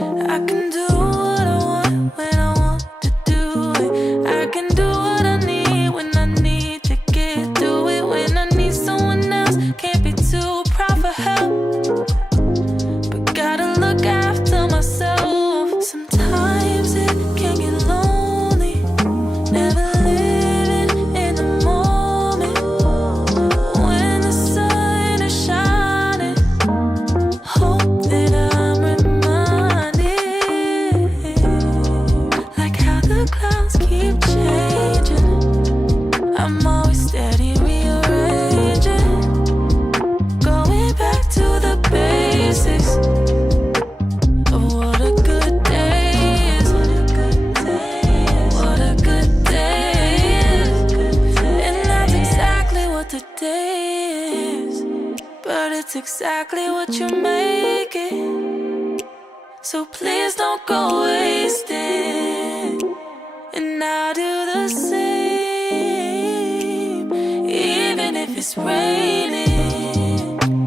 I can do what I want when I want to do it. I can do what I need when I need to get through it. When I need someone else, can't be too proud for help, but gotta look after myself. Sometimes it can get lonely, never living in the moment. When the sun is shining, hope that I'm reminded, like how the clouds keep changing. I'm always steady rearranging, going back to the basics of what a good day is. What a good day is. And that's exactly what the day is. But it's exactly what you make it. So please don't go wasting. And I'll do the same, even if it's raining.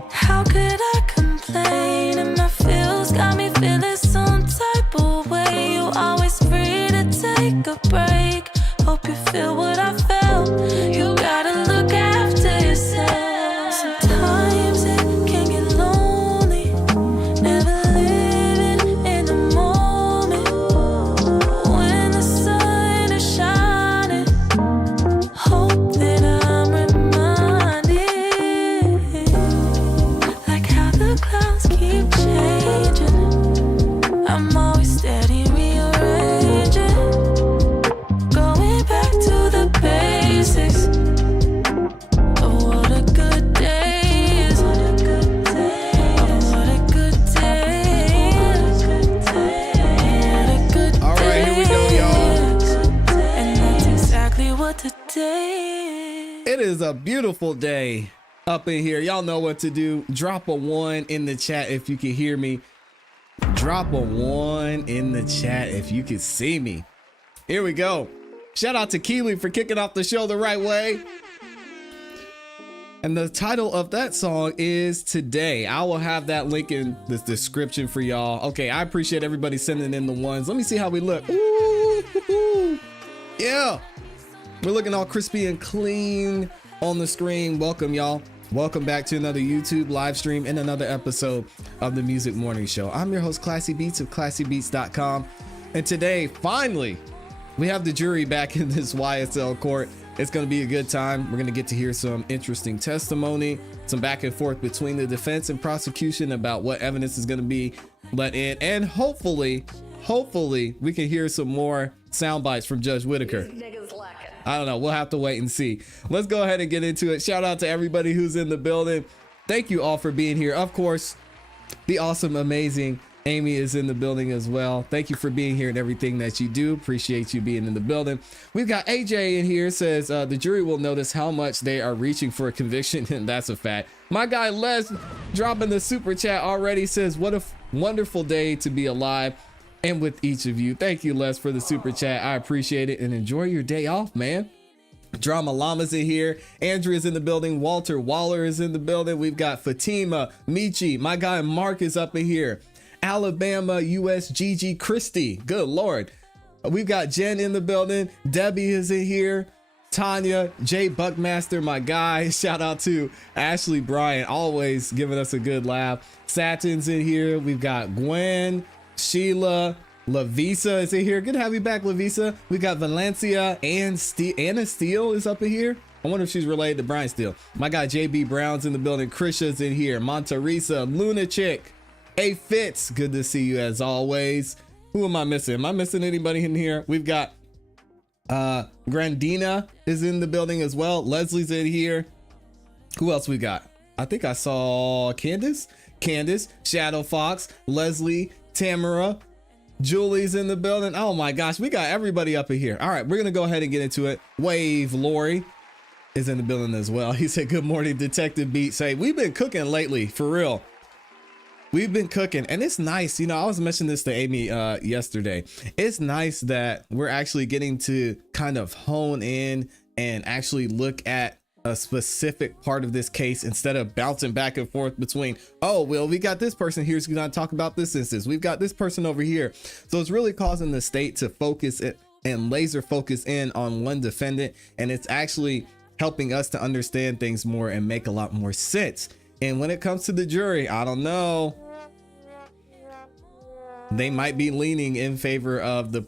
How could I complain? And my feels got me feeling some type of way. You always free to take a break. Hope you feel what I felt. You gotta look after yourself. Sometimes it can get lonely, never living in the moment. When the sun is shining, hope that I'm reminded, like how the clouds keep changing. I'm always steady rearranging, going back to the basics of what a good day is. What a good day is. What a good day is. What a good All right, here we go, y'all. day is. And that's exactly what the day is. It is a beautiful day up in here. Y'all know what to do. Drop a 1 in the chat if you can hear me. Drop a 1 in the chat if you can see me. Here we go. Shout out to Keely for kicking off the show the right way. And the title of that song is Today. I will have that link in the description for y'all. Okay, I appreciate everybody sending in the ones. Let me see how we look. Ooh, hoo-hoo. Yeah. We're looking all crispy and clean on the screen. Welcome, y'all. Welcome back to another YouTube live stream and another episode of the Music Morning Show. I'm your host, ClassE Beats of ClassEbeats.com. And today, finally, we have the jury back in this YSL court. It's going to be a good time. We're going to get to hear some interesting testimony, some back and forth between the defense and prosecution about what evidence is going to be let in. And hopefully, we can hear some more sound bites from Judge Whitaker. I don't know. We'll have to wait and see. Let's go ahead and get into it. Shout out to everybody who's in the building. Thank you all for being here. Of course, the awesome, amazing Amy is in the building as well. Thank you for being here and everything that you do. Appreciate you being in the building. We've got AJ in here, says the jury will notice how much they are reaching for a conviction, and that's a fact. My guy Les dropping the super chat already, says what a wonderful day to be alive and with each of you. Thank you, Les, for the super chat. I appreciate it, and enjoy your day off, man. Drama Llama's in here. Andrea's in the building. Walter Waller is in the building. We've got Fatima, Michi, my guy Mark is up in here. Alabama, US, Gigi, Christie. Good Lord. We've got Jen in the building. Debbie is in here. Tanya, Jay Buckmaster, my guy. Shout out to Ashley Bryant, always giving us a good laugh. Satin's in here. We've got Gwen, Sheila, Lavisa is in here. Good to have you back, Lavisa. We got Valencia and Anna Steele is up in here. I wonder if she's related to Brian Steele. My guy JB Brown's in the building. Krisha's in here. Monterisa, Luna Chick, A Fitz. Good to see you as always. Who am I missing? Am I missing anybody in here? We've got Grandina is in the building as well. Leslie's in here. Who else we got? I think I saw Candace, Shadow Fox, Leslie, Tamara, Julie's in the building. Oh my gosh, we got everybody up in here. All right, we're gonna go ahead and get into it. Wave Lori is in the building as well. He said, good morning, Detective Beat. Say, we've been cooking lately, for real. We've been cooking, and it's nice. You know, I was mentioning this to Amy yesterday. It's nice that we're actually getting to kind of hone in and actually look at a specific part of this case instead of bouncing back and forth between, oh, well, we got this person here who's going to talk about this instance. We've got this person over here. So it's really causing the state to focus and laser focus in on one defendant. And it's actually helping us to understand things more and make a lot more sense. And when it comes to the jury, I don't know. They might be leaning in favor of the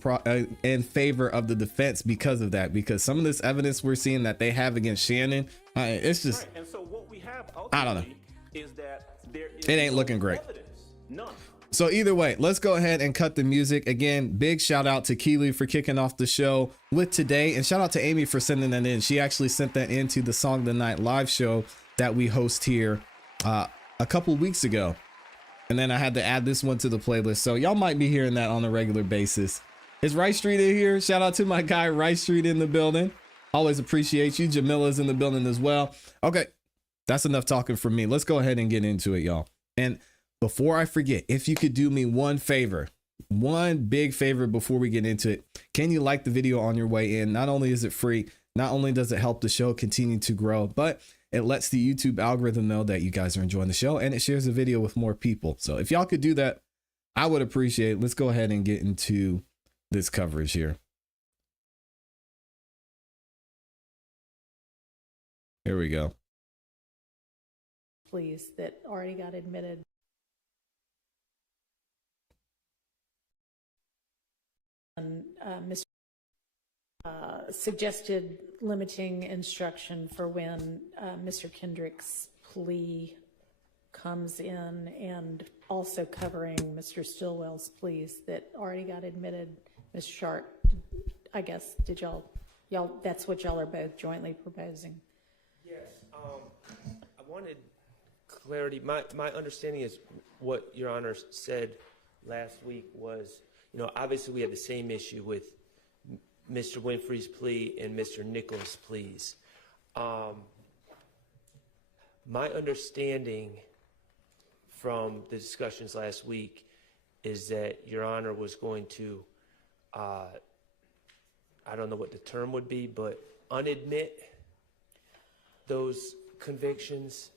defense because of that, because some of this evidence we're seeing that they have against Shannon, it's just, and so what we have I don't know. Is that there is It ain't looking great. None. So either way, let's go ahead and cut the music. Again, big shout out to Keely for kicking off the show with today, and shout out to Amy for sending that in. She actually sent that into the Song of the Night live show that we host here a couple weeks ago. And then I had to add this one to the playlist. So y'all might be hearing that on a regular basis. Is Rice Street in here? Shout out to my guy Rice Street in the building. Always appreciate you. Jamila's in the building as well. Okay, that's enough talking from me. Let's go ahead and get into it, y'all. And before I forget, if you could do me one favor, one big favor before we get into it, can you like the video on your way in? Not only is it free, not only does it help the show continue to grow, but it lets the YouTube algorithm know that you guys are enjoying the show, and it shares the video with more people. So if y'all could do that, I would appreciate it. Let's go ahead and get into this coverage here. Here we go. Please, that already got admitted. And Mr. Suggested limiting instruction for when Mr. Kendrick's plea comes in, and also covering Mr. Stillwell's pleas that already got admitted. Ms. Sharp, I guess, did y'all, that's what y'all are both jointly proposing? Yes, I wanted clarity. My understanding is what Your Honor said last week was, you know, obviously we have the same issue with Mr. Winfrey's plea and Mr. Nichols' pleas. My understanding from the discussions last week is that Your Honor was going to, I don't know what the term would be, but unadmit those convictions.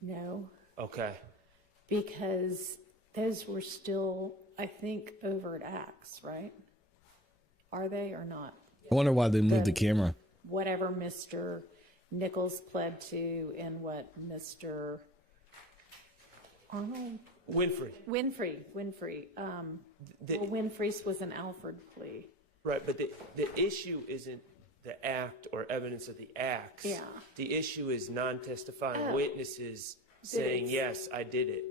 No. Okay. Because those were still, I think, overt acts, right? Are they or not? I wonder why they moved the camera. Whatever Mr. Nichols pled to and what Mr. Arnold? Winfrey. Winfrey. Well, Winfrey's was an Alford plea. Right, but the issue isn't the act or evidence of the acts. Yeah. The issue is non-testifying witnesses saying, yes, I did it.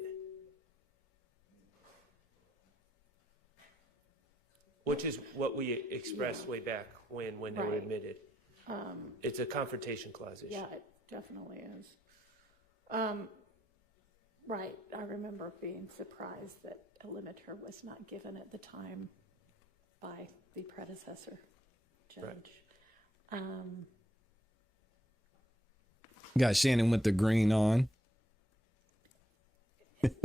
Which is what we expressed way back when they were admitted. It's a confrontation clause issue. Yeah, it definitely is. Right, I remember being surprised that a limiter was not given at the time by the predecessor judge. Right. Got Shannon with the green on.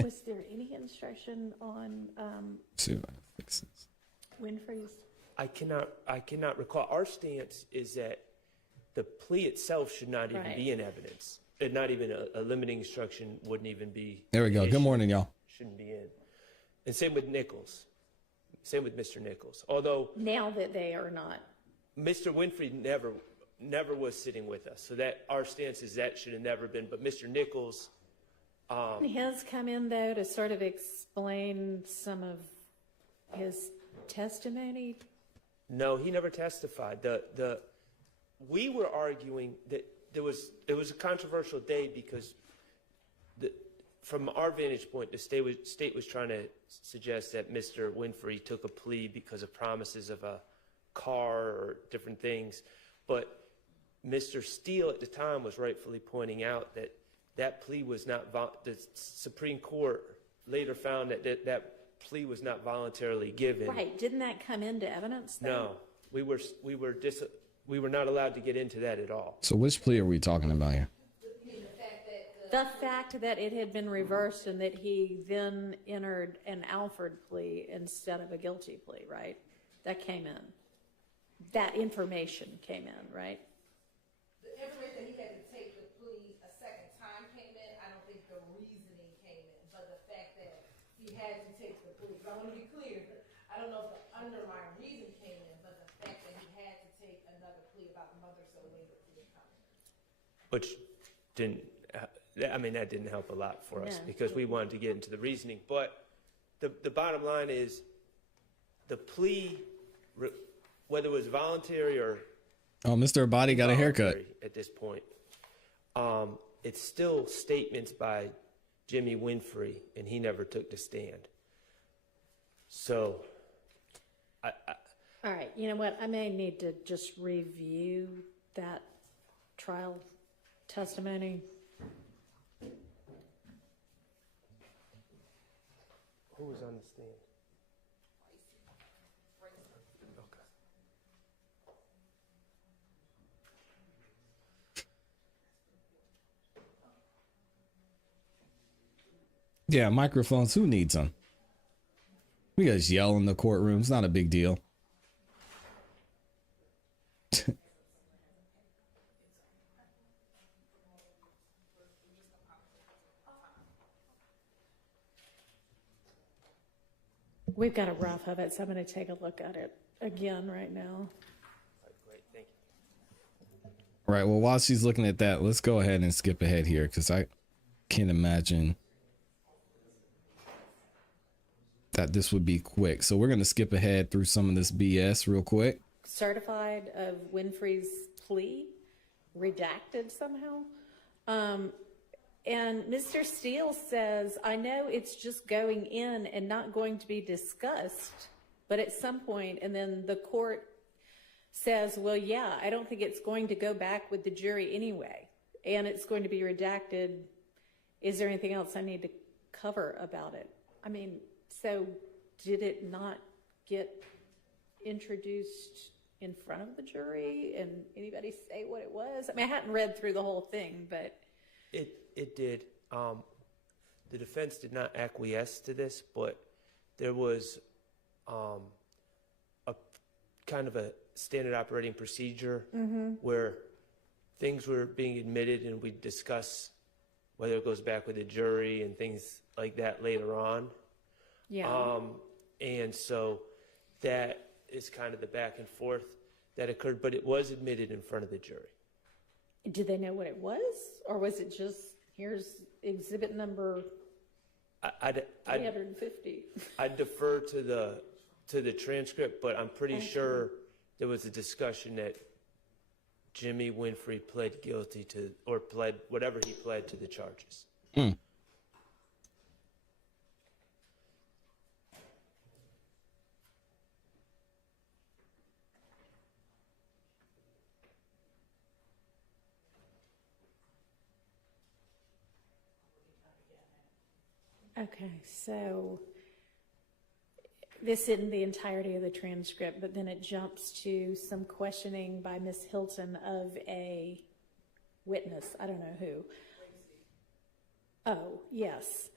Was there any instruction on See if I can fix this. Winfrey's? I cannot recall. Our stance is that the plea itself should not even be in evidence. Not even a limiting instruction wouldn't even be. There we go. Good morning, y'all. Shouldn't be in. And same with Nichols. Same with Mr. Nichols. Although Now that they are not. Mr. Winfrey never was sitting with us. So that our stance is that should have never been. But Mr. Nichols. He has come in, though, to sort of explain some of his testimony. No, he never testified. We were arguing that it was a controversial day because from our vantage point, the state was trying to suggest that Mr. Winfrey took a plea because of promises of a car or different things. But Mr. Steele at the time was rightfully pointing out that plea was not, the Supreme Court later found that plea was not voluntarily given. Right, didn't that come into evidence though? No, we were not allowed to get into that at all. So which plea are we talking about here? The fact that it had been reversed and that he then entered an Alford plea instead of a guilty plea, right? That came in. That information came in, right? The information that he had because I want to be clear. I don't know if the underlying reason came in, but the fact that he had to take another plea about a month or so later did come in. Which didn't, I mean, that didn't help a lot for us No. because we wanted to get into the reasoning. But the bottom line is the plea, whether it was voluntary or Oh, Mr. Abadi got a haircut. voluntary at this point, it's still statements by Jimmy Winfrey, and he never took the stand. So, All right, you know what, I may need to just review that trial testimony. who was on the stand? Okay. Yeah, microphones. Who needs them? We guys yell in the courtroom. It's not a big deal. We've got a rough of it, so I'm going to take a look at it again right now. Great, thank you. Right. Well, while she's looking at that, let's go ahead and skip ahead here because I can't imagine that this would be quick. So we're going to skip ahead through some of this BS real quick. Certified of Winfrey's plea, redacted somehow. And Mr. Steele says, I know it's just going in and not going to be discussed, but at some point, and then the court says, well, yeah, I don't think it's going to go back with the jury anyway, and it's going to be redacted. Is there anything else I need to cover about it? I mean, so did it not get introduced in front of the jury and anybody say what it was? I mean, I hadn't read through the whole thing, but. It did. The defense did not acquiesce to this, but there was a kind of a standard operating procedure where things were being admitted and we'd discuss whether it goes back with the jury and things like that later on. Yeah. And so that is kind of the back and forth that occurred, but it was admitted in front of the jury. Did they know what it was? Or was it just, here's exhibit number I'd 350? I'd defer to the transcript, but I'm pretty sure there was a discussion that Jimmy Winfrey pled guilty to, or pled whatever he pled to the charges. Okay, so this isn't the entirety of the transcript, but then it jumps to some questioning by Miss Hilton of a witness. I don't know who. Oh, yes.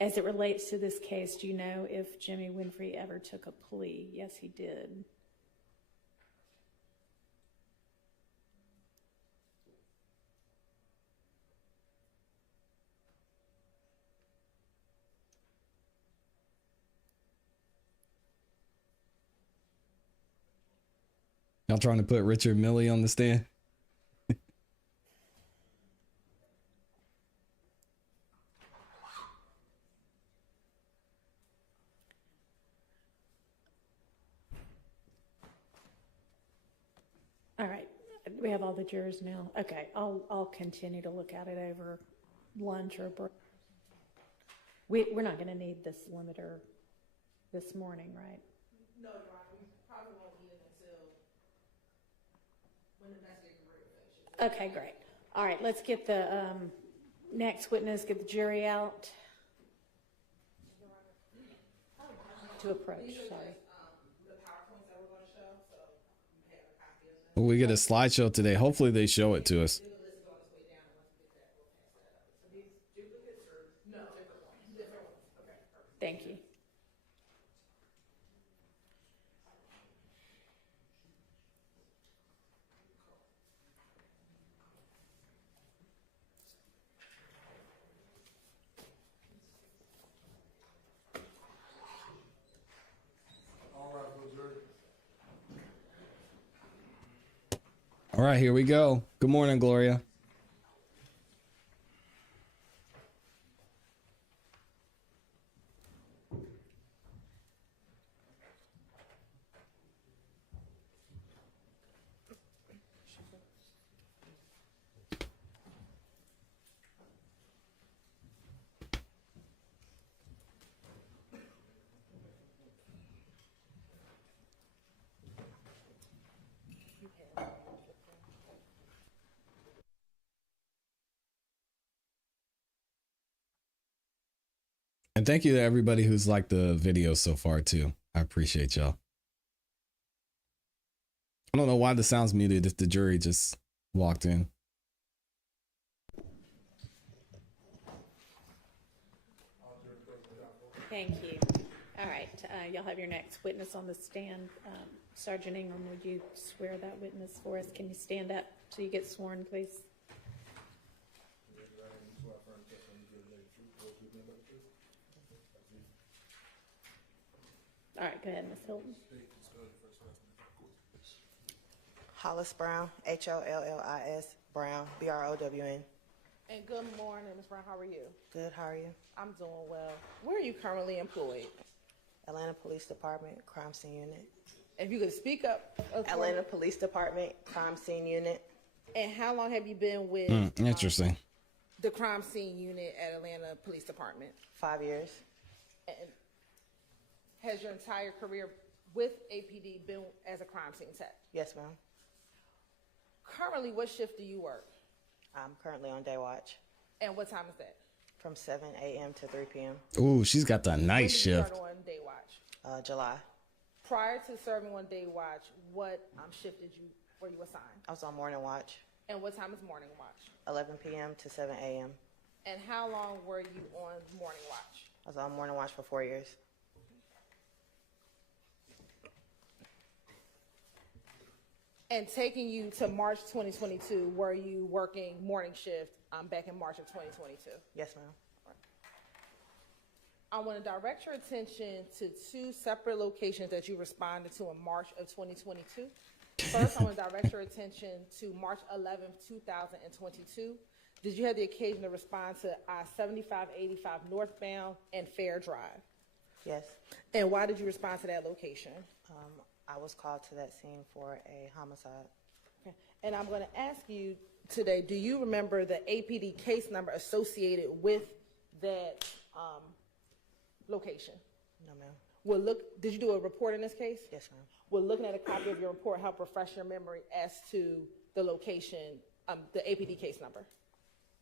As it relates to this case, do you know if Jimmy Winfrey ever took a plea? Yes, he did. Y'all trying to put Richard Milley on the stand? All right, we have all the jurors now. Okay, I'll continue to look at it over lunch or break. We're not going to need this limiter this morning, right? No, Your Honor, we probably won't need it until when the investigative finishes. Okay, great. All right, let's get the next witness, get the jury out. To approach, sorry. The PowerPoints that we're going to show, so you have a copy of them. Well, we get a slideshow today. Hopefully they show it to us. The list is on its way down, and once we get that, we'll pass that up. So these duplicates or? No, different ones. Different ones, okay, perfect. Thank you. All right, here we go. Good morning, Gloria. And thank you to everybody who's liked the video so far too. I appreciate y'all. I don't know why the sound's muted if the jury just walked in. Thank you. All right, y'all have your next witness on the stand. Sergeant Ingram, would you swear that witness for us? Can you stand up so you get sworn, please? All right, go ahead, Ms. Hilton. Hollis Brown, Hollis Brown, Brown. And good morning, Ms. Brown, how are you? Good, how are you? I'm doing well. Where are you currently employed? Atlanta Police Department, Crime Scene Unit. If you could speak up. Atlanta Police Department, Crime Scene Unit. And how long have you been with Interesting. the crime scene unit at Atlanta Police Department? 5 years. And has your entire career with APD been as a crime scene tech? Yes, ma'am. Currently, what shift do you work? I'm currently on day watch And what time is that? from 7 a.m. to 3 p.m. Ooh, she's got the When night did you shift. start on day watch? July. Prior to serving on day watch, what shift were you assigned? I was on morning watch, And what time is morning watch? 11 p.m. to 7 a.m. And how long were you on morning watch? I was on morning watch for 4 years. And taking you to March 2022, were you working morning shift back in March of 2022? Yes, ma'am. I want to direct your attention to two separate locations that you responded to in March of 2022. First, I want to direct your attention to March 11th, 2022. Did you have the occasion to respond to I-7585 northbound and Fair Drive? Yes. And why did you respond to that location? I was called to that scene for a homicide. Okay. And I'm going to ask you today, do you remember the APD case number associated with that location? No, ma'am. Did you do a report in this case? Yes, ma'am. Will looking at a copy of your report help refresh your memory as to the location, the APD case number?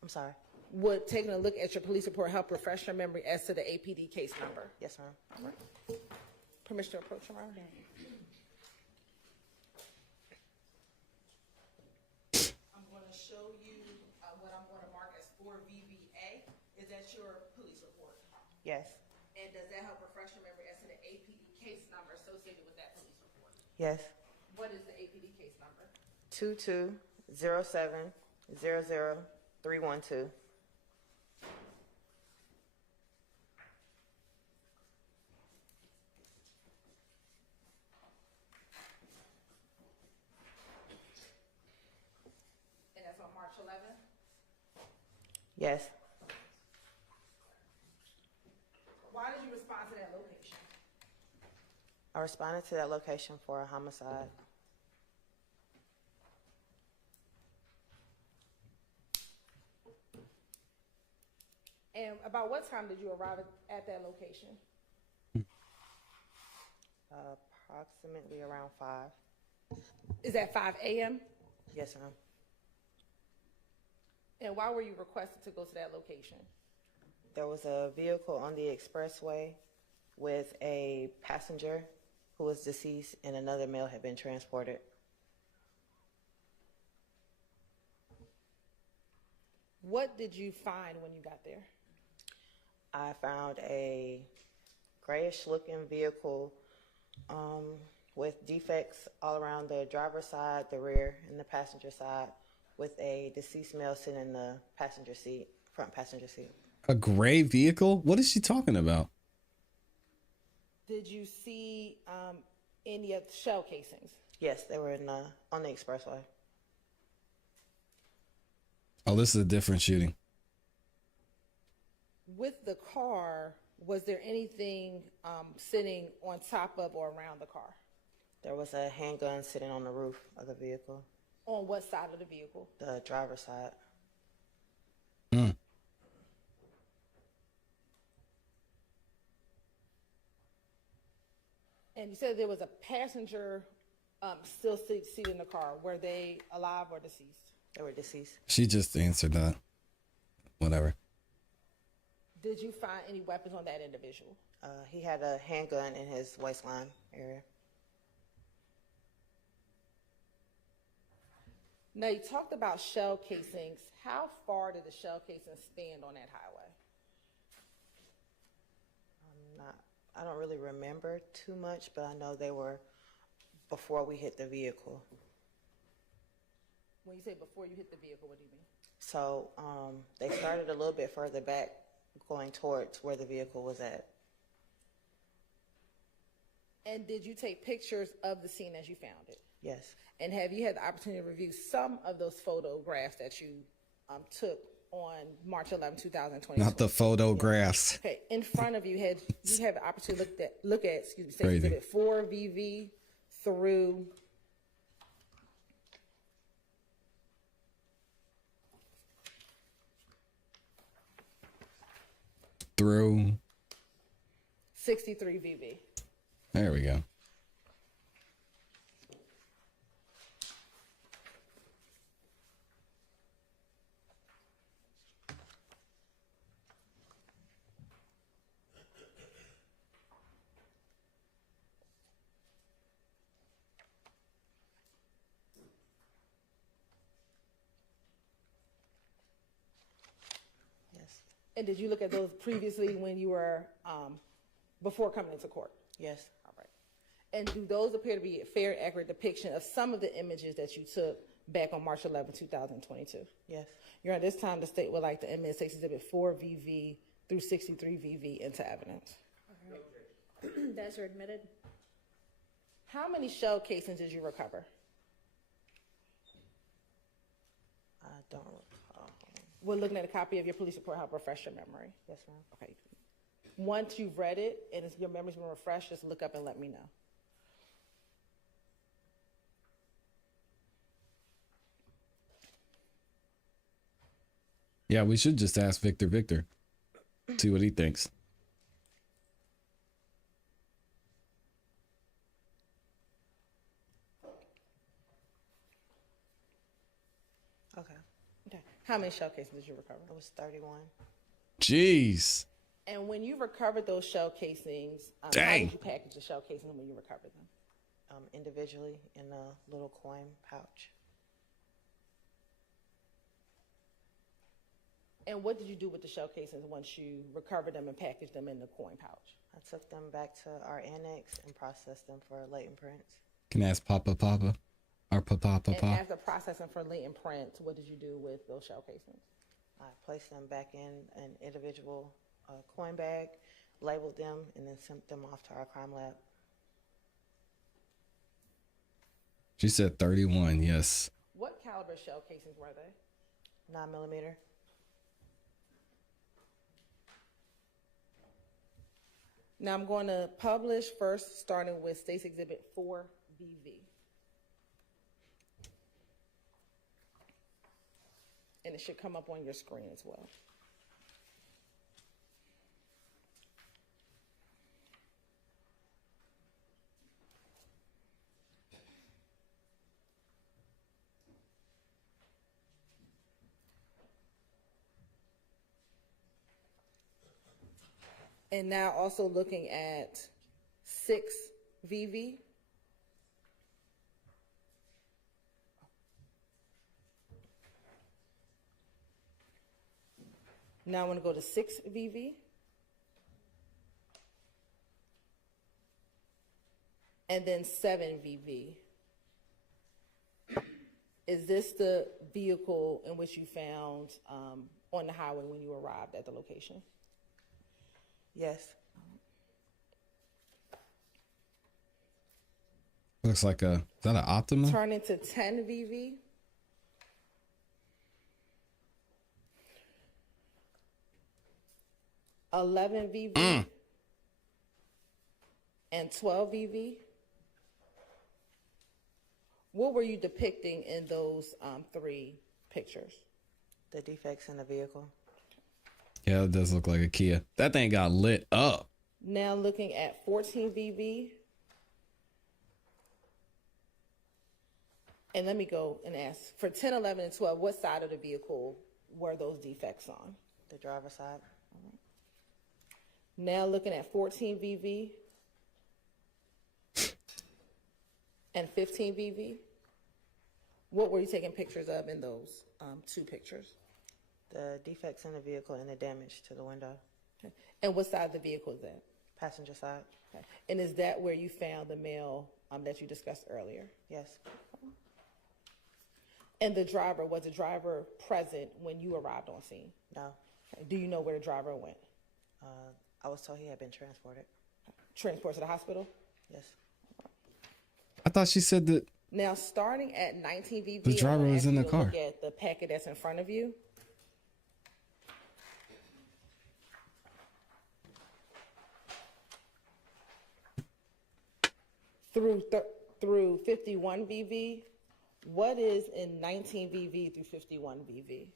I'm sorry. Would taking a look at your police report help refresh your memory as to the APD case number? Yes, ma'am. All right. Permission to approach, Your Honor? I'm going to show you what I'm going to mark as 4VBA. Is that your police report? Yes. And does that help refresh your memory as to the APD case number associated with that police report? Yes. What is the APD case number? 220700312. And that's on March 11th? Yes. Why did you respond to that location? I responded to that location for a homicide. And about what time did you arrive at that location? Approximately around 5. Is that 5 a.m.? Yes, ma'am. And why were you requested to go to that location? There was a vehicle on the expressway with a passenger who was deceased and another male had been transported. What did you find when you got there? I found a grayish looking vehicle with defects all around the driver's side, the rear, and the passenger side, with a deceased male sitting in the passenger seat, front passenger seat. A gray vehicle? What is she talking about? Did you see any of the shell casings? Yes, they were on the expressway. Oh, this is a different shooting. With the car, was there anything sitting on top of or around the car? There was a handgun sitting on the roof of the vehicle, On what side of the vehicle? the driver's side. And you said there was a passenger still seated in the car. Were they alive or deceased? They were deceased. She just answered that. Whatever. Did you find any weapons on that individual? He had a handgun in his waistline area. Now, you talked about shell casings. How far did the shell casings stand on that highway? I don't really remember too much, but I know they were before we hit the vehicle. When you say before you hit the vehicle, what do you mean? So they started a little bit further back, going towards where the vehicle was at. And did you take pictures of the scene as you found it? Yes. And have you had the opportunity to review some of those photographs that you took on March 11, 2020? Not the photographs. Okay, in front of you, have the opportunity to look at excuse me, State Crazy. Exhibit 4 VV through Through. 63 VV. There we go. Yes. And did you look at those previously when you were before coming into court? Yes. All right. And do those appear to be a fair, accurate depiction of some of the images that you took back on March 11, 2022? Yes. Your Honor, this time the state would like to admit State Exhibit 4 VV through 63 VV into evidence. Those are admitted. How many shell casings did you recover? I don't recall. We're looking at a copy of your police report, help refresh your memory. Yes, ma'am. Okay. Once you've read it and your memory's been refreshed, just look up and let me know. Yeah, we should just ask Victor. See what he thinks. Okay. Okay. How many shell casings did you recover? It was 31. Jeez. And when you recovered those shell casings, how Dang. did you package the shell casings when you recovered them? Individually in a little coin pouch. And what did you do with the shell casings once you recovered them and packaged them in the coin pouch? I took them back to our annex and processed them for latent prints. Can I ask Papa or Papa? And after processing for latent prints, what did you do with those shell casings? I placed them back in an individual coin bag, labeled them, and then sent them off to our crime lab. She said 31. Yes. What caliber shell casings were they? 9mm. Now I'm going to publish first, starting with State's Exhibit 4 BV. And it should come up on your screen as well. And now also looking at 6 VV. Now I want to go to 6 VV. And then 7 VV. Is this the vehicle in which you found on the highway when you arrived at the location? Yes. Looks like is that an Optima? Turn into 10 VV. 11 VV, and 12 VV. What were you depicting in those 3 pictures? The defects in the vehicle. Yeah, it does look like a Kia. That thing got lit up. Now looking at 14 VV. And let me go and ask, for 10, 11, and 12, what side of the vehicle were those defects on? The driver's side. Now looking at 14 VV and 15 VV. What were you taking pictures of in those 2 pictures? The defects in the vehicle and the damage to the window. Okay. And what side of the vehicle is that? Passenger side. Okay. And is that where you found the male that you discussed earlier? Yes. And the driver, was the driver present when you arrived on scene? No. Okay. Do you know where the driver went? I was told he had been transported. Transport to the hospital? Yes. I thought she said that. Now, starting at 19 VV, The driver I'm gonna was ask in you the to car. Look at the packet that's in front of you. Through 51 VV, what is in 19 VV through 51 VV?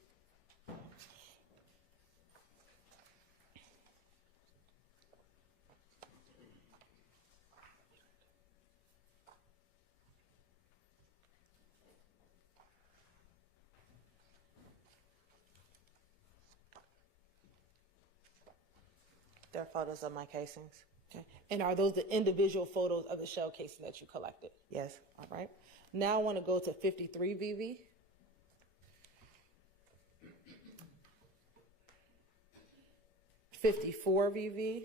There are photos of my casings. Okay. And are those the individual photos of the shell cases that you collected? Yes. All right. Now I want to go to 53 VV. $54 VV.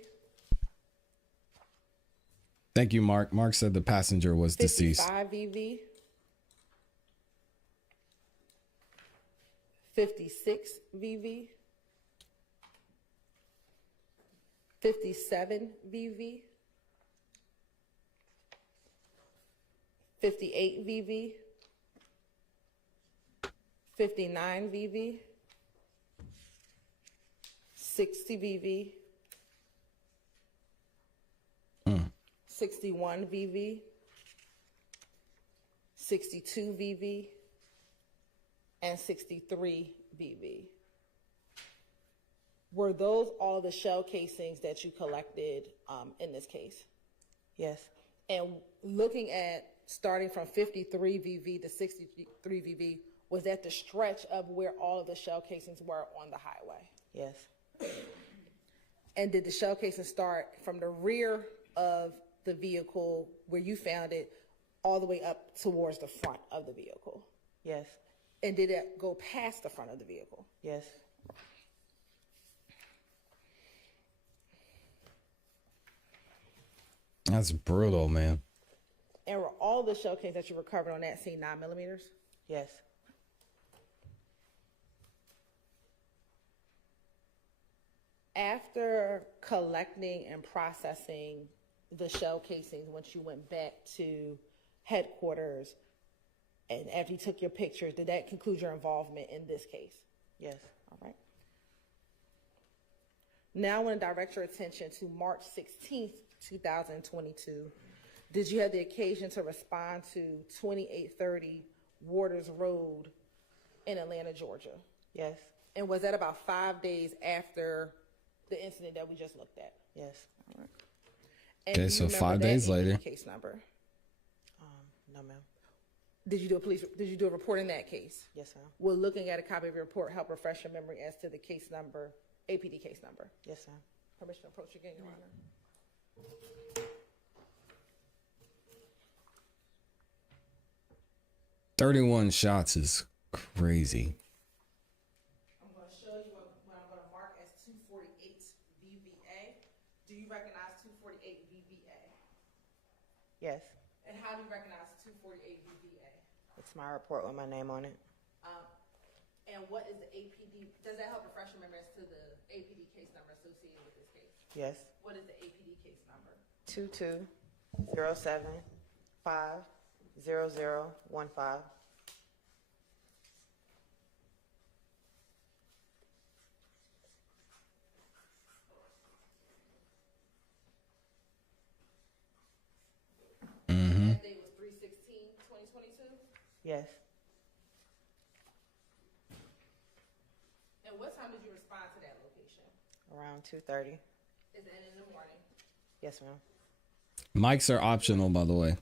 Thank you, Mark. Mark said the passenger was deceased. 55 VV. 56 VV. 57 VV. 58 VV. 59 VV. 60 VV. 61 VV. 62 VV. And 63 VV. Were those all the shell casings that you collected in this case? Yes. And looking at starting from 53 VV to 63 VV, was that the stretch of where all of the shell casings were on the highway? Yes. And did the shell casings start from the rear of the vehicle where you found it all the way up towards the front of the vehicle? Yes. And did it go past the front of the vehicle? Yes. That's brutal, man. And were all the shell casings that you recovered on that scene 9mm? Yes. After collecting and processing the shell casings, once you went back to headquarters and after you took your pictures, did that conclude your involvement in this case? Yes. All right. Now I want to direct your attention to March 16th, 2022. Did you have the occasion to respond to 2830 Waters Road in Atlanta, Georgia? Yes. And was that about 5 days after the incident that we just looked at? Yes. All right. And Okay, do you so remember 5 that days APD later. Case number. No, ma'am. Did you do a report in that case? Yes, ma'am. Will looking at a copy of your report help refresh your memory as to the case number, APD case number? Yes, ma'am. Permission to approach again, Your Honor. 31 shots is crazy. I'm going to show you what I'm going to mark as 248 VVA. Do you recognize 248 VVA? Yes. And how do you recognize 248 VVA? It's my report with my name on it. And what is the APD? Does that help refresh your memory as to the APD case number associated with this case? Yes. What is the APD case number? 220750015. 2022? Yes. And what time did you respond to that location? Around 2:30. Is that in the morning? Yes, ma'am. Mics are optional, by the way.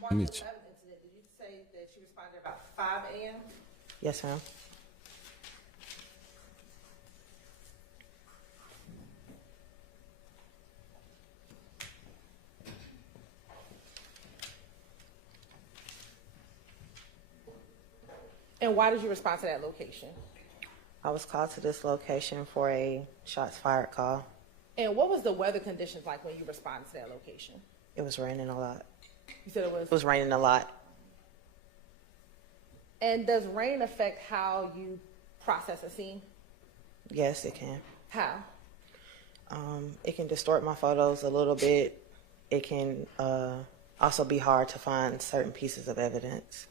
March 11th incident, did you say that you responded about 5 a.m.? Yes, ma'am. And why did you respond to that location? I was called to this location for a shots fired call. And what was the weather conditions like when you responded to that location? It was raining a lot. You said it was. It was raining a lot. And does rain affect how you process a scene? Yes, it can. How? It can distort my photos a little bit. It can also be hard to find certain pieces of evidence.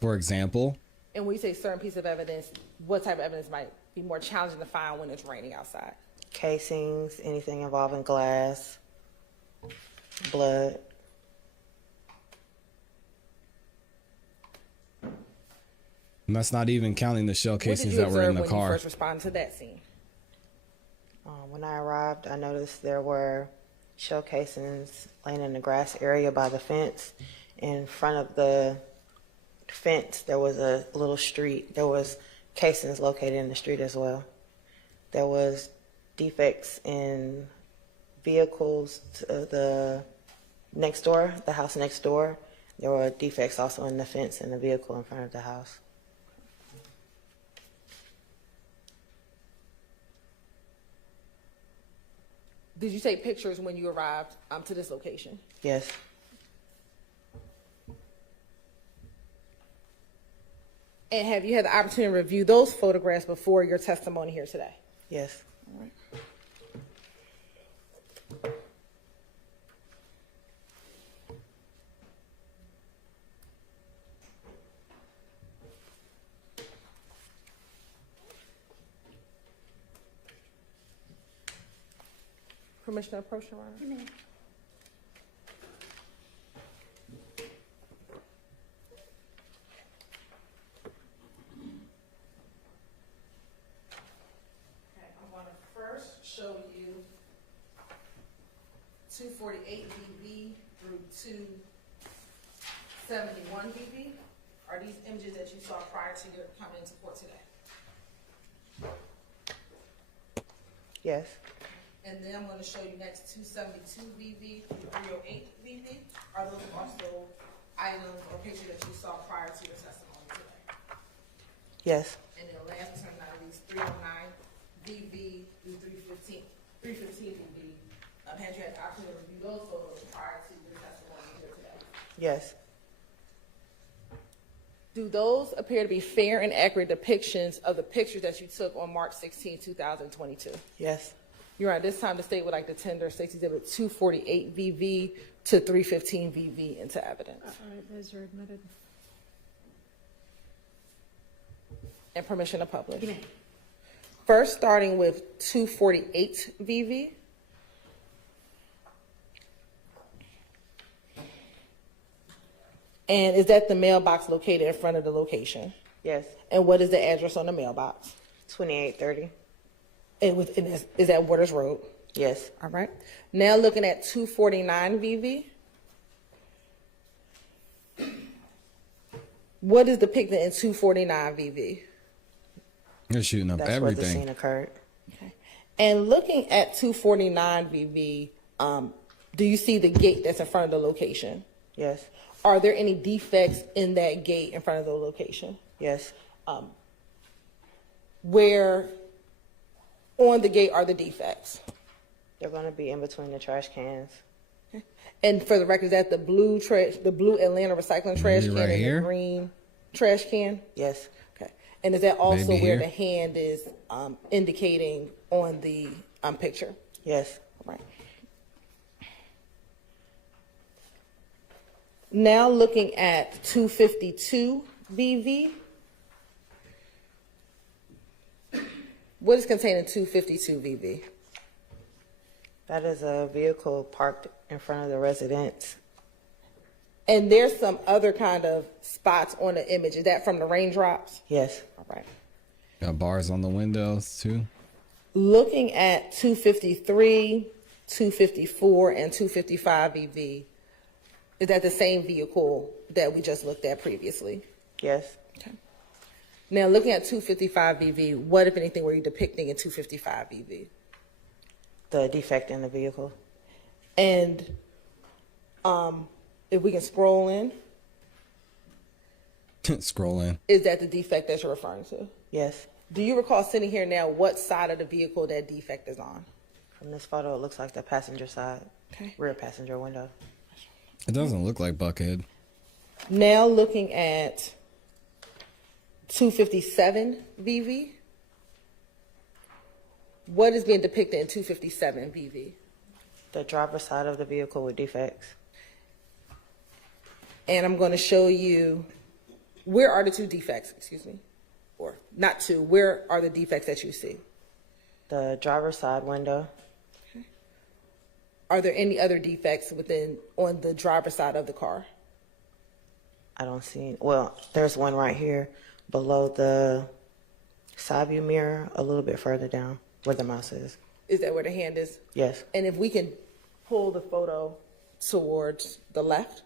For example, And when you say certain piece of evidence, what type of evidence might be more challenging to find when it's raining outside? Casings, anything involving glass, blood. and that's not even counting the shell What did casings you that were in observe the when you car. first responded to that scene? When I arrived, I noticed there were shell casings laying in the grass area by the fence. In front of the fence, there was a little street. There was casings located in the street as well. There was defects in vehicles to the next door, the house next door. There were defects also in the fence and the vehicle in front of the house. Did you take pictures when you arrived to this location? Yes. And have you had the opportunity to review those photographs before your testimony here today? Yes. All right. Permission to approach, Your Honor? Okay, I'm going to first show you 248 VV through 271 VV. Are these images that you saw prior to your coming into court today? Yes. And then I'm going to show you next 272 VV through 308 VV. Are those also items or pictures that you saw prior to your testimony today? Yes. And then last term out of these 309 VV through 315 VV. Had you had the opportunity to review those photos prior to your testimony here today? Yes. Do those appear to be fair and accurate depictions of the pictures that you took on March 16, 2022? Yes. You're at this time the state would like to tender State's Exhibit 248 VV to 315 VV into evidence. All right, those are admitted. And permission to publish. First, starting with 248 VV. And is that the mailbox located in front of the location? Yes. And what is the address on the mailbox? 2830. Is that Waters Road? Yes. All right. Now looking at 249 VV. What is depicted in 249 VV? You're shooting up That's where the everything. scene occurred. Okay. And looking at 249 VV, do you see the gate that's in front of the location? Yes. Are there any defects in that gate in front of the location? Yes. Where on the gate are the defects? They're going to be in between the trash cans. And for the record, is that the blue Atlanta recycling trash Maybe can right and here? the green trash can? Yes. Okay. And is that also Maybe where here? the hand is indicating on the picture? Yes. Right. Now looking at 252 VV. What is contained in 252 VV? That is a vehicle parked in front of the residence. And there's some other kind of spots on the image. Is that from the raindrops? Yes. All right. Got bars on the windows too. Looking at 253, 254, and 255 EV, is that the same vehicle that we just looked at previously? Yes. Okay. Now, looking at 255 EV, what, if anything, were you depicting in 255 EV? The defect in the vehicle. And if we can scroll in, Scroll in. is that the defect that you're referring to? Yes. Do you recall sitting here now what side of the vehicle that defect is on? From this photo, it looks like the passenger side, Okay. rear passenger window. It doesn't look like Buckhead. Now looking at 257 VV, what is being depicted in 257 VV? The driver's side of the vehicle with defects. And I'm going to show you, where are the two defects, excuse me? Or not two, where are the defects that you see? The driver's side window. Are there any other defects on the driver's side of the car? I don't see, well, there's one right here below the side view mirror, a little bit further down where the mouse is. Is that where the hand is? Yes. And if we can pull the photo towards the left,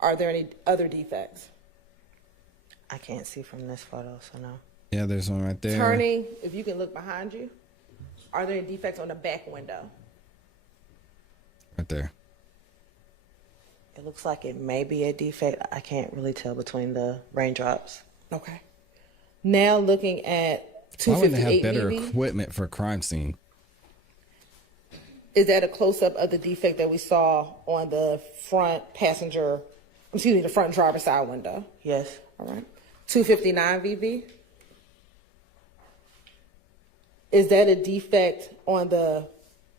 are there any other defects? I can't see from this photo, so no. Yeah, there's one right there. Turning, if you can look behind you, are there any defects on the back window? Right there. It looks like it may be a defect. I can't really tell between the raindrops. Okay. Now looking at Why wouldn't they 258 have better VV, equipment for a crime scene? is that a close-up of the defect that we saw on the front the front driver's side window? Yes. All right. 259 VV, is that a defect on the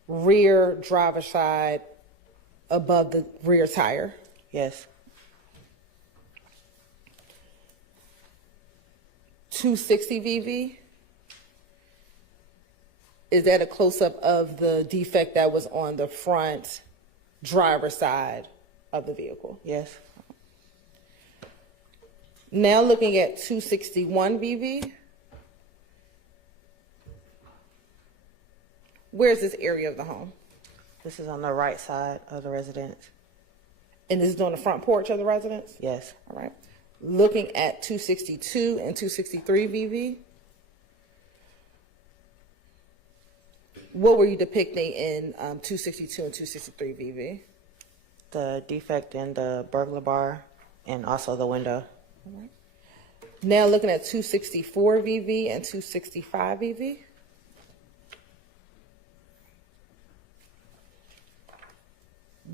rear driver's side above the rear tire? Yes. 260 VV, is that a close-up of the defect that was on the front driver's side of the vehicle? Yes. Now looking at 261 VV, where's this area of the home? This is on the right side of the residence. And this is on the front porch of the residence? Yes. All right. Looking at 262 and 263 VV, what were you depicting in 262 and 263 VV? The defect in the burglar bar and also the window. All right. Now looking at 264 VV and 265 VV.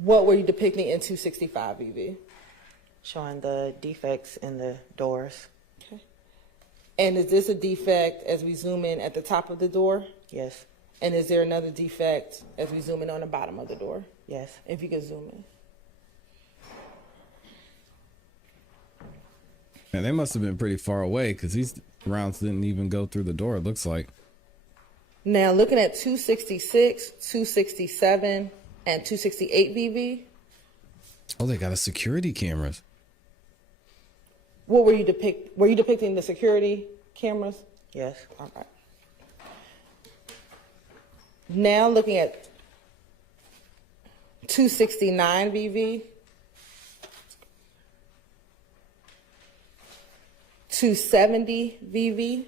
What were you depicting in 265 VV? Showing the defects in the doors. Okay. And is this a defect as we zoom in at the top of the door? Yes. And is there another defect as we zoom in on the bottom of the door? Yes. If you could zoom in. Man, they must have been pretty far away because these rounds didn't even go through the door, it looks like. Now looking at 266, 267, and 268 VV, Oh, they got a security cameras. what were you depicting the security cameras? Yes. All right. Now looking at 269 VV, 270 VV,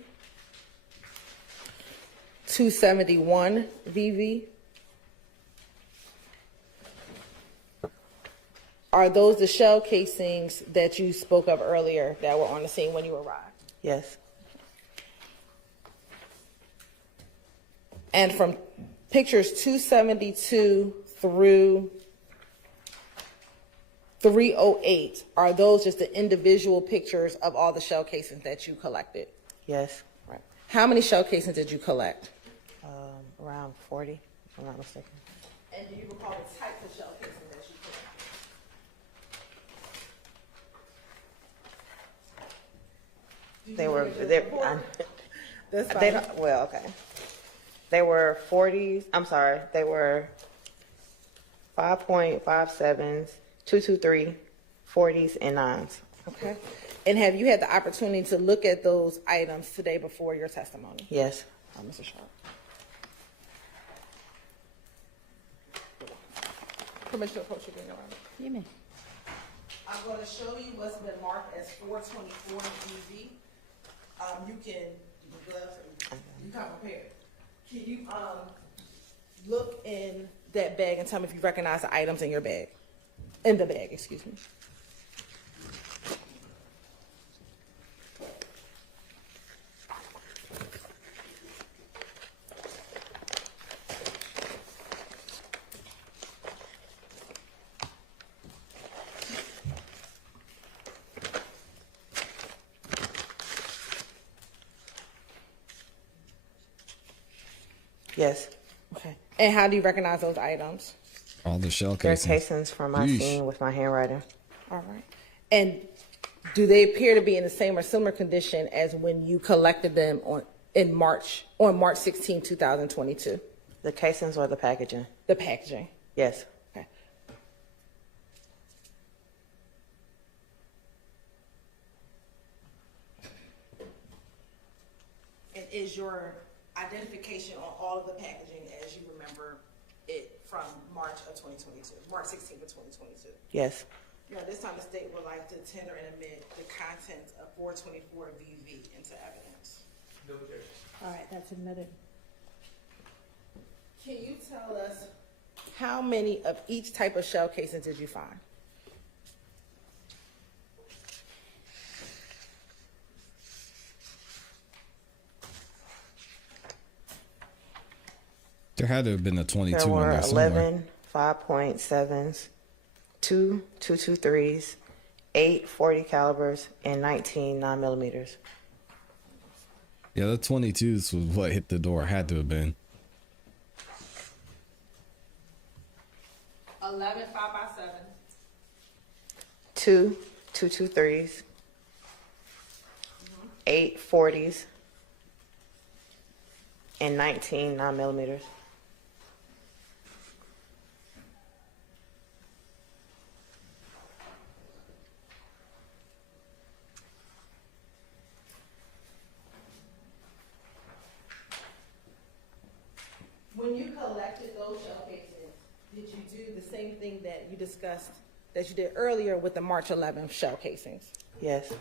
271 VV. Are those the shell casings that you spoke of earlier that were on the scene when you arrived? Yes. And from pictures 272 through 308, are those just the individual pictures of all the shell casings that you collected? Yes. Right. How many shell casings did you collect? Around 40, if I'm not mistaken. And do you recall the types of shell casings that you collected? That's They fine. don't, well, okay. They were 40s, I'm sorry, they were 5.57s, 223, 40s, and 9s. Okay. And have you had the opportunity to look at those items today before your testimony? Yes. Mr. Sharp. Permission to approach you, Your Honor. You may. I'm going to show you what's been marked as 424 DV. You can, the gloves, you come prepared. Can you look in that bag and tell me if you recognize the items in your bag? In the bag, excuse me. Yes. Okay. And how do you recognize those items? All the shell They're casings. casings from my Yeesh. scene with my handwriting. All right. And do they appear to be in the same or similar condition as when you collected them on March 16, 2022? The casings or the packaging? The packaging. Yes. Okay. And is your identification on all of the packaging as you remember it from March of 2022, March 16th of 2022? Yes. This time the state would like to tender and admit the contents of 424 VV into evidence. All right, that's admitted. Can you tell us how many of each type of shell casings did you find? There had to have been a 22 There in were there somewhere. 11 5.7s, 2 223s, 8 40 calibers, and 19 9mm. Yeah, the 22s was what hit the door. Had to have been. 11 5x7. 2 223s, 8 40s, and 19 9mm. When you collected those shell casings, did you do the same thing that you discussed, that you did earlier with the March 11th shell casings? Yes.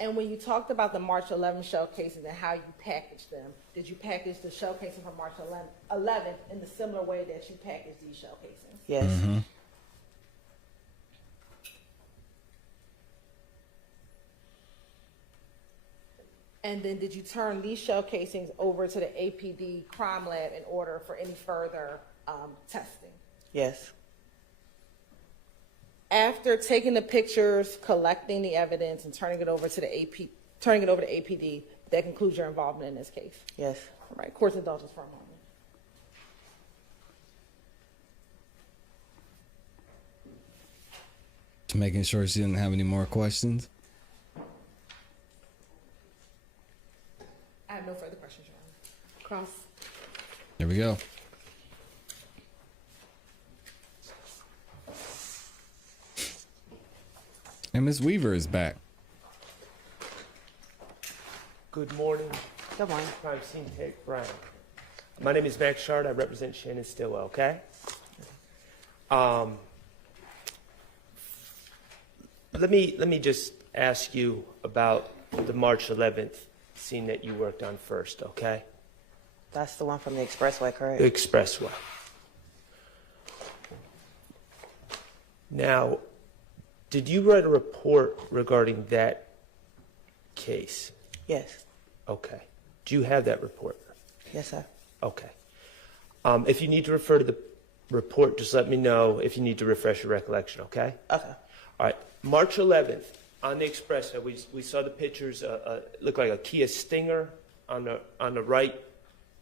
And when you talked about the March 11th shell casings and how you packaged them, did you package the shell casing from March 11th in the similar way that you packaged these shell casings? Yes. And then did you turn these shell casings over to the APD crime lab in order for any further testing? Yes. After taking the pictures, collecting the evidence, and turning it over to APD, that concludes your involvement in this case. Yes. All right, court's indulgence for a moment. To making sure she didn't have any more questions. I have no further questions, Your Honor. Cross. There we go. And Miss Weaver is back. Good morning, Good morning. crime scene tech Brian. My name is Max Shard. I represent Shannon Stillwell, okay? Let me just ask you about the March 11th scene that you worked on first, okay? That's the one from the expressway, correct? The expressway. Now, did you write a report regarding that case? Yes. Okay. Do you have that report? Yes, sir. Okay. If you need to refer to the report, just let me know if you need to refresh your recollection, okay? Okay. All right. March 11th, on the expressway, we saw the pictures. It looked like a Kia Stinger on the right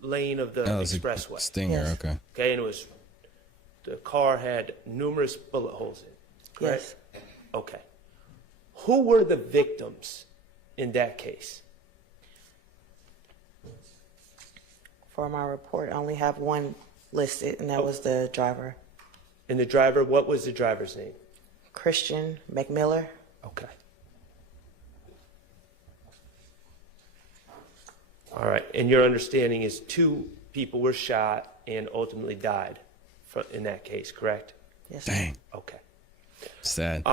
lane of the Oh, it was a expressway. Stinger, Yes. okay. Okay, and the car had numerous bullet holes in it, correct? Yes. Okay. Who were the victims in that case? For my report, I only have one listed, and that was the driver, And the driver, what was the driver's name? Christian McMiller. Okay. All right, and your understanding is 2 people were shot and ultimately died in that case, correct? Yes, sir. Dang. Okay. Sad.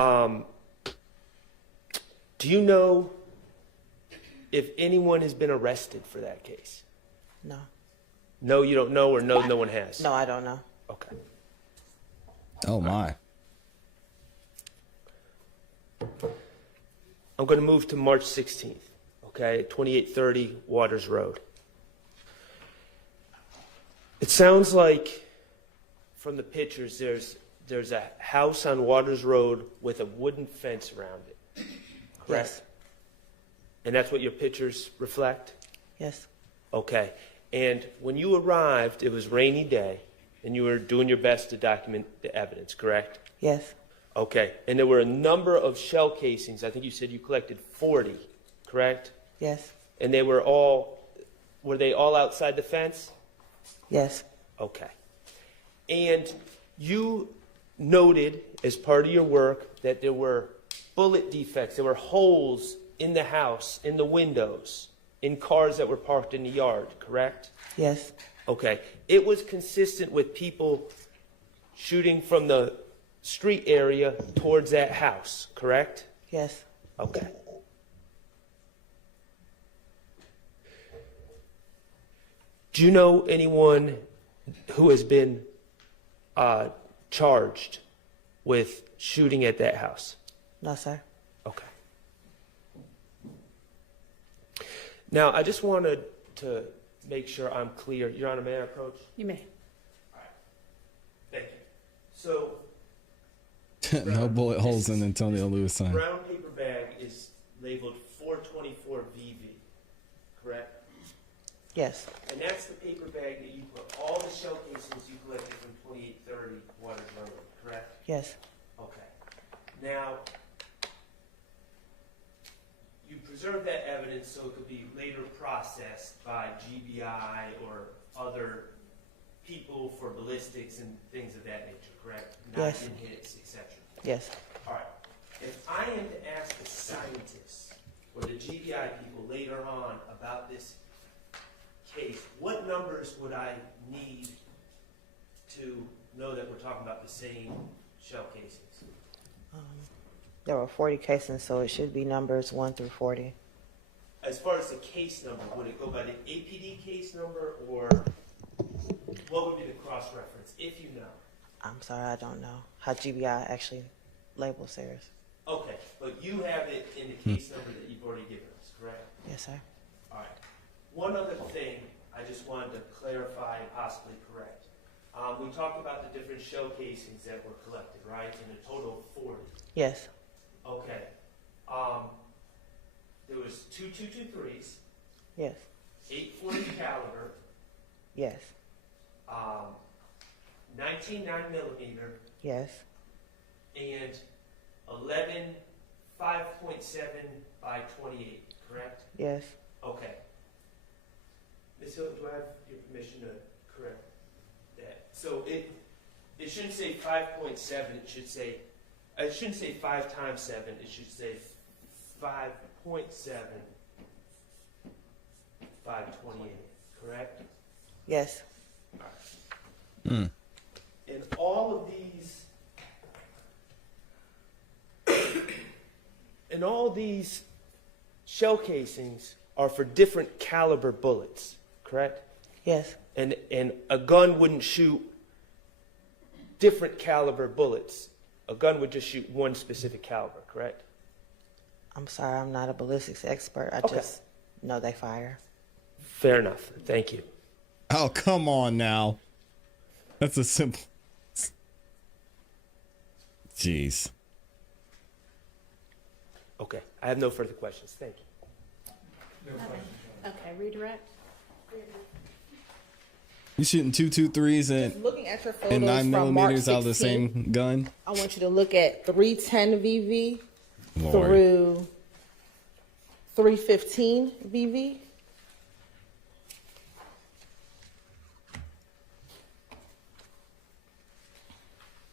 Do you know if anyone has been arrested for that case? No. No, you don't know, or no, no one has? No, I don't know. Okay. Oh my. I'm going to move to March 16th, okay, 2830 Waters Road. It sounds like from the pictures there's a house on Waters Road with a wooden fence around it, correct? Yes. And that's what your pictures reflect? Yes. Okay. And when you arrived, it was a rainy day, and you were doing your best to document the evidence, correct? Yes. Okay. And there were a number of shell casings. I think you said you collected 40, correct? Yes. And were they all outside the fence? Yes. Okay. And you noted as part of your work that there were bullet defects, there were holes in the house, in the windows, in cars that were parked in the yard, correct? Yes. Okay. It was consistent with people shooting from the street area towards that house, correct? Yes. Okay. Do you know anyone who has been charged with shooting at that house? No, sir. Okay. Now, I just wanted to make sure I'm clear. Your Honor, may I approach? You may. Thank you. So, No bullet holes in Antonio Lewis sign. brown paper bag is labeled 424 VV, correct? Yes. And that's the paper bag that you put all the shell casings you collected from 2830 Waters Road, correct? Yes. Okay. Now, you preserve that evidence so it could be later processed by GBI or other people for ballistics and things of that nature, correct? Yes. Not in hits, etc. Yes. All right. If I am to ask the scientists or the GBI people later on about this case, what numbers would I need to know that we're talking about the same shell casings? There were 40 casings, so it should be numbers 1 through 40. As far as the case number, would it go by the APD case number, or what would be the cross-reference, if you know? I'm sorry, I don't know how GBI actually labels theirs. Okay, but you have it in the case number that you've already given us, correct? Yes, sir. All right. One other thing I just wanted to clarify and possibly correct. We talked about the different shell casings that were collected, right? In a total of 40. Yes. Okay. There was 2 223s, Yes. 840 caliber, Yes. 19 9mm, Yes. and 11 5.7 by 28, correct? Yes. Okay. Ms. Hill, do I have your permission to correct that? So it shouldn't say 5.7, it shouldn't say 5 times 7, it should say 5.7 by 28, correct? Yes. All right. And all of these shell casings are for different caliber bullets, correct? Yes. And a gun wouldn't shoot different caliber bullets. A gun would just shoot one specific caliber, correct? I'm sorry, I'm not a ballistics expert. I Okay. just know they fire. Fair enough. Thank you. Oh, come on now. That's a simple. Jeez. Okay. I have no further questions. Thank you. Okay, redirect. You shooting 223s and Looking at your photos 9 from March millimeters out of the 16, same gun? I want you to look at 310 VV Lord. through 315 VV.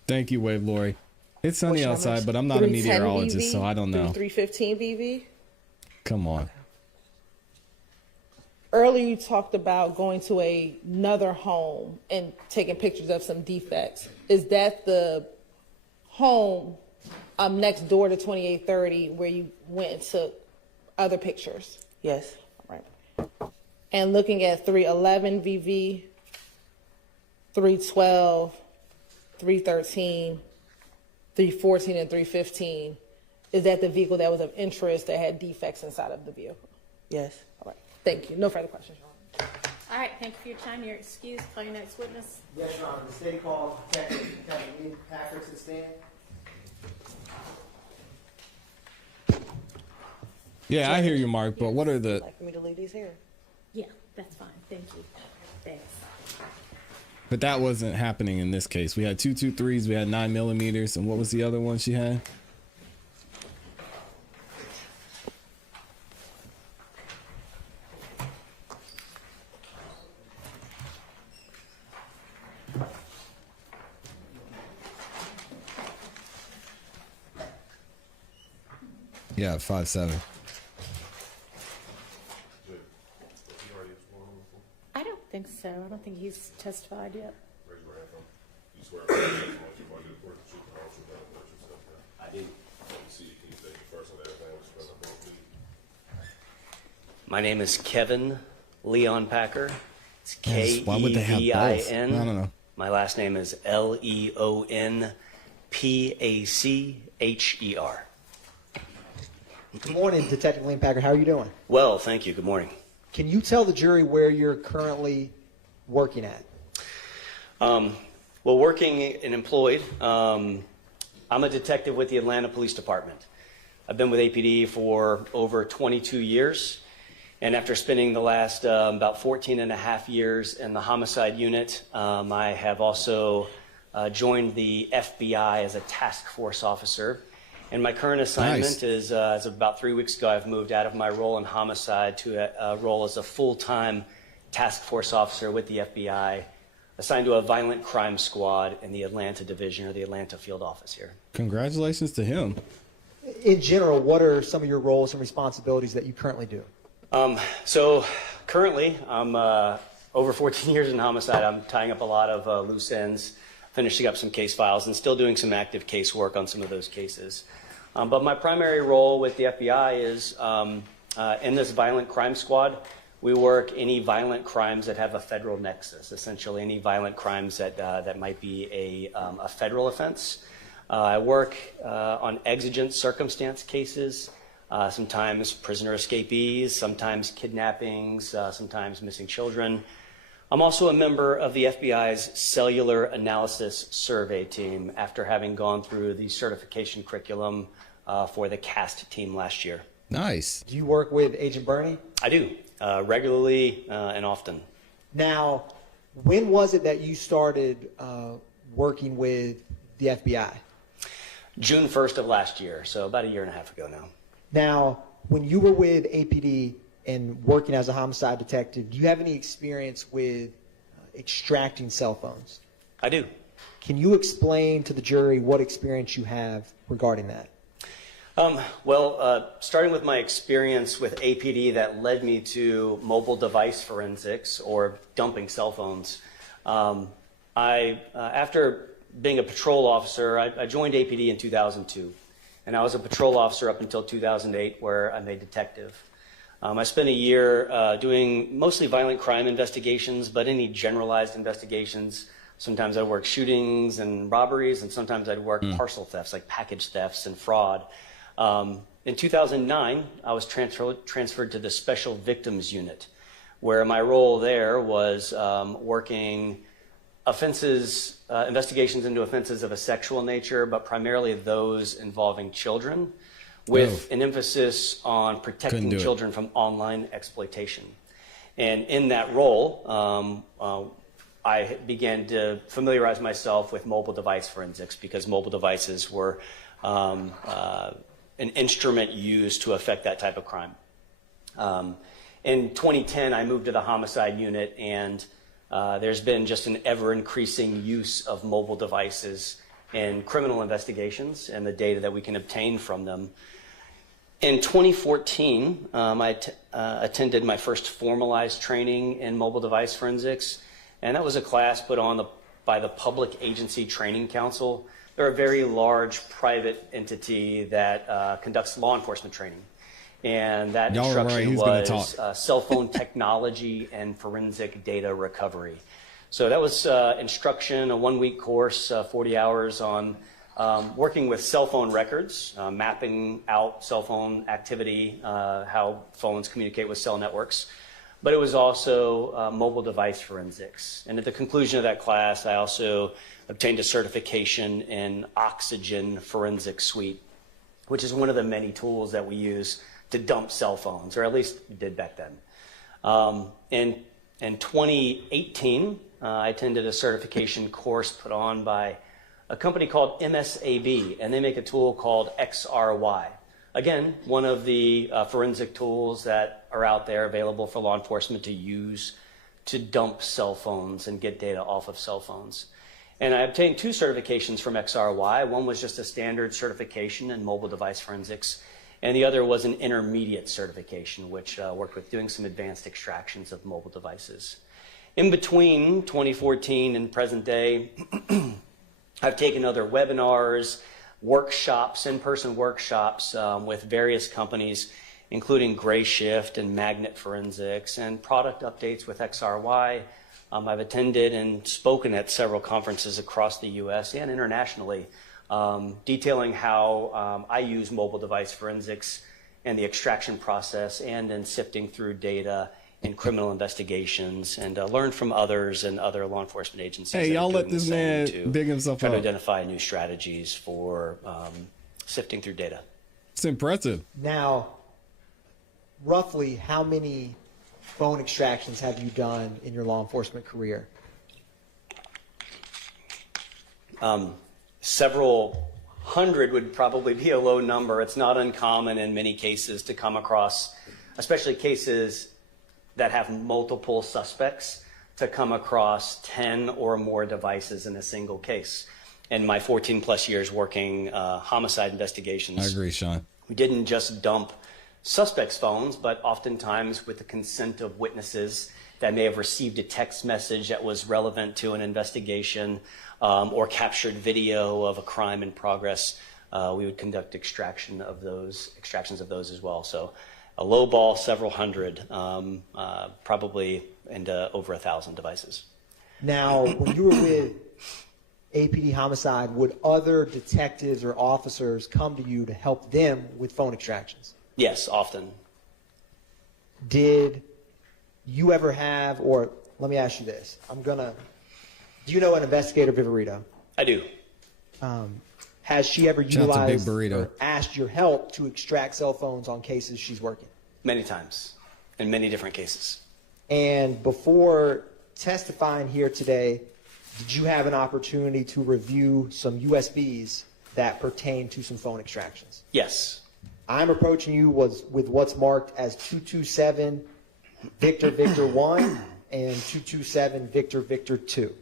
Thank you, Wave Lori. It's sunny Which outside, numbers? but I'm not a 310 meteorologist, VV, so I don't know. 315 VV. Come on. Earlier, you talked about going to another home and taking pictures of some defects. Is that the home next door to 2830 where you went and took other pictures? Yes. Right. And looking at 311 VV, 312, 313, 314, and 315, is that the vehicle that was of interest that had defects inside of the vehicle? Yes. All right. Thank you. No further questions, Your Honor. All right, thank you for your time. You're excused. Call your next witness. Yes, Your Honor. The state calls Detective Whitaker to the stand. Yeah, I hear you, Mark, but what are the... Like for me to leave these here? Yeah, that's fine. Thank you. Thanks. But that wasn't happening in this case. We had 223s, we had 9mm, and what was the other one she had? Yeah, 5.7. I don't think so. I don't think he's testified yet. I do. My name is Kevin Leon Packer. It's Yes, why would they have both? Kevin. I don't know. My last name is Leonpacher. Good morning, Detective Leon Packer. How are you doing? Well, thank you. Good morning. Can you tell the jury where you're currently working at? Well, working and employed, I'm a detective with the Atlanta Police Department. I've been with APD for over 22 years. And after spending the last about 14 and a half years in the homicide unit, I have also joined the FBI as a task force officer. And my current assignment is, as of about 3 weeks ago, I've moved out of my role in homicide to a role as a full-time task force officer with the FBI, assigned to a violent crime squad in the Atlanta division or the Atlanta field office here. Congratulations to him. In general, what are some of your roles and responsibilities that you currently do? So currently, I'm over 14 years in homicide. I'm tying up a lot of loose ends, finishing up some case files, and still doing some active case work on some of those cases. But my primary role with the FBI is in this violent crime squad. We work any violent crimes that have a federal nexus, essentially any violent crimes that might be a federal offense. I work on exigent circumstance cases, sometimes prisoner escapees, sometimes kidnappings, sometimes missing children. I'm also a member of the FBI's Cellular Analysis Survey team after having gone through the certification curriculum for the CAST team last year. Nice. Do you work with Agent Bernie? I do, regularly and often. Now, when was it that you started working with the FBI? June 1st of last year, so about a year and a half ago now. Now, when you were with APD and working as a homicide detective, do you have any experience with extracting cell phones? I do. Can you explain to the jury what experience you have regarding that? Starting with my experience with APD that led me to mobile device forensics or dumping cell phones, after being a patrol officer, I joined APD in 2002. And I was a patrol officer up until 2008, where I made detective. I spent a year doing mostly violent crime investigations, but any generalized investigations. Sometimes I'd work shootings and robberies, and sometimes I'd work parcel thefts, like package thefts and fraud. In 2009, I was transferred to the Special Victims Unit, where my role there was working investigations into offenses of a sexual nature, but primarily those involving children, with an emphasis on protecting children from online exploitation. And in that role, I began to familiarize myself with mobile device forensics because mobile devices were an instrument used to affect that type of crime. In 2010, I moved to the homicide unit, and there's been just an ever-increasing use of mobile devices in criminal investigations and the data that we can obtain from them. In 2014, I attended my first formalized training in mobile device forensics, and that was a class put on by the Public Agency Training Council. They're a very large private entity that conducts law enforcement training. And that instruction was cell phone technology and forensic data recovery. So that was instruction, a 1-week course, 40 hours on working with cell phone records, mapping out cell phone activity, how phones communicate with cell networks. But it was also mobile device forensics. And at the conclusion of that class, I also obtained a certification in Oxygen Forensic Suite, which is one of the many tools that we use to dump cell phones, or at least did back then. In 2018, I attended a certification course put on by a company called MSAB, and they make a tool called XRY. Again, one of the forensic tools that are out there available for law enforcement to use to dump cell phones and get data off of cell phones. And I obtained 2 certifications from XRY. One was just a standard certification in mobile device forensics, and the other was an intermediate certification, which worked with doing some advanced extractions of mobile devices. In between 2014 and present day, I've taken other webinars, workshops, in-person workshops with various companies, including Grayshift and Magnet Forensics, and product updates with XRY. I've attended and spoken at several conferences across the U.S. and internationally, detailing how I use mobile device forensics and the extraction process and in sifting through data in criminal investigations, and learn from others and other law enforcement agencies. Hey, y'all let this man big himself try up. to identify new strategies for sifting through data. It's impressive. Now, roughly how many phone extractions have you done in your law enforcement career? Several hundred would probably be a low number. It's not uncommon in many cases to come across, especially cases that have multiple suspects, to come across 10 or more devices in a single case. In my 14 plus years working homicide investigations, I agree, Sean. we didn't just dump suspects' phones, but oftentimes with the consent of witnesses that may have received a text message that was relevant to an investigation, or captured video of a crime in progress, we would conduct extractions of those as well. So a low ball, several hundred, probably into over 1,000 devices. Now, when you were with APD Homicide, would other detectives or officers come to you to help them with phone extractions? Yes, often. Did you ever have, or let me ask you this, do you know an investigator, Viverito? I do. Has she ever Shout out to Big utilized Burrito. or asked your help to extract cell phones on cases she's working? Many times, in many different cases. And before testifying here today, did you have an opportunity to review some USBs that pertain to some phone extractions? Yes. I'm approaching you with what's marked as 227 Victor Victor 1 and 227 Victor Victor 2.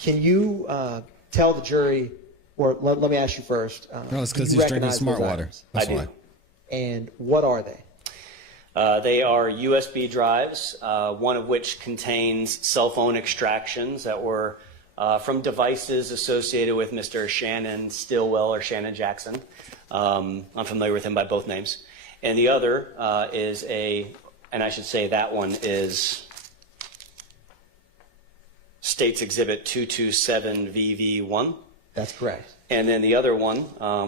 Can you tell the jury, or let me ask you first. No, it's because do you he's drinking recognize smart those water. items? That's I do. why. And what are they? They are USB drives, one of which contains cell phone extractions that were from devices associated with Mr. Shannon Stillwell or Shannon Jackson. I'm familiar with him by both names. And the other is and I should say that one is State's Exhibit 227VV1. That's correct. And then the other one,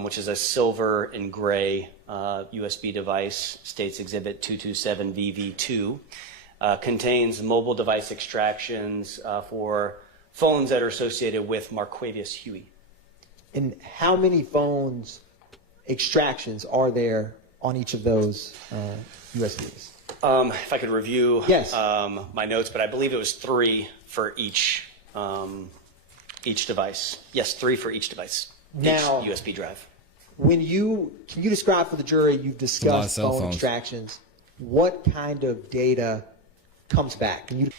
which is a silver and gray USB device, State's Exhibit 227VV2, contains mobile device extractions for phones that are associated with Marquavius Huey. And how many phones extractions are there on each of those USBs? If I could review Yes. my notes, but I believe it was 3 for each device. Yes, 3 for each device, Now, each USB drive. can you describe for the jury, you've lot of discussed cell phone phones. extractions, what kind of data comes back? Can you?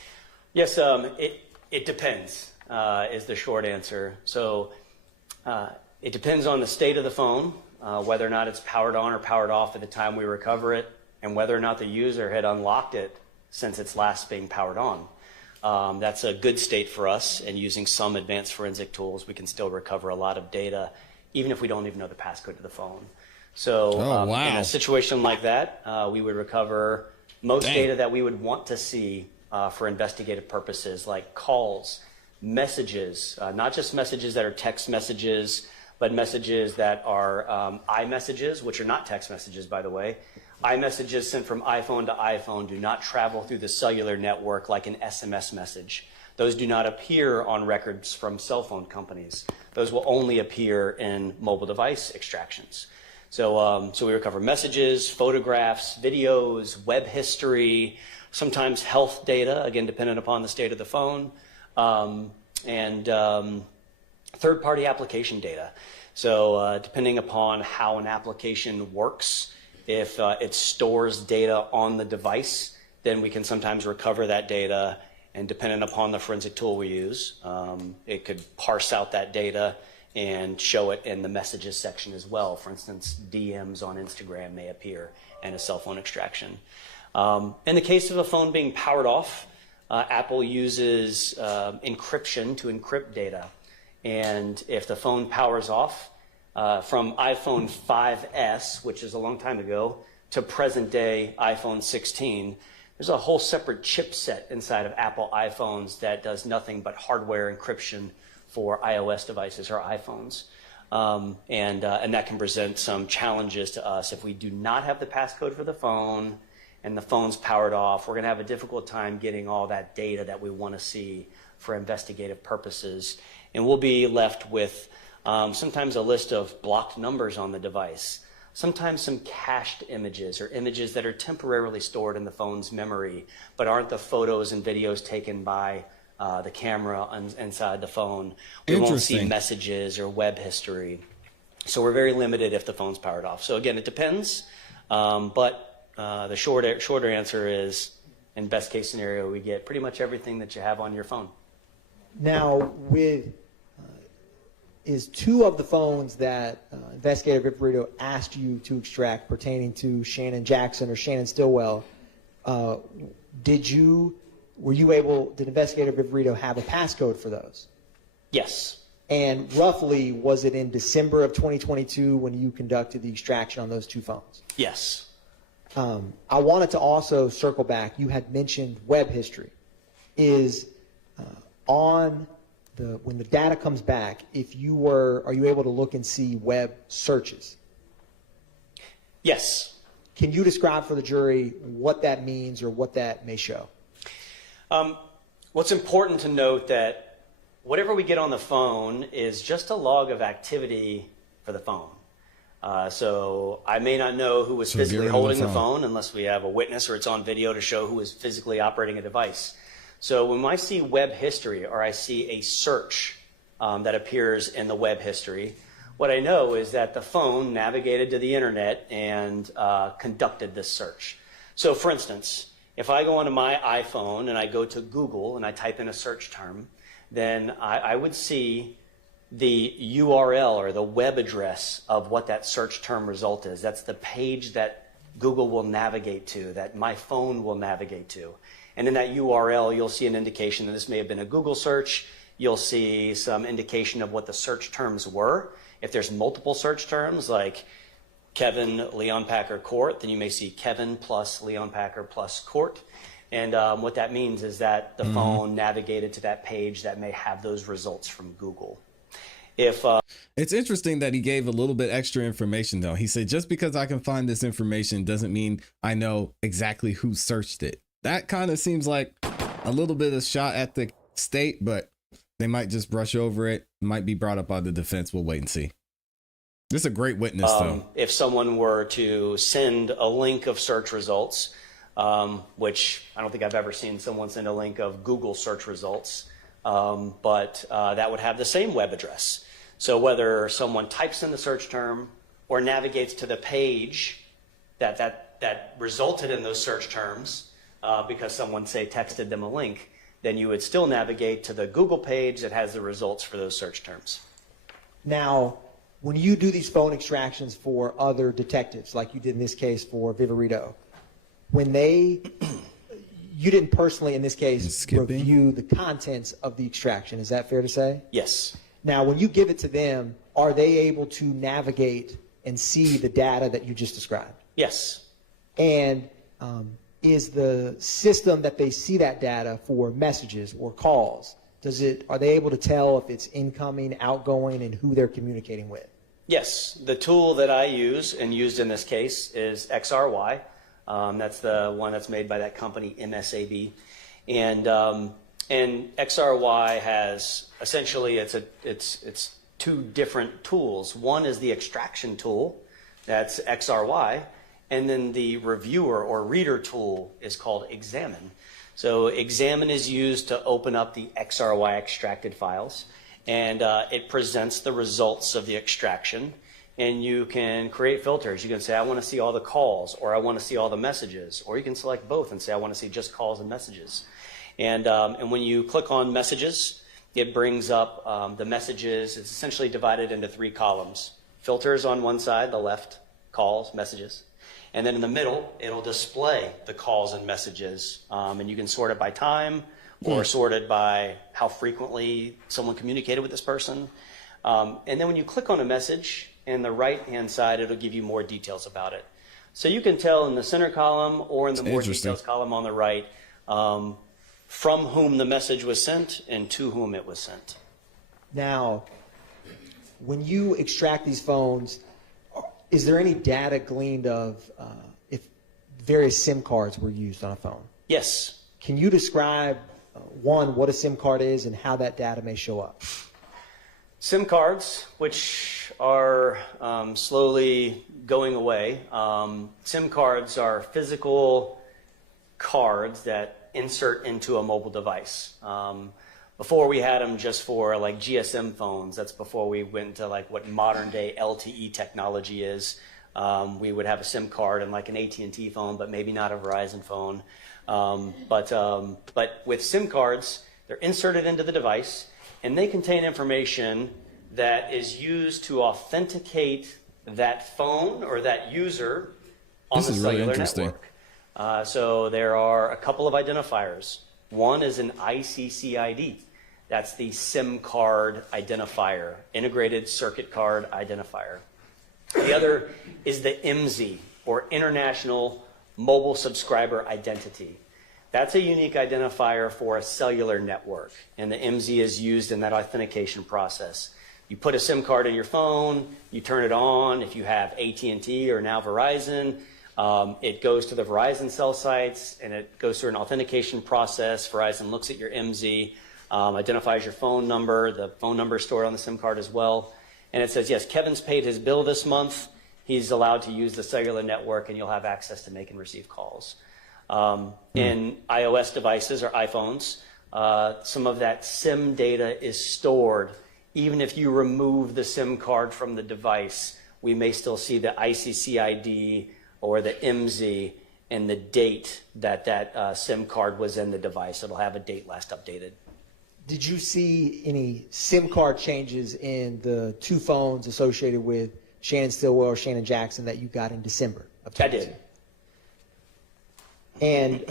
Yes, It depends, is the short answer. So it depends on the state of the phone, whether or not it's powered on or powered off at the time we recover it, and whether or not the user had unlocked it since it's last being powered on. That's a good state for us, and using some advanced forensic tools, we can still recover a lot of data, even if we don't even know the passcode to the phone. So in a situation like that, we would recover most data that we would want to see for investigative purposes, like calls, messages, not just messages that are text messages, but messages that are iMessages, which are not text messages, by the way. iMessages sent from iPhone to iPhone do not travel through the cellular network like an SMS message. Those do not appear on records from cell phone companies. Those will only appear in mobile device extractions. So we recover messages, photographs, videos, web history, sometimes health data, again, dependent upon the state of the phone, and third-party application data. So depending upon how an application works, if it stores data on the device, then we can sometimes recover that data, and depending upon the forensic tool we use, it could parse out that data and show it in the messages section as well. For instance, DMs on Instagram may appear in a cell phone extraction. In the case of a phone being powered off, Apple uses encryption to encrypt data. And if the phone powers off, from iPhone 5S, which is a long time ago, to present day iPhone 16, there's a whole separate chipset inside of Apple iPhones that does nothing but hardware encryption for iOS devices or iPhones. And that can present some challenges to us. If we do not have the passcode for the phone and the phone's powered off, we're going to have a difficult time getting all that data that we want to see for investigative purposes. And we'll be left with sometimes a list of blocked numbers on the device, sometimes some cached images or images that are temporarily stored in the phone's memory, but aren't the photos and videos taken by the camera inside the phone. We won't see messages or web history. So we're very limited if the phone's powered off. So again, it depends, but the shorter answer is, in best case scenario, we get pretty much everything that you have on your phone. Now, is two of the phones that investigator Viparito asked you to extract pertaining to Shannon Jackson or Shannon Stillwell, did investigator Viparito have a passcode for those? Yes. And roughly, was it in December of 2022 when you conducted the extraction on those two phones? Yes. I wanted to also circle back. You had mentioned web history. When the data comes back, are you able to look and see web searches? Yes. Can you describe for the jury what that means or what that may show? What's important to note that whatever we get on the phone is just a log of activity for the phone. So I may not know who was physically holding the phone unless we have a witness or it's on video to show who is physically operating a device. So when I see web history or I see a search that appears in the web history, what I know is that the phone navigated to the internet and conducted this search. So for instance, if I go onto my iPhone and I go to Google and I type in a search term, then I would see the URL or the web address of what that search term result is. That's the page that Google will navigate to, that my phone will navigate to. And in that URL, you'll see an indication that this may have been a Google search. You'll see some indication of what the search terms were. If there's multiple search terms like Kevin Leon Packer Court, then you may see Kevin plus Leon Packer plus Court. And what that means is that the phone navigated to that page that may have those results from Google. It's interesting that he gave a little bit extra information, though. He said, just because I can find this information doesn't mean I know exactly who searched it. That kind of seems like a little bit of shot at the state, but they might just brush over it. Might be brought up by the defense. We'll wait and see. This is a great witness, though. If someone were to send a link of search results, which I don't think I've ever seen someone send a link of Google search results, but that would have the same web address. So whether someone types in the search term or navigates to the page that resulted in those search terms, because someone, say, texted them a link, then you would still navigate to the Google page that has the results for those search terms. Now, when you do these phone extractions for other detectives, like you did in this case for Vivarito, when you didn't personally, in this case, review the contents of the extraction. Is that fair to say? Yes. Now, when you give it to them, are they able to navigate and see the data that you just described? Yes. And is the system that they see that data for messages or calls, are they able to tell if it's incoming, outgoing, and who they're communicating with? Yes. The tool that I use and used in this case is XRY. That's the one that's made by that company, MSAB. And XRY has essentially, it's two different tools. One is the extraction tool, that's XRY, and then the reviewer or reader tool is called Examine. So Examine is used to open up the XRY extracted files, and it presents the results of the extraction. And you can create filters. You can say, I want to see all the calls, or I want to see all the messages, or you can select both and say, I want to see just calls and messages. And when you click on messages, it brings up the messages. It's essentially divided into 3 columns. Filters on one side, the left, calls, messages. And then in the middle, it'll display the calls and messages. And you can sort it by time or sort it by how frequently someone communicated with this person. And then when you click on a message, in the right-hand side, it'll give you more details about it. So you can tell in the center column or in the more details column on the right from whom the message was sent and to whom it was sent. Now, when you extract these phones, is there any data gleaned of if various SIM cards were used on a phone? Yes. Can you describe, one, what a SIM card is and how that data may show up? SIM cards, which are slowly going away. SIM cards are physical cards that insert into a mobile device. Before we had them just for like GSM phones. That's before we went into like what modern day LTE technology is. We would have a SIM card in like an AT&T phone, but maybe not a Verizon phone. But with SIM cards, they're inserted into the device, and they contain information that is used to authenticate that phone or that user on the cellular network. So there are a couple of identifiers. One is an ICCID. That's the SIM card identifier, integrated circuit card identifier. The other is the IMSI, or International Mobile Subscriber Identity. That's a unique identifier for a cellular network, and the IMSI is used in that authentication process. You put a SIM card in your phone, you turn it on. If you have AT&T or now Verizon, it goes to the Verizon cell sites, and it goes through an authentication process. Verizon looks at your IMSI, identifies your phone number. The phone number is stored on the SIM card as well. And it says, yes, Kevin's paid his bill this month. He's allowed to use the cellular network, and you'll have access to make and receive calls. In iOS devices or iPhones, some of that SIM data is stored. Even if you remove the SIM card from the device, we may still see the ICCID or the IMSI and the date that SIM card was in the device. It'll have a date last updated. Did you see any SIM card changes in the 2 phones associated with Shannon Stillwell or Shannon Jackson that you got in December of 2022? I did. And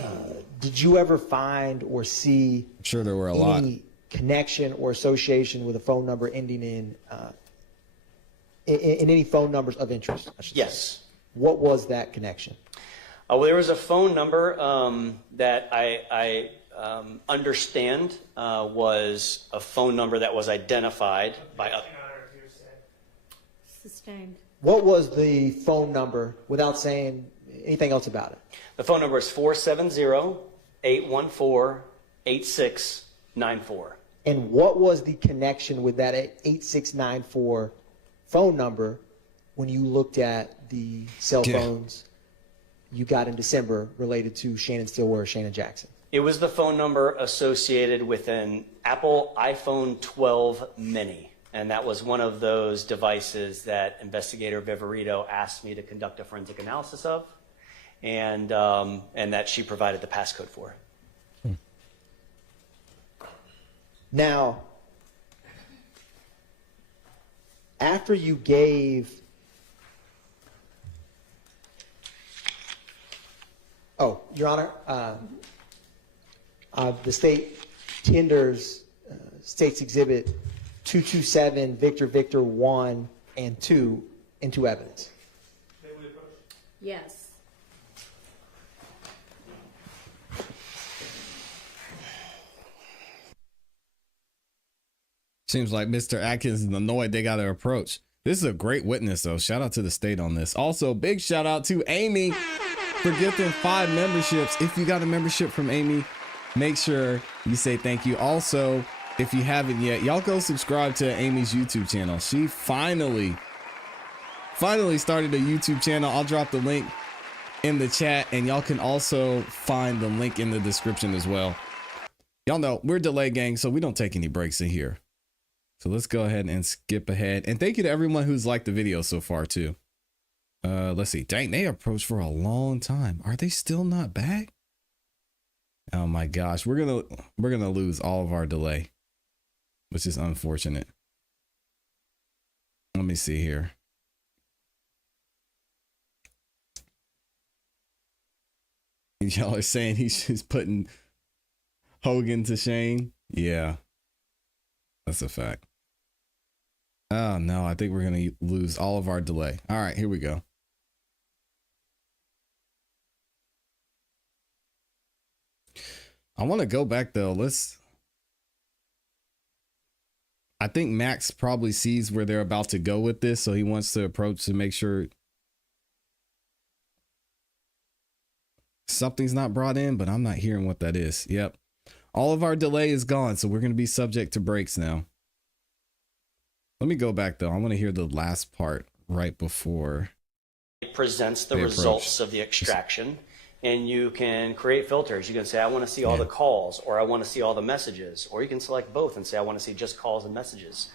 did you ever find or see I'm sure there were a lot. Connection or association with a phone number ending in any phone numbers of interest? Yes. What was that connection? Well, there was a phone number that I understand was a phone number that was identified by others. Sustained. What was the phone number without saying anything else about it? The phone number is 470-814-8694. And what was the connection with that 8694 phone number when you looked at the cell phones you got in December related to Shannon Stillwell or Shannon Jackson? It was the phone number associated with an Apple iPhone 12 mini. And that was one of those devices that investigator Vivarito asked me to conduct a forensic analysis of, and that she provided the passcode for. Now, after you gave, oh, Your Honor, the state tenders State's Exhibit 227, Victor 1 and 2 into evidence. Yes. Seems like Mr. Atkins is annoyed they got to approach. This is a great witness, though. Shout out to the state on this. Also, big shout out to Amy for gifting 5 memberships. If you got a membership from Amy, make sure you say thank you. Also, if you haven't yet, y'all go subscribe to Amy's YouTube channel. She finally started a YouTube channel. I'll drop the link in the chat, and y'all can also find the link in the description as well. Y'all know we're Delay Gang, so we don't take any breaks in here. So let's go ahead and skip ahead. And thank you to everyone who's liked the video so far too. Let's see. Dang, they approached for a long time. Are they still not back? Oh my gosh, we're gonna lose all of our delay, which is unfortunate. Let me see here. Y'all are saying he's putting Hogan to shame. Yeah, that's a fact. Oh no, I think we're gonna lose all of our delay. All right, here we go. I want to go back though. I think Max probably sees where they're about to go with this, so he wants to approach to make sure something's not brought in, but I'm not hearing what that is. Yep. All of our delay is gone, so we're going to be subject to breaks now. Let me go back though. I want to hear the last part right before. It presents the results of the extraction, and you can create filters. You can say, I want to see all the calls, or I want to see all the messages, or you can select both and say, I want to see just calls and messages.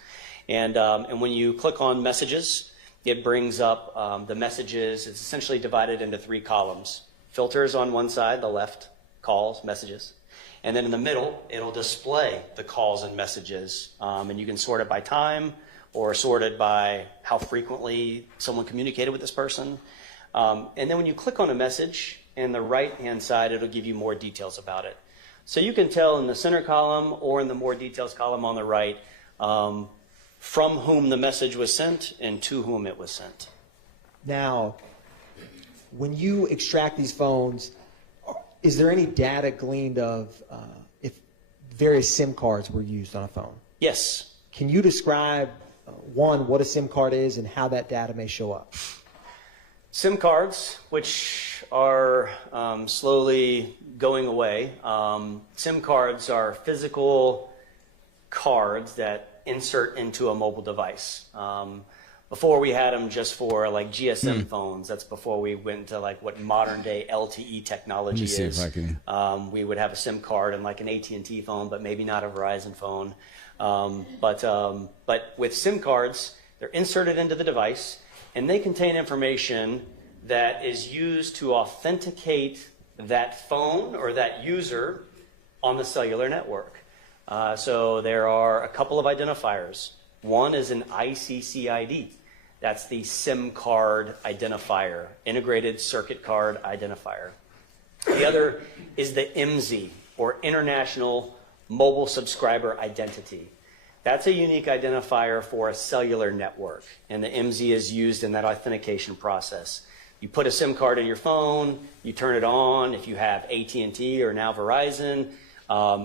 And when you click on messages, it brings up the messages. It's essentially divided into 3 columns. Filters on one side, the left, calls, messages. And then in the middle, it'll display the calls and messages. And you can sort it by time or sort it by how frequently someone communicated with this person. And then when you click on a message, in the right-hand side, it'll give you more details about it. So you can tell in the center column or in the more details column on the right from whom the message was sent and to whom it was sent. Now, when you extract these phones, is there any data gleaned of if various SIM cards were used on a phone? Yes. Can you describe, one, what a SIM card is and how that data may show up? SIM cards, which are slowly going away. SIM cards are physical cards that insert into a mobile device. Before we had them just for like GSM phones. That's before we went to like what modern day LTE technology is. Let me see if I can. We would have a SIM card in like an AT&T phone, but maybe not a Verizon phone. But with SIM cards, they're inserted into the device, and they contain information that is used to authenticate that phone or that user on the cellular network. So there are a couple of identifiers. One is an ICCID. That's the SIM card identifier, integrated circuit card identifier. The other is the IMSI, or International Mobile Subscriber Identity. That's a unique identifier for a cellular network, and the IMSI is used in that authentication process. You put a SIM card in your phone, you turn it on. If you have AT&T or now Verizon,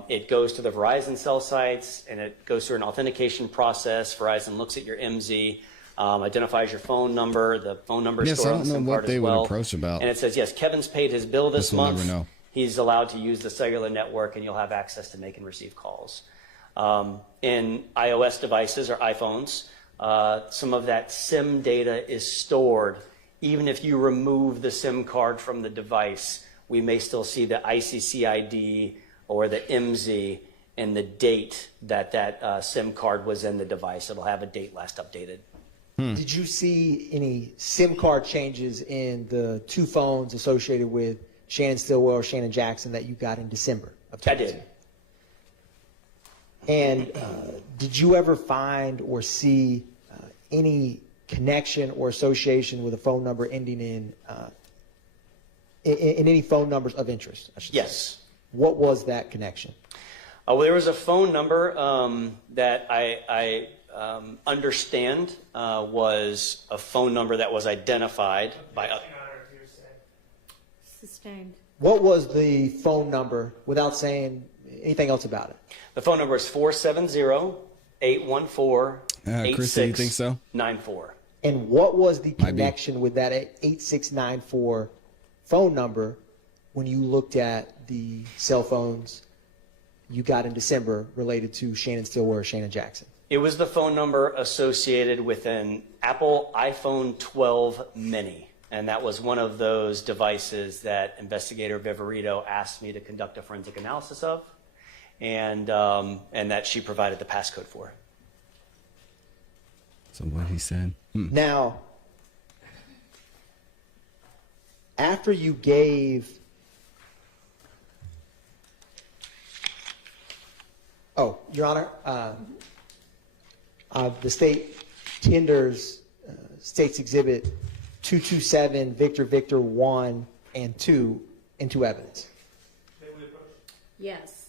it goes to the Verizon cell sites, and it goes through an authentication process. Verizon looks at your IMSI, identifies your phone number. The phone number is stored on the SIM card as well. And it says, yes, Kevin's paid his bill this month. He's allowed to use the cellular network, and you'll have access to make and receive calls. In iOS devices or iPhones, some of that SIM data is stored. Even if you remove the SIM card from the device, we may still see the ICCID or the IMSI and the date that that SIM card was in the device. It'll have a date last updated. Did you see any SIM card changes in the 2 phones associated with Shannon Stillwell or Shannon Jackson that you got in December of 2022? I And did you ever find or see any connection or association with a phone number ending in any phone numbers of interest? I should say? Yes. What was that connection? Well, there was a phone number that I understand was a phone number that was identified by. Sustained. What was the phone number without saying anything else about it? The phone number is 470-814-8694. Christy, you think so? And what was the connection with that 8694 phone number when you looked at the cell phones you got in December related to Shannon Stillwell or Shannon Jackson? It was the phone number associated with an Apple iPhone 12 mini. And that was one of those devices that investigator Viverito asked me to conduct a forensic analysis of, and that she provided the passcode for. So what he said. Now, after you gave, Your Honor, the state tenders State's Exhibit 227, Victor 1 and 2 into evidence. Yes.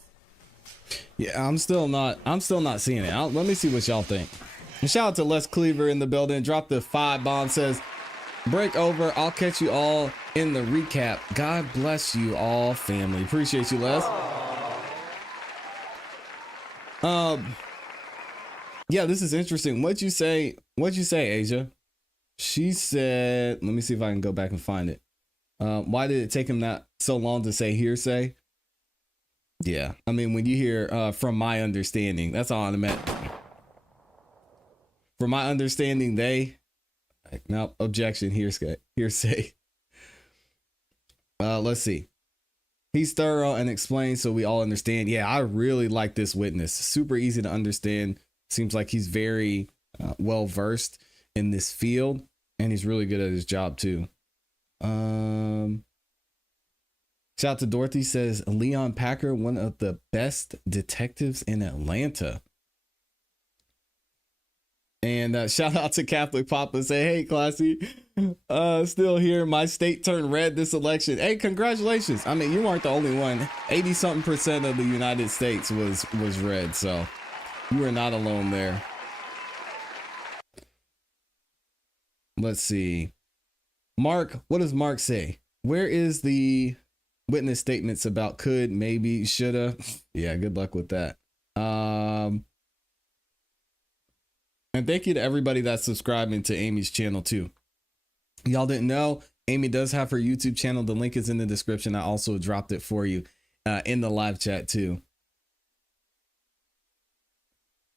Yeah, I'm still not seeing it. Let me see what y'all think. And shout out to Les Cleaver in the building. Drop the 5 bomb, says, break over. I'll catch you all in the recap. God bless you all, family. Appreciate you, Les. Yeah, this is interesting. What'd you say, Asia? She said, let me see if I can go back and find it. Why did it take him that so long to say hearsay? Yeah, I mean, when you hear from my understanding, that's all I meant. From my understanding, no, objection, hearsay. Let's see. He's thorough and explains so we all understand. Yeah, I really like this witness. Super easy to understand. Seems like he's very well versed in this field, and he's really good at his job too. Shout out to Dorothy, says Leon Packer, one of the best detectives in Atlanta. And shout out to Catholic Papa, say, hey, ClassE, still here. My state turned red this election. Hey, congratulations. I mean, you weren't the only one. 80-something% of the United States was red, so you were not alone there. Let's see. Mark, what does Mark say? Where is the witness statements about could, maybe, shoulda? Yeah, good luck with that. And thank you to everybody that's subscribing to Amy's channel too. Y'all didn't know, Amy does have her YouTube channel. The link is in the description. I also dropped it for you in the live chat too.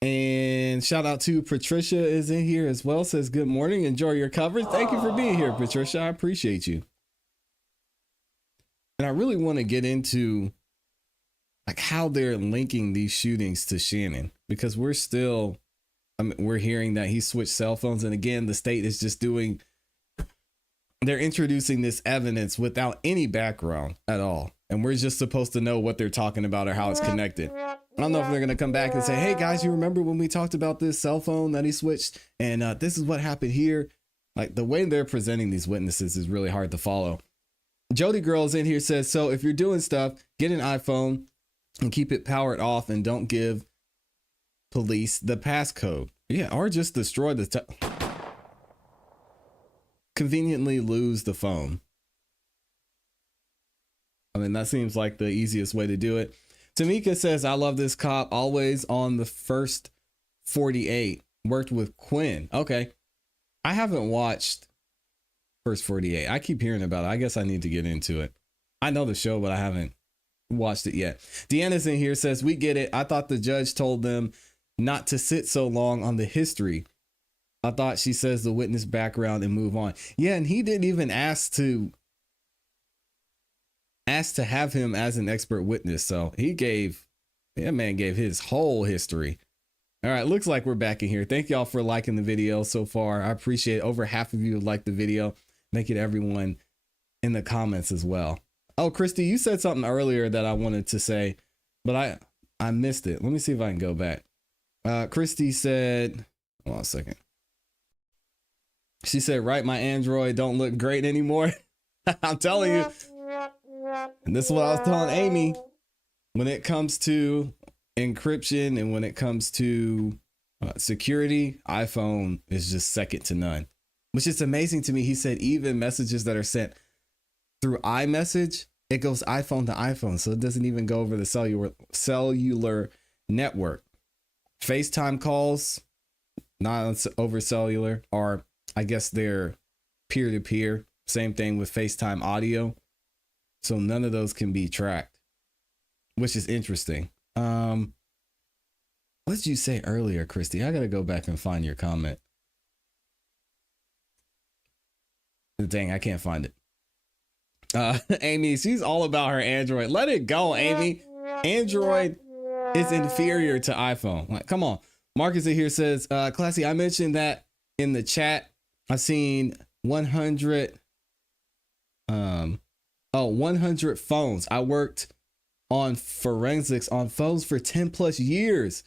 And shout out to Patricia is in here as well. Says, good morning. Enjoy your coverage. Thank you for being here, Patricia. I appreciate you. And I really want to get into like how they're linking these shootings to Shannon, because we're hearing that he switched cell phones. And again, the state is just they're introducing this evidence without any background at all. And we're just supposed to know what they're talking about or how it's connected. I don't know if they're going to come back and say, hey guys, you remember when we talked about this cell phone that he switched and this is what happened here. Like the way they're presenting these witnesses is really hard to follow. Jody Girls in here says, so if you're doing stuff, get an iPhone and keep it powered off and don't give police the passcode. Yeah, or just destroy conveniently lose the phone. I mean, that seems like the easiest way to do it. Tamika says, I love this cop, always on the first 48. Worked with Quinn. Okay. I haven't watched First 48. I keep hearing about it. I guess I need to get into it. I know the show, but I haven't watched it yet. Deanna's in here, says, we get it. I thought the judge told them not to sit so long on the history. I thought she says the witness background and move on. Yeah, and he didn't even ask to have him as an expert witness. So that man gave his whole history. All right, looks like we're back in here. Thank y'all for liking the video so far. I appreciate it. Over half of you liked the video. Thank you to everyone in the comments as well. Oh, Christy, you said something earlier that I wanted to say, but I missed it. Let me see if I can go back. Christy said, hold on a second. She said, right, my Android don't look great anymore. I'm telling you. And this is what I was telling Amy. When it comes to encryption and when it comes to security, iPhone is just second to none, which is amazing to me. He said even messages that are sent through iMessage, it goes iPhone to iPhone. So it doesn't even go over the cellular network. FaceTime calls, not over cellular, are, I guess they're peer to peer. Same thing with FaceTime audio. So none of those can be tracked, which is interesting. What did you say earlier, Christy? I got to go back and find your comment. Dang, I can't find it. Amy, she's all about her Android. Let it go, Amy. Android is inferior to iPhone. Like, come on. Marcus here says, ClassE, I mentioned that in the chat. I've seen 100 phones. I worked on forensics on phones for 10 plus years.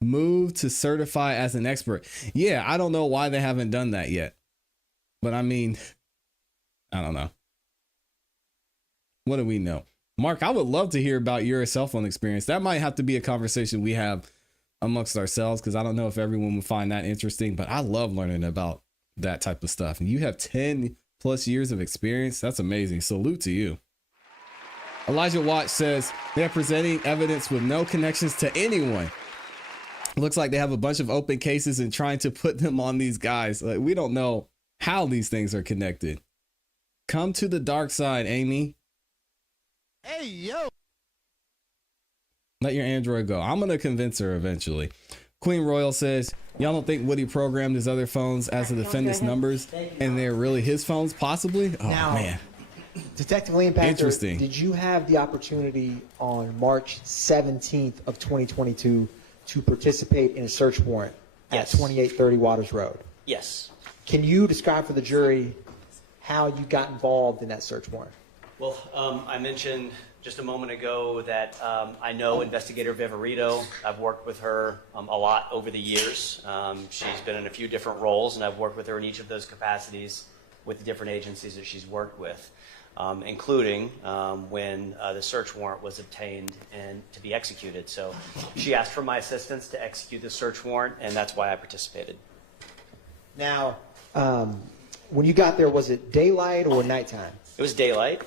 Moved to certify as an expert. Yeah, I don't know why they haven't done that yet. But I mean, I don't know. What do we know? Mark, I would love to hear about your cell phone experience. That might have to be a conversation we have amongst ourselves, because I don't know if everyone would find that interesting, but I love learning about that type of stuff. And you have 10 plus years of experience. That's amazing. Salute to you. Elijah Watch says they're presenting evidence with no connections to anyone. Looks like they have a bunch of open cases and trying to put them on these guys. Like, we don't know how these things are connected. Come to the dark side, Amy. Hey, yo. Let your Android go. I'm going to convince her eventually. Queen Royal says, y'all don't think Woody programmed his other phones as the defendant's numbers and they're really his phones, possibly? Oh, now, man. Detective Lee and Packer, Interesting. did you have the opportunity on March 17th of 2022 to participate in a search warrant Yes. at 2830 Waters Road? Yes. Can you describe for the jury how you got involved in that search warrant? Well, I mentioned just a moment ago that I know Investigator Viverito. I've worked with her a lot over the years. She's been in a few different roles, and I've worked with her in each of those capacities with the different agencies that she's worked with, including when the search warrant was obtained and to be executed. So she asked for my assistance to execute the search warrant, and that's why I participated. Now, when you got there, was it daylight or nighttime? It was daylight.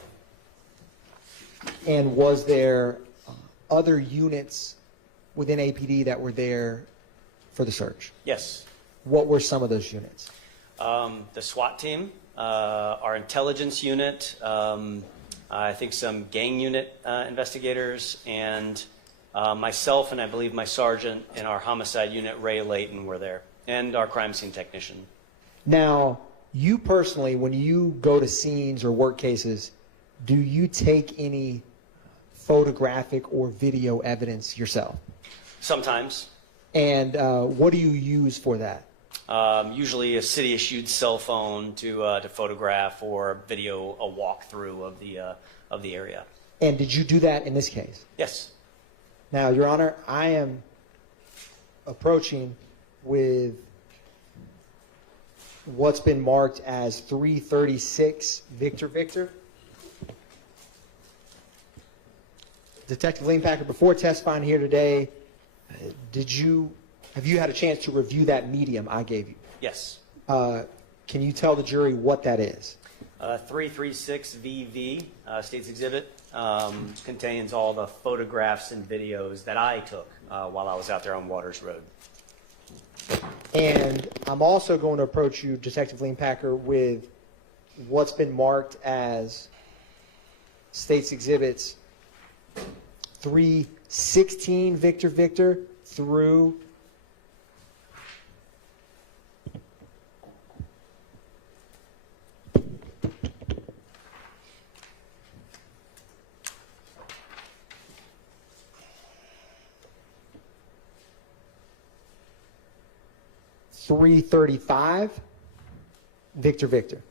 And was there other units within APD that were there for the search? Yes. What were some of those units? The SWAT team, our intelligence unit, I think some gang unit investigators, and myself and I believe my sergeant and our homicide unit, Ray Layton, were there, and our crime scene technician. Now, you personally, when you go to scenes or work cases, do you take any photographic or video evidence yourself? Sometimes. And what do you use for that? Usually a city-issued cell phone to photograph or video a walkthrough of the area. And did you do that in this case? Yes. Now, Your Honor, I am approaching with what's been marked as 336 Victor. Detective Lee and Packer, before testifying here today, have you had a chance to review that medium I gave you? Yes. Can you tell the jury what that is? 336 VV, State's Exhibit, contains all the photographs and videos that I took while I was out there on Waters Road. And I'm also going to approach you, Detective Lee and Packer, with what's been marked as State's Exhibits 316 Victor through 335 Victor.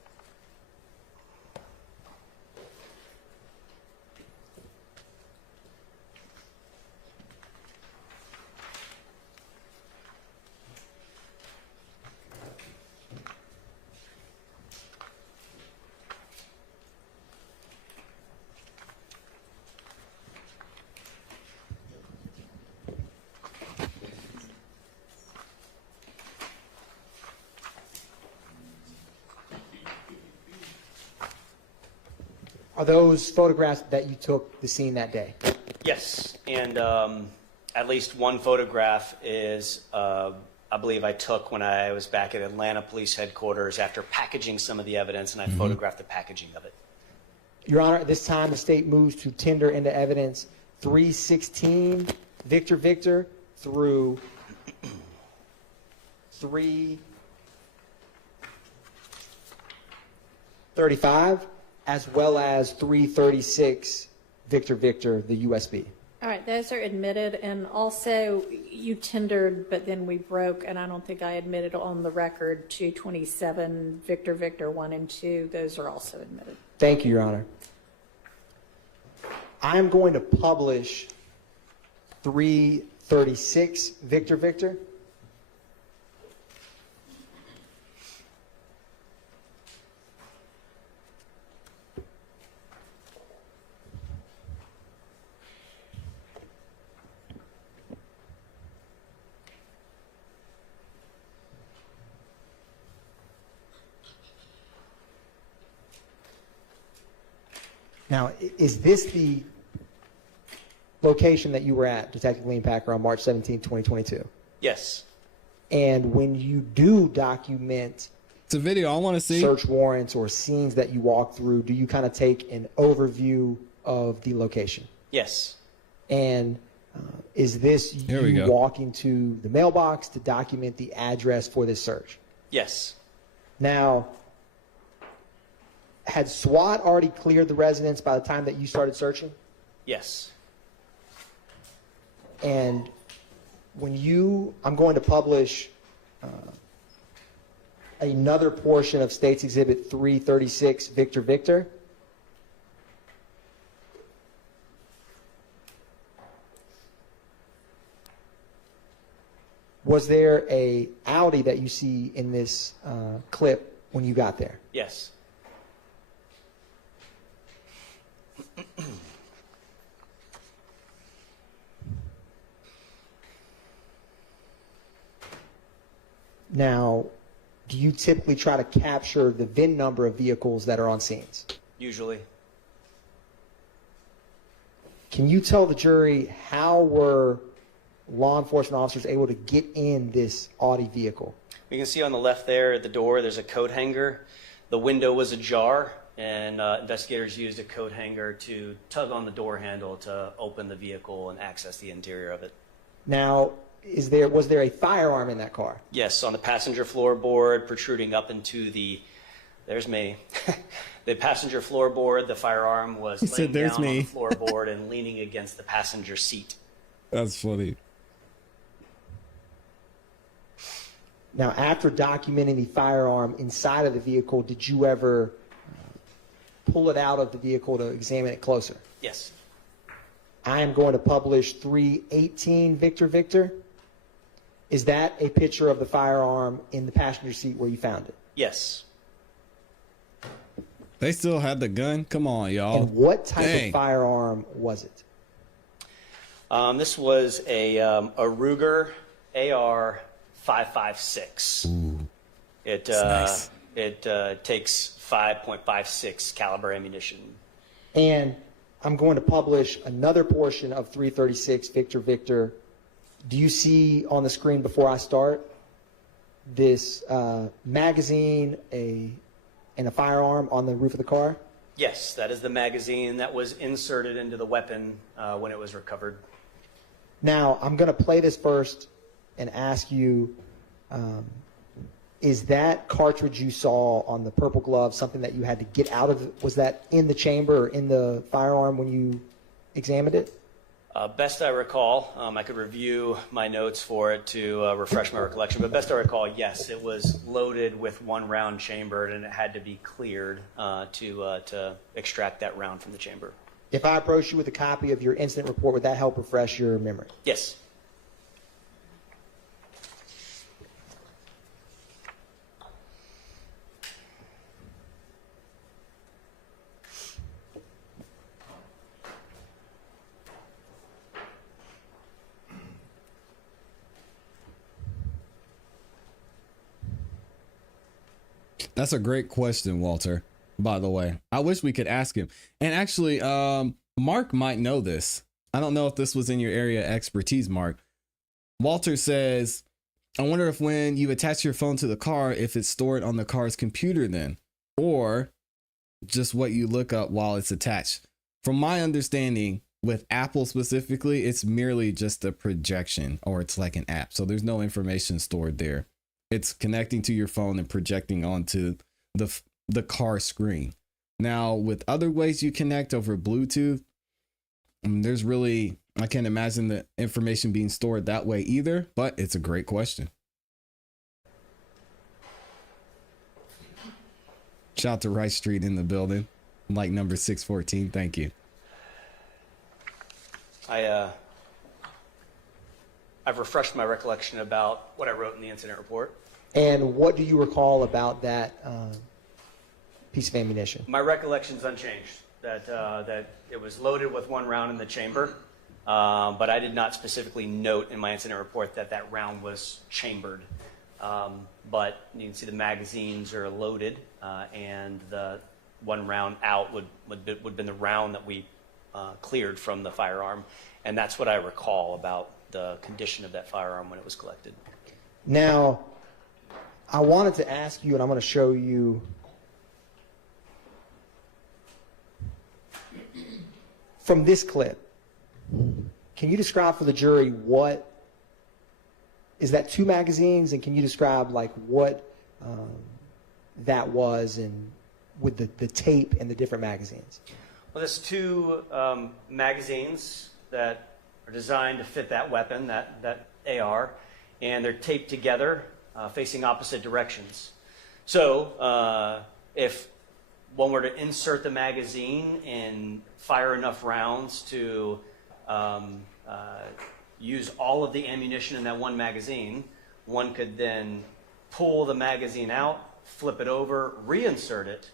Are those photographs that you took the scene that day? Yes, and at least one photograph is, I believe I took when I was back at Atlanta Police Headquarters after packaging some of the evidence, and I photographed the packaging of it. Your Honor, at this time, the state moves to tender into evidence 316 Victor Victor through 335, as well as 336 Victor Victor, the USB. All right, those are admitted, and also you tendered, but then we broke, and I don't think I admitted on the record 227 Victor Victor 1 and 2. Those are also admitted. Thank you, Your Honor. I'm going to publish 336 Victor Victor. Now, is this the location that you were at, Detective Lean Packer, on March 17, 2022? Yes. And when you do document It's a video I want to see. search warrants or scenes that you walk through, do you kind of take an overview of the location? Yes. And is this Here we you go. walking to the mailbox to document the address for this search? Yes. Now, had SWAT already cleared the residence by the time that you started searching? Yes. And when I'm going to publish another portion of State's Exhibit 336, Victor Victor. Was there a Audi that you see in this clip when you got there? Yes. Now, do you typically try to capture the VIN number of vehicles that are on scenes? Usually. Can you tell the jury how were law enforcement officers able to get in this Audi vehicle? You can see on the left there at the door, there's a coat hanger. The window was ajar, and investigators used a coat hanger to tug on the door handle to open the vehicle and access the interior of it. Now, was there a firearm in that car? Yes, on the passenger floorboard, protruding up into there's me. The passenger floorboard, the firearm was laying "There's down on me." the floorboard and leaning against the passenger seat. That's funny. Now, after documenting the firearm inside of the vehicle, did you ever pull it out of the vehicle to examine it closer? Yes. I am going to publish 318 Victor Victor. Is that a picture of the firearm in the passenger seat where you found it? Yes. They still had the gun? Come on, y'all. And what type Dang. of firearm was it? This was a Ruger AR 556. It nice. it takes 5.56 caliber ammunition. And I'm going to publish another portion of 336 Victor Victor. Do you see on the screen before I start this magazine and a firearm on the roof of the car? Yes, that is the magazine that was inserted into the weapon when it was recovered. Now, I'm going to play this first and ask you, is that cartridge you saw on the purple glove something that you had to get out of? Was that in the chamber or in the firearm when you examined it? Best I recall, I could review my notes for it to refresh my recollection, but best I recall, yes, it was loaded with one round chambered, and it had to be cleared to extract that round from the chamber. If I approach you with a copy of your incident report, would that help refresh your memory? Yes. That's a great question, Walter. by the way. I wish we could ask him. And actually, Mark might know this. I don't know if this was in your area of expertise, Mark. Walter says, I wonder if when you attach your phone to the car, if it's stored on the car's computer then, or just what you look up while it's attached. From my understanding, with Apple specifically, it's merely just a projection, or it's like an app. So there's no information stored there. It's connecting to your phone and projecting onto the car screen. Now, with other ways you connect over Bluetooth, there's really, I can't imagine the information being stored that way either, but it's a great question. Shout out to Rice Street in the building, like number 614. Thank you. I've refreshed my recollection about what I wrote in the incident report. And what do you recall about that piece of ammunition? My recollection's unchanged, that it was loaded with one round in the chamber, but I did not specifically note in my incident report that that round was chambered. But you can see the magazines are loaded, and the one round out would have been the round that we cleared from the firearm, and that's what I recall about the condition of that firearm when it was collected. Now, I wanted to ask you, and I'm going to show you from this clip. Can you describe for the jury what is that, 2 magazines, and can you describe like what that was, and with the tape and the different magazines? Well, there's 2 magazines that are designed to fit that weapon, that AR, and they're taped together facing opposite directions. So if one were to insert the magazine and fire enough rounds to use all of the ammunition in that one magazine, one could then pull the magazine out, flip it over, reinsert it,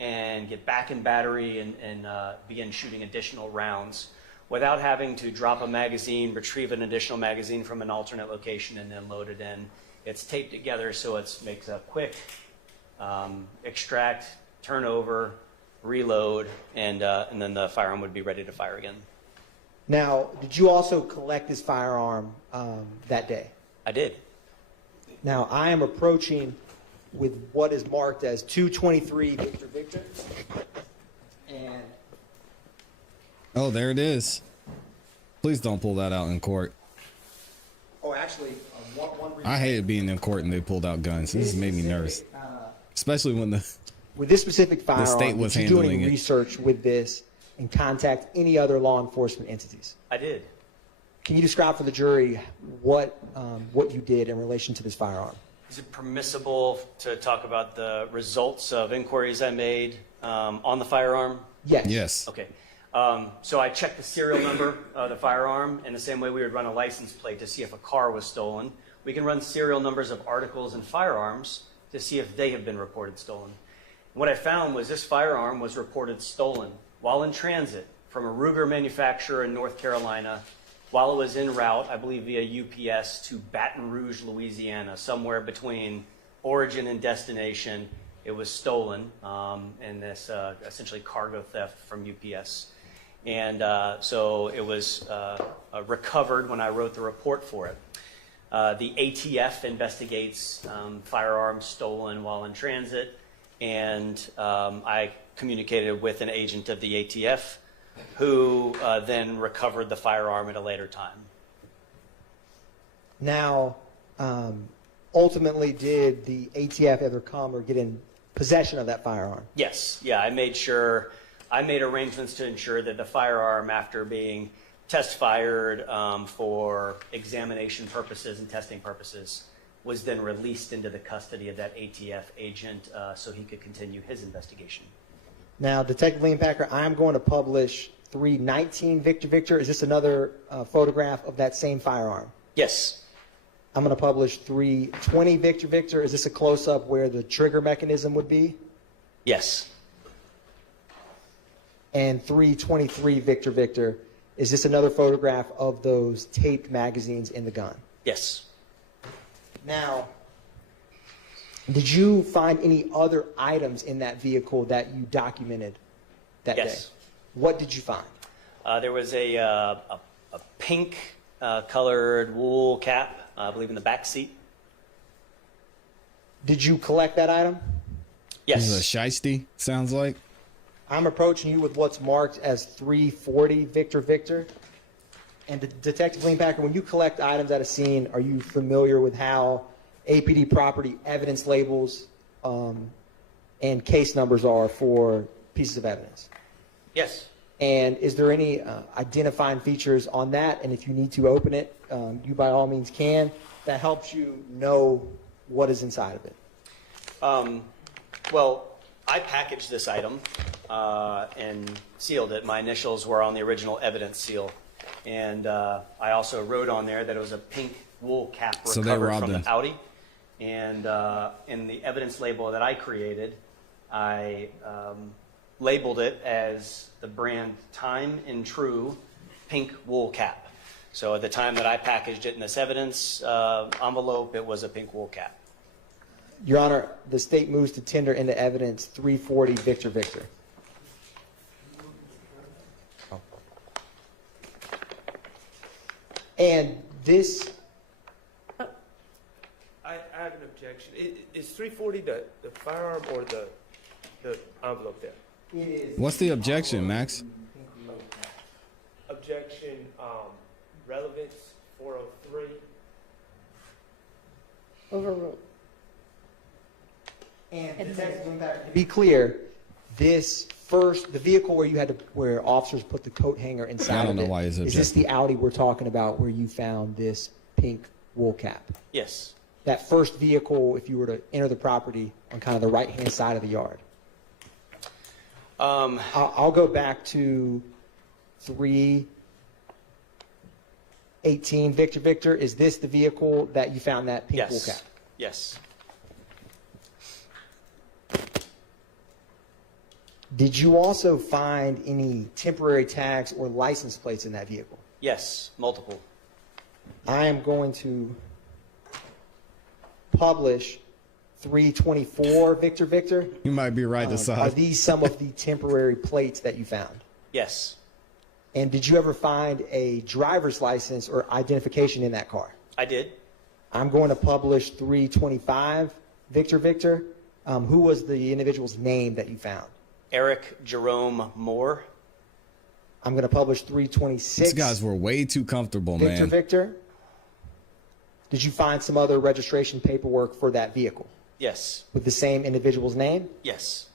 and get back in battery and begin shooting additional rounds without having to drop a magazine, retrieve an additional magazine from an alternate location, and then load it in. It's taped together so it makes a quick extract, turn over, reload, and then the firearm would be ready to fire again. Now, did you also collect this firearm that day? I did. Now, I am approaching with what is marked as 223 Victor Victor. And Oh, there it is. Please don't pull that out in court. oh, actually, one reason I hated being in court and they pulled out guns. This made me nervous, especially when the with this specific firearm, state was did you do any handling it. research with this and contact any other law enforcement entities? I did. Can you describe for the jury what you did in relation to this firearm? Is it permissible to talk about the results of inquiries I made on the firearm? Yes. Yes. Okay. So I checked the serial number of the firearm in the same way we would run a license plate to see if a car was stolen. We can run serial numbers of articles and firearms to see if they have been reported stolen. What I found was this firearm was reported stolen while in transit from a Ruger manufacturer in North Carolina while it was en route, I believe via UPS, to Baton Rouge, Louisiana, somewhere between origin and destination. It was stolen in this essentially cargo theft from UPS. And so it was recovered when I wrote the report for it. The ATF investigates firearms stolen while in transit, and I communicated with an agent of the ATF who then recovered the firearm at a later time. Now, ultimately, did the ATF ever come or get in possession of that firearm? Yes, yeah, I made arrangements to ensure that the firearm, after being test fired for examination purposes and testing purposes, was then released into the custody of that ATF agent so he could continue his investigation. Now, Detective Liam Packer, I'm going to publish 319 Victor Victor. Is this another photograph of that same firearm? Yes. I'm going to publish 320 Victor Victor. Is this a close-up where the trigger mechanism would be? Yes. And 323 Victor Victor. Is this another photograph of those taped magazines in the gun? Yes. Now, Did you find any other items in that vehicle that you documented that day? Yes. What did you find? There was a pink colored wool cap, I believe, in the back seat. Did you collect that item? This is a Yes. shiesty, sounds like. I'm approaching you with what's marked as 340 Victor Victor. And Detective Leanpacker, when you collect items at a scene, are you familiar with how APD property evidence labels and case numbers are for pieces of evidence? Yes. And is there any identifying features on that? And if you need to open it, you by all means can. That helps you know what is inside of it. Well, I packaged this item and sealed it. My initials were on the original evidence seal. And I also wrote on there that it was a pink wool cap So they recovered robbed from him. the Audi. And in the evidence label that I created, I labeled it as the brand Time and True pink wool cap. So at the time that I packaged it in this evidence envelope, it was a pink wool cap. Your Honor, the state moves to tender into evidence 340 Victor Victor. And this, I have an objection. Is 340 the firearm or the envelope there? What's the objection, Max? Objection, relevance 403. Overruled. and to be clear, this first, the vehicle where officers put the coat hanger inside I don't of know why he's is this objecting. the Audi we're talking about where you found this pink wool cap? Yes. That first vehicle, if you were to enter the property on kind of the right-hand side of the yard. I'll go back to 318 Victor Victor. Is this the vehicle that you found that pink wool cap? Yes. Did you also find any temporary tags or license plates in that vehicle? Yes. Multiple. I am going to publish 324 Victor Victor. You might be right, Are Asad. these some of the temporary plates that you found? Yes. And did you ever find a driver's license or identification in that car? I did. I'm going to publish 325 Victor Victor. Who was the individual's name that you found? Eric Jerome Moore. I'm going to publish 326 These guys were way too comfortable, Victor man. Victor. Did you find some other registration paperwork for that vehicle Yes. with the same individual's name? Yes.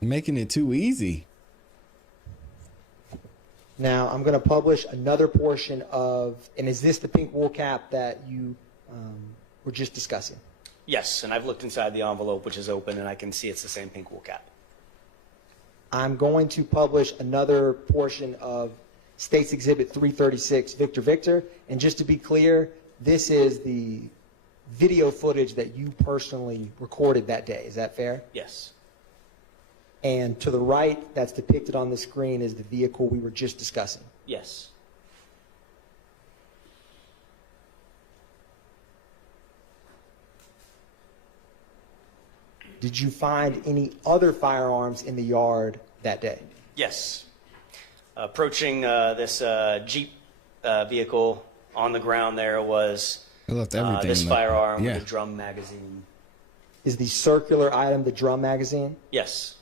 Making it too easy. Now, I'm going to publish another portion of, and is this the pink wool cap that you were just discussing? Yes. And I've looked inside the envelope, which is open, and I can see it's the same pink wool cap. I'm going to publish another portion of State's Exhibit 336, Victor Victor. And just to be clear, this is the video footage that you personally recorded that day. Is that fair? Yes. And to the right, that's depicted on the screen, is the vehicle we were just discussing. Yes. Did you find any other firearms in the yard that day? Yes. Approaching this Jeep vehicle on the ground, there was They left everything this in there. firearm Yeah. with a drum magazine. Is the circular item the drum magazine? Yes.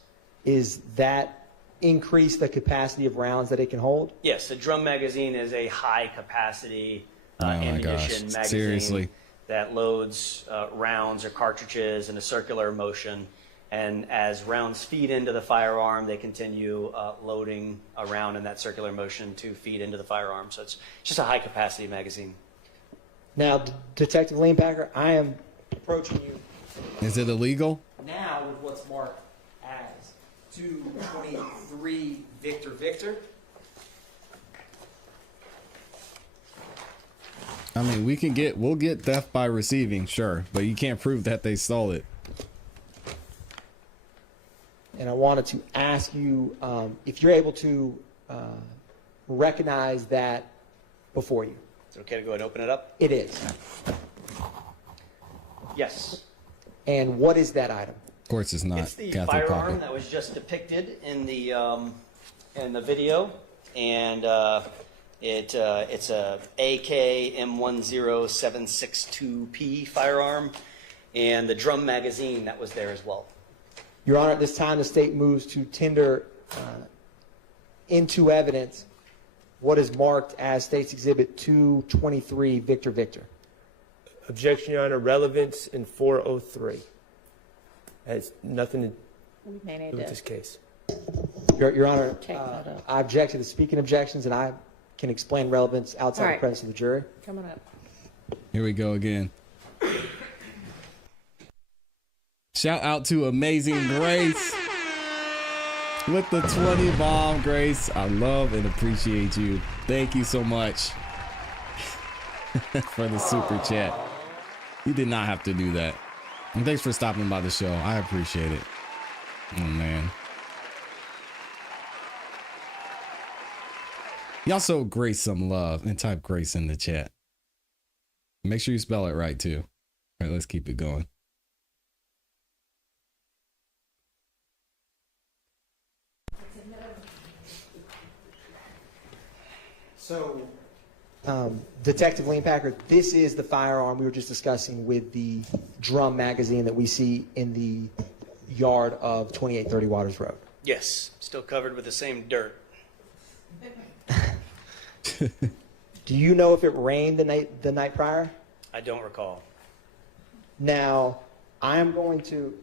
Is that increase the capacity of rounds that it can hold? Yes, the drum magazine is a high capacity Oh my ammunition gosh, magazine seriously. that loads rounds or cartridges in a circular motion. And as rounds feed into the firearm, they continue loading around in that circular motion to feed into the firearm. So it's just a high capacity magazine. Now, Detective Leanpacker, I am approaching you Is it illegal? now with what's marked as 223 Victor Victor. I mean, we'll get theft by receiving, sure, but you can't prove that they stole it. And I wanted to ask you if you're able to recognize that before you. Is it okay to go ahead and open it up? It is. Yes. And what is that item? Of course, it's not It's the Kathy firearm Parker. that was just depicted in the video, and it's a AK M10762P firearm, and the drum magazine that was there as well. Your Honor, at this time, the state moves to tender into evidence what is marked as State's Exhibit 223, Victor Victor. Objection, Your Honor. Relevance in 403. Has nothing to We may need do with to this case. Your Honor, take that up. I object to the speaking objections, and I can explain relevance outside All the right. presence of the jury. Coming up. Here we go again. Shout out to Amazing Grace with the 20 bomb. Grace, I love and appreciate you. Thank you so much for the super chat. You did not have to do that. And thanks for stopping by the show. I appreciate it. Oh man. Y'all show Grace some love and type Grace in the chat. Make sure you spell it right too. All right, let's keep it going. So, Detective Lean Packard, this is the firearm we were just discussing with the drum magazine that we see in the yard of 2830 Waters Road. Yes, still covered with the same dirt. Do you know if it rained the night prior? I don't recall. Now, I am going to.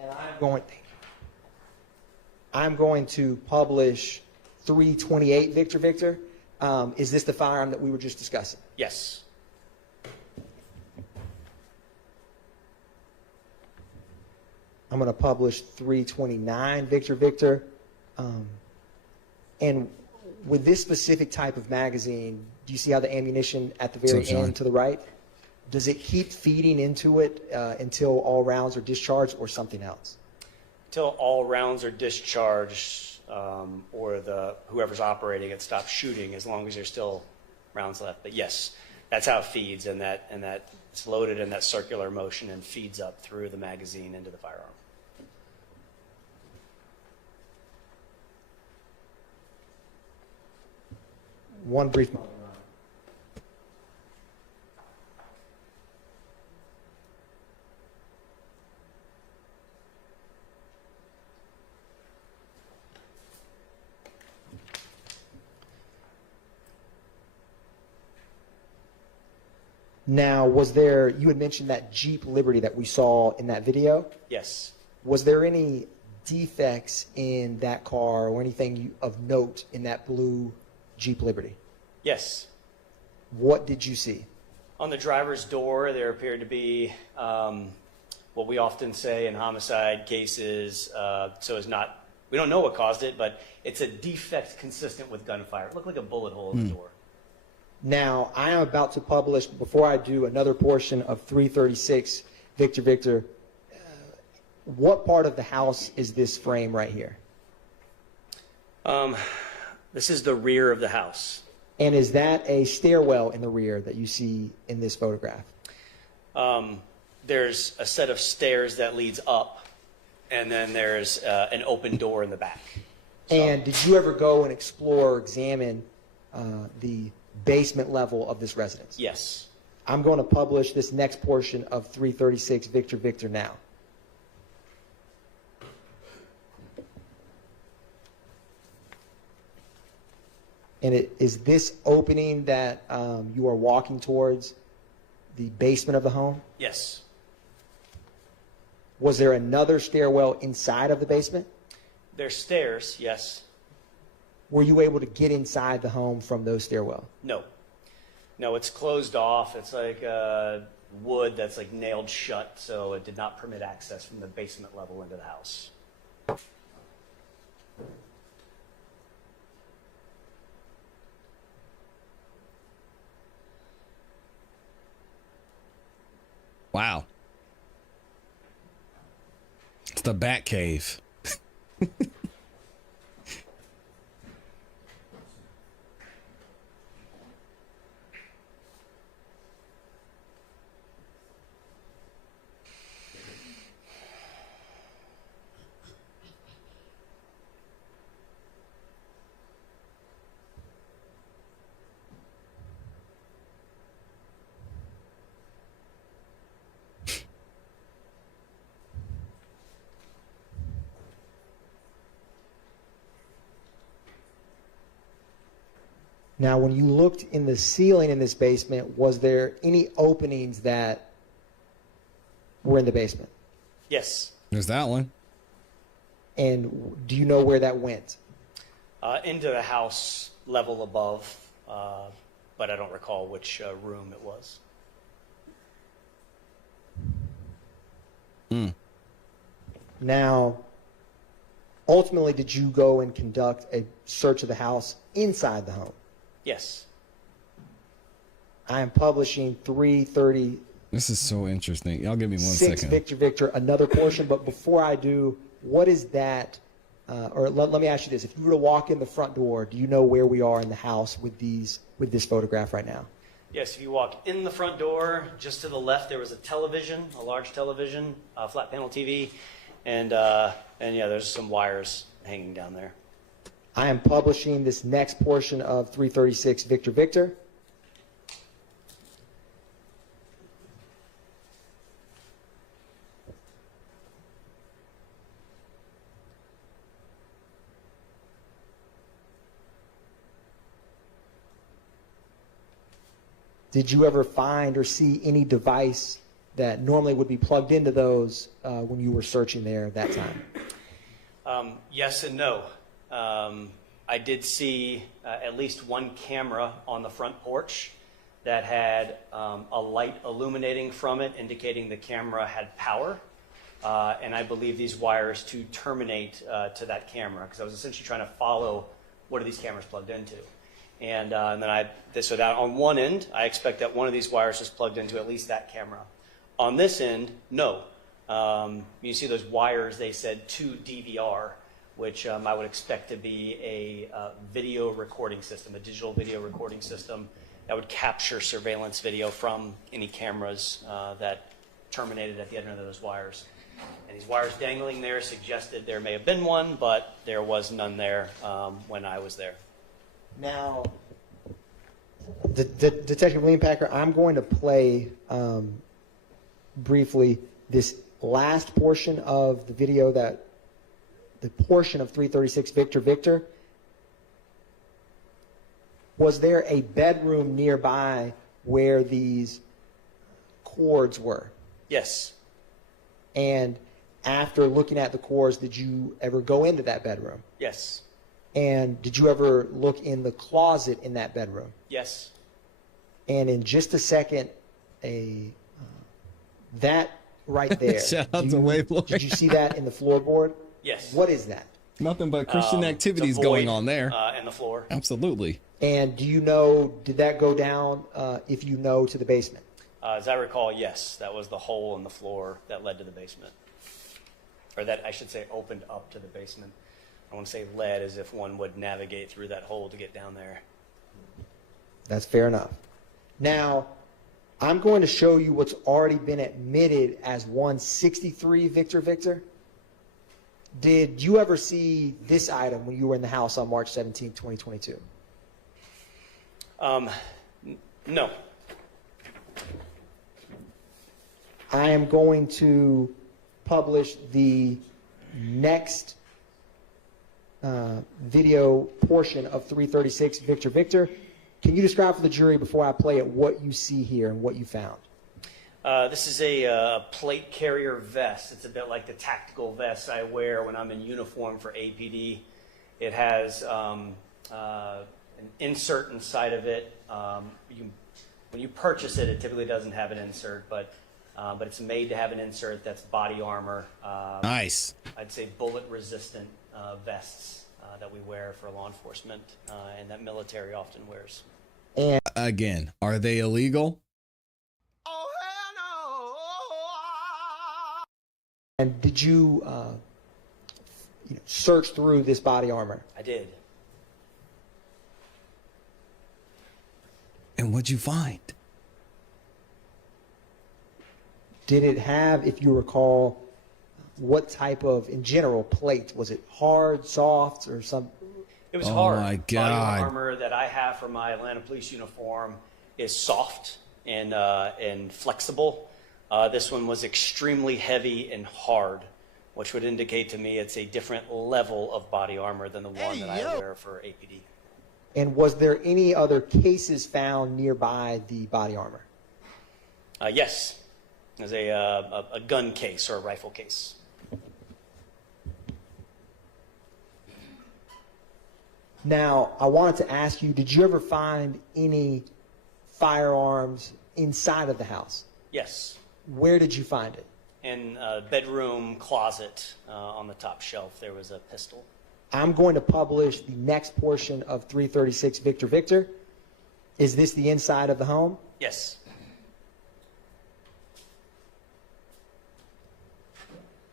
And I'm going to publish 328 Victor Victor. Is this the firearm that we were just discussing? Yes. I'm going to publish 329 Victor Victor. And with this specific type of magazine, do you see how the ammunition at the very So, John. end to the right? Does it keep feeding into it until all rounds are discharged or something else? Until all rounds are discharged, or whoever's operating it stops shooting, as long as there's still rounds left. But yes, that's how it feeds, and that it's loaded in that circular motion and feeds up through the magazine into the firearm. One brief moment. Now, you had mentioned that Jeep Liberty that we saw in that video. Yes. Was there any defects in that car or anything of note in that blue Jeep Liberty? Yes. What did you see? On the driver's door, there appeared to be what we often say in homicide cases, we don't know what caused it, but it's a defect consistent with gunfire. It looked like a bullet hole in the door. Now, I am about to publish, before I do another portion of 336 Victor Victor, what part of the house is this frame right here? This is the rear of the house. And is that a stairwell in the rear that you see in this photograph? There's a set of stairs that leads up, and then there's an open door in the back. And did you ever go and explore or examine the basement level of this residence? Yes. I'm going to publish this next portion of 336 Victor Victor now. And is this opening that you are walking towards the basement of the home? Yes. Was there another stairwell inside of the basement? There's stairs, yes. Were you able to get inside the home from those stairwell? No. No, it's closed off. It's like wood that's like nailed shut, so it did not permit access from the basement level into the house. Wow. It's the Bat Cave. Now, when you looked in the ceiling in this basement, was there any openings that were in the basement? Yes. There's that one. And do you know where that went? Into the house level above, but I don't recall which room it was. Now, ultimately, did you go and conduct a search of the house inside the home? Yes. I am publishing 336 This is so interesting. Y'all give me 1 second. Victor, another portion. But before I do, what is that? Or let me ask you this. If you were to walk in the front door, do you know where we are in the house with this photograph right now? Yes, if you walk in the front door, just to the left, there was a television, a large television, a flat panel TV, and yeah, there's some wires hanging down there. I am publishing this next portion of 336 Victor. Did you ever find or see any device that normally would be plugged into those when you were searching there at that time? Yes and no. I did see at least one camera on the front porch that had a light illuminating from it, indicating the camera had power. And I believe these wires to terminate to that camera, because I was essentially trying to follow what are these cameras plugged into. And then so that on one end, I expect that one of these wires is plugged into at least that camera. On this end, no. You see those wires, they said to DVR, which I would expect to be a video recording system, a digital video recording system that would capture surveillance video from any cameras that terminated at the end of those wires. And these wires dangling there suggested there may have been one, but there was none there when I was there. Now, Detective Leanpacker, I'm going to play briefly this last portion of the video, that the portion of 336 Victor. Was there a bedroom nearby where these cords were? Yes. And after looking at the cords, did you ever go into that bedroom? Yes. And did you ever look in the closet in that bedroom? Yes. And in just a second, that right there. Shout out to Wayflower. Did you see that in the floorboard? Yes. What is that? Nothing but Christian activities it's a going void, on there. In the floor. Absolutely. And do you know, did that go down, if you know, to the basement? As I recall, yes, that was the hole in the floor that led to the basement. Or that, I should say, opened up to the basement. I want to say led, as if one would navigate through that hole to get down there. That's fair enough. Now, I'm going to show you what's already been admitted as 163 Victor. Did you ever see this item when you were in the house on March 17, 2022? No. I am going to publish the next video portion of 336 Victor. Can you describe for the jury, before I play it, what you see here and what you found? This is a plate carrier vest. It's a bit like the tactical vest I wear when I'm in uniform for APD. It has an insert inside of it. When you purchase it, it typically doesn't have an insert, but it's made to have an insert that's body armor. Nice. I'd say bullet-resistant vests that we wear for law enforcement and that military often wears. And again, are they illegal? Oh, hell no! And did you, search through this body armor? I did. And what'd you find? Did it have, if you recall, what type of, in general, plate? Was it hard, soft, or some? It was Oh hard. my Body God. armor that I have for my Atlanta police uniform is soft and flexible. This one was extremely heavy and hard, which would indicate to me it's a different level of body armor than the one that I wear for APD. And was there any other cases found nearby the body armor? Yes. There's a gun case or a rifle case. Now, I wanted to ask you, did you ever find any firearms inside of the house? Yes. Where did you find it? In a bedroom closet on the top shelf, there was a pistol. I'm going to publish the next portion of 336 Victor Victor. Is this the inside of the home? Yes.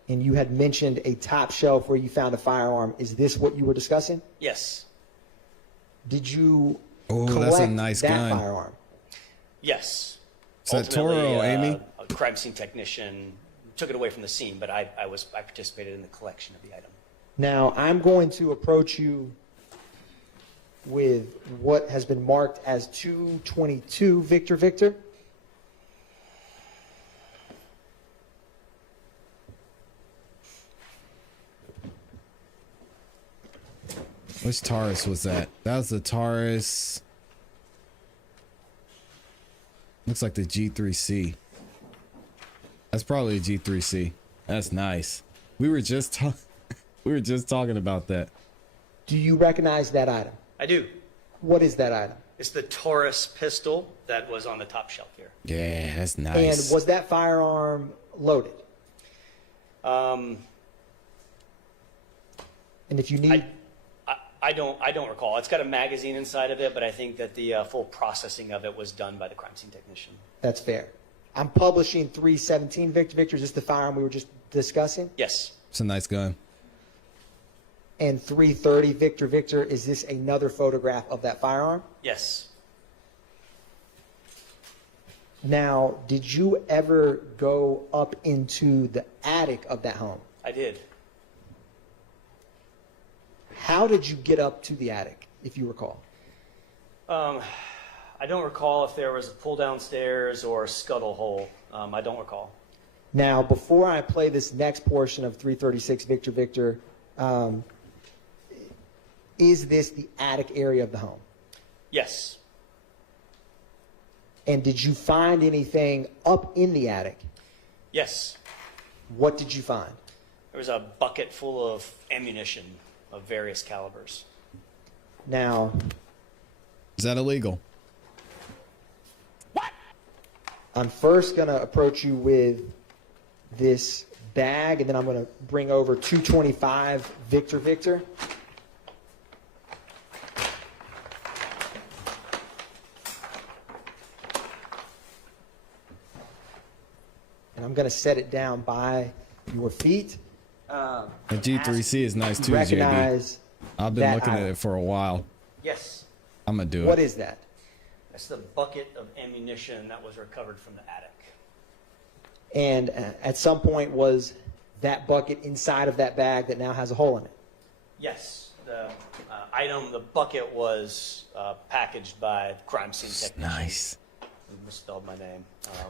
And you had mentioned a top shelf where you found a firearm. Is this what you were discussing? Yes. Did you Oh, that's a nice that gun. firearm? Yes. Is that Toro, Amy? A crime scene technician took it away from the scene, but I participated in the collection of the item. Now, I'm going to approach you with what has been marked as 222 Victor Victor. Which Taurus was that? That was the Taurus. Looks like the G3C. That's probably a G3C. That's nice. We were just talking about that. Do you recognize that item? I do. What is that item? It's the Taurus pistol that was on the top shelf here. Yeah, that's nice. And was that firearm loaded? And if you need... I don't recall. It's got a magazine inside of it, but I think that the full processing of it was done by the crime scene technician. That's fair. I'm publishing 317 Victor Victor. Is this the firearm we were just discussing? Yes. It's a nice gun. And 330 Victor Victor, is this another photograph of that firearm? Yes. Now, did you ever go up into the attic of that home? I did. How did you get up to the attic, if you recall? I don't recall if there was a pull down stairs or a scuttle hole. I don't recall. Now, before I play this next portion of 336 Victor Victor, is this the attic area of the home? Yes. And did you find anything up in the attic? Yes. What did you find? There was a bucket full of ammunition of various calibers. Now, is that illegal? What? I'm first going to approach you with this bag, and then I'm going to bring over 225 Victor Victor. And I'm going to set it down by your feet. The G3C is nice too, recognize JB. I've been looking at it for a while. Yes. I'm going to do it. What is that? That's the bucket of ammunition that was recovered from the attic. And at some point, was that bucket inside of that bag that now has a hole in it? Yes. The the bucket was packaged by the crime scene technician. Nice. I misspelled my name,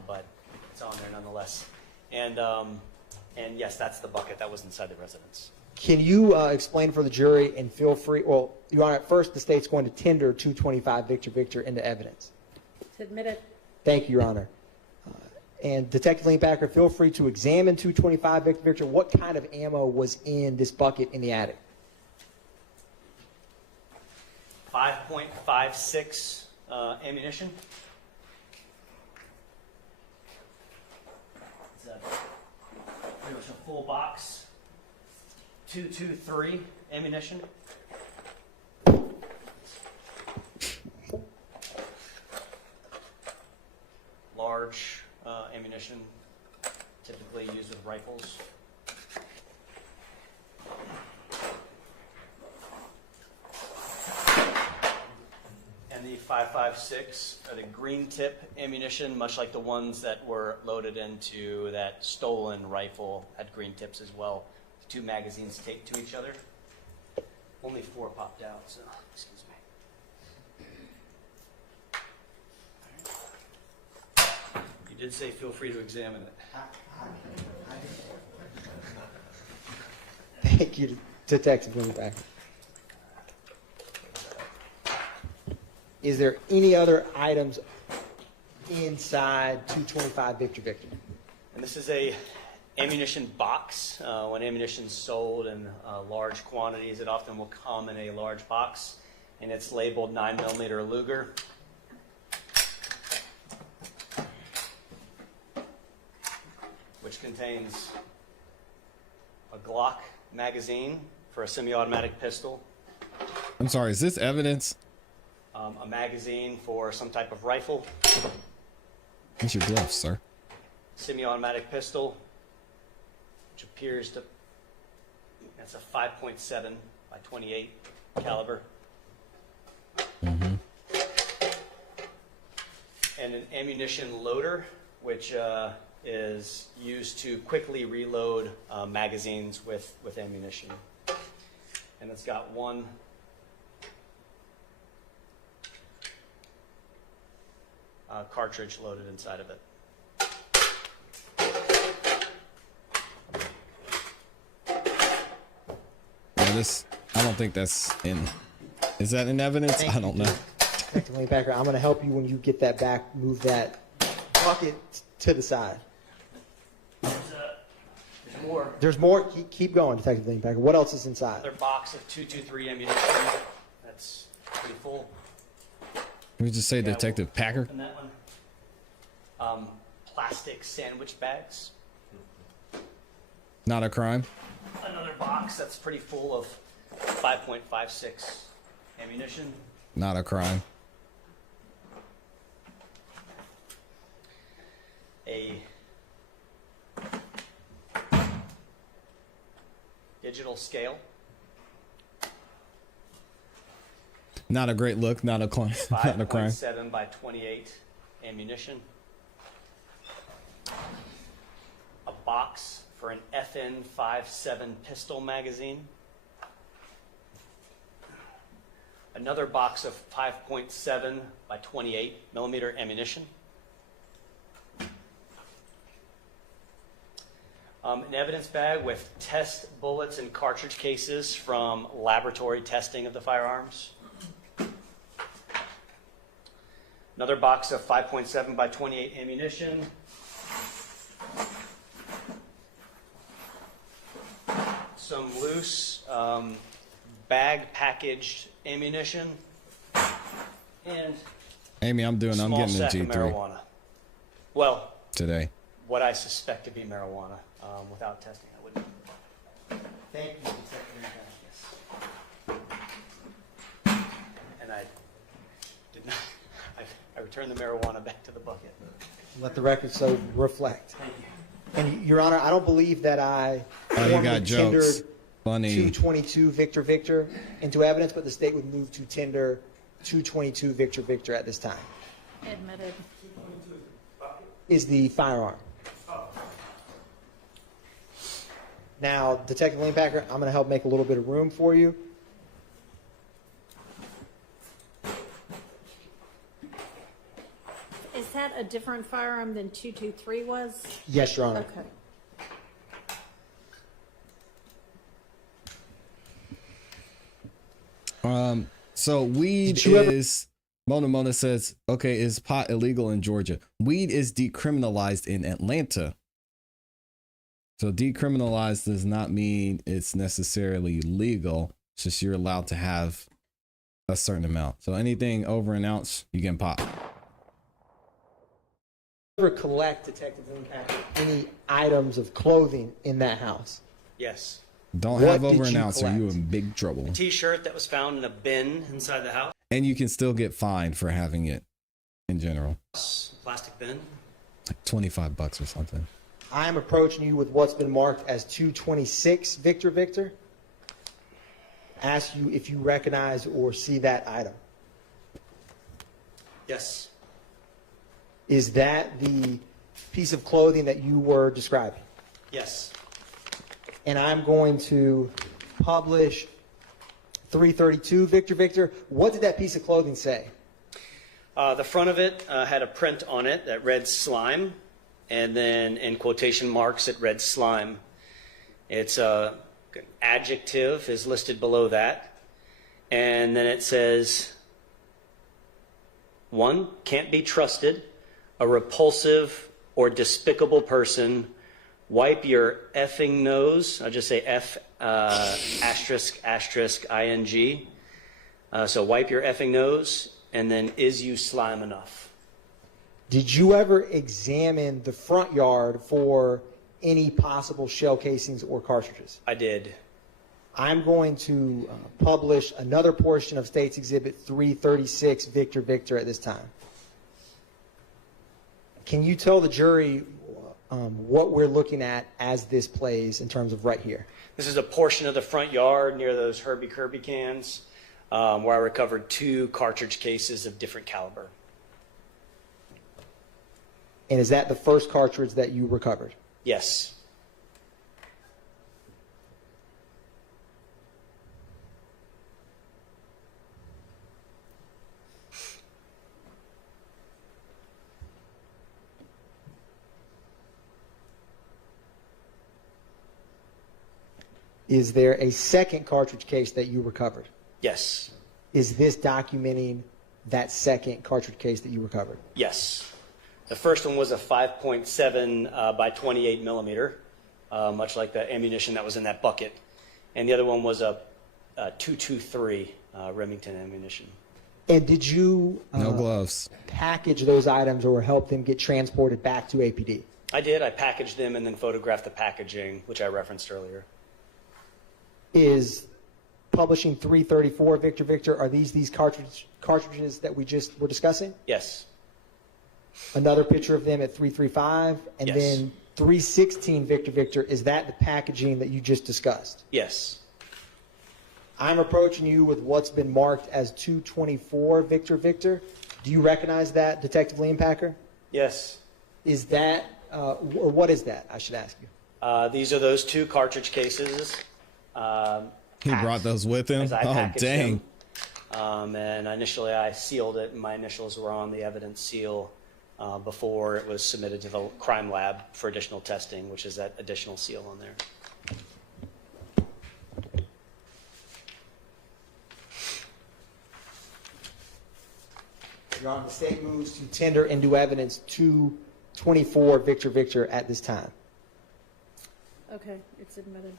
but it's on there nonetheless. And yes, that's the bucket that was inside the residence. Can you explain for the jury, and feel free, well, Your Honor, first the state's going to tender 225 Victor Victor into evidence. To admit it. Thank you, Your Honor. And Detective Leanbacker, feel free to examine 225 Victor Victor. What kind of ammo was in this bucket in the attic? 5.56 ammunition. It's pretty much a full box. 223 ammunition. Large ammunition, typically used with rifles. And the 5.56 are the green tip ammunition, much like the ones that were loaded into that stolen rifle had green tips as well. The two magazines taped to each other. Only 4 popped out, so excuse me. You did say feel free to examine it. Thank you, Detective Leanbacker. is there any other items inside 225 Victor Victor? And this is a ammunition box. When ammunition is sold in large quantities, it often will come in a large box, and it's labeled 9mm Luger. Which contains a Glock magazine for a semi-automatic pistol, I'm sorry, is this evidence? a magazine for some type of rifle, What's your gloves, sir? semi-automatic pistol, which appears to, that's a 5.7 by 28 caliber, and an ammunition loader, which is used to quickly reload magazines with ammunition. And it's got one cartridge loaded inside of it. Yeah, this, I don't think that's in. Is that in evidence? I don't know. Detective Whitaker, I'm going to help you when you get that back. Move that bucket to the side. There's more. There's more. Keep going, Detective Whitaker. What else is inside? Another box of 223 ammunition. That's pretty full. Can we just say Detective Packer? Open that one. Plastic sandwich bags. Not a crime. Another box that's pretty full of 5.56 ammunition. Not a crime. A digital scale. Not a great look. Not a crime. Not a crime. 5.7 by 28 ammunition. A box for an FN57 pistol magazine. Another box of 5.7 by 28 millimeter ammunition. An evidence bag with test bullets and cartridge cases from laboratory testing of the firearms. Another box of 5.7 by 28 ammunition. Some loose bag packaged ammunition. And Amy, I'm getting a sack of G3 marijuana. Well, today. what I suspect to be marijuana. Without testing, I wouldn't. Thank you, Yes. And I did not. I returned the marijuana back to the bucket. Let the record so reflect. Thank you. And, Your Honor, I don't believe that I Oh, you got jokes. tendered Funny. 222 Victor Victor into evidence, but the state would move to tender 222 Victor Victor at this time. Admitted. Is the firearm. Now, Detective Whitaker, I'm going to help make a little bit of room for you. Is that a different firearm than 223 was? Yes, Your Honor. Okay. So weed Did you ever- is Mona says, okay, is pot illegal in Georgia? Weed is decriminalized in Atlanta. So decriminalized does not mean it's necessarily legal. It's just you're allowed to have a certain amount. So anything over an ounce, you can pop. Ever collect, Detective Whitaker, any items of clothing in that house? Yes. Don't What have over did an you ounce or you collect? in big trouble. T-shirt that was found in a bin inside the house. And you can still get fined for having it in general. Plastic bin. Like $25 or something. I am approaching you with what's been marked as 226 Victor Victor. Ask you if you recognize or see that item. Yes. Is that the piece of clothing that you were describing? Yes. And I'm going to publish 332 Victor Victor. What did that piece of clothing say? The front of it had a print on it that read slime, and then in quotation marks it read slime. It's an adjective is listed below that, and then it says 1, can't be trusted, a repulsive or despicable person, wipe your effing nose. I'll just say F asterisk asterisk ing. So wipe your effing nose, and then is you slime enough? Did you ever examine the front yard for any possible shell casings or cartridges? I did. I'm going to publish another portion of State's Exhibit 336, Victor Victor, at this time. Can you tell the jury what we're looking at as this plays in terms of right here? This is a portion of the front yard near those Herbie Kirby cans where I recovered 2 cartridge cases of different caliber. And is that the first cartridge that you recovered? Yes. Is there a second cartridge case that you recovered? Yes. Is this documenting that second cartridge case that you recovered? Yes. The first one was a 5.7 by 28 millimeter, much like the ammunition that was in that bucket. And the other one was a 223 Remington ammunition. And did you No gloves. package those items or help them get transported back to APD? I did. I packaged them and then photographed the packaging, which I referenced earlier. Is publishing 334 Victor Victor, are these cartridges that we just were discussing? Yes. Another picture of them at 335, and Yes. then 316 Victor Victor, is that the packaging that you just discussed? Yes. I'm approaching you with what's been marked as 224 Victor Victor. Do you recognize that, Detective Leonpacker? Yes. Is that, or what is that, I should ask you? These are those 2 cartridge cases. He brought those with him? As I Oh, packaged dang. them. And initially I sealed it, and my initials were on the evidence seal before it was submitted to the crime lab for additional testing, which is that additional seal on there. Your Honor, the state moves to tender into evidence 224 Victor Victor at this time. Okay, it's admitted.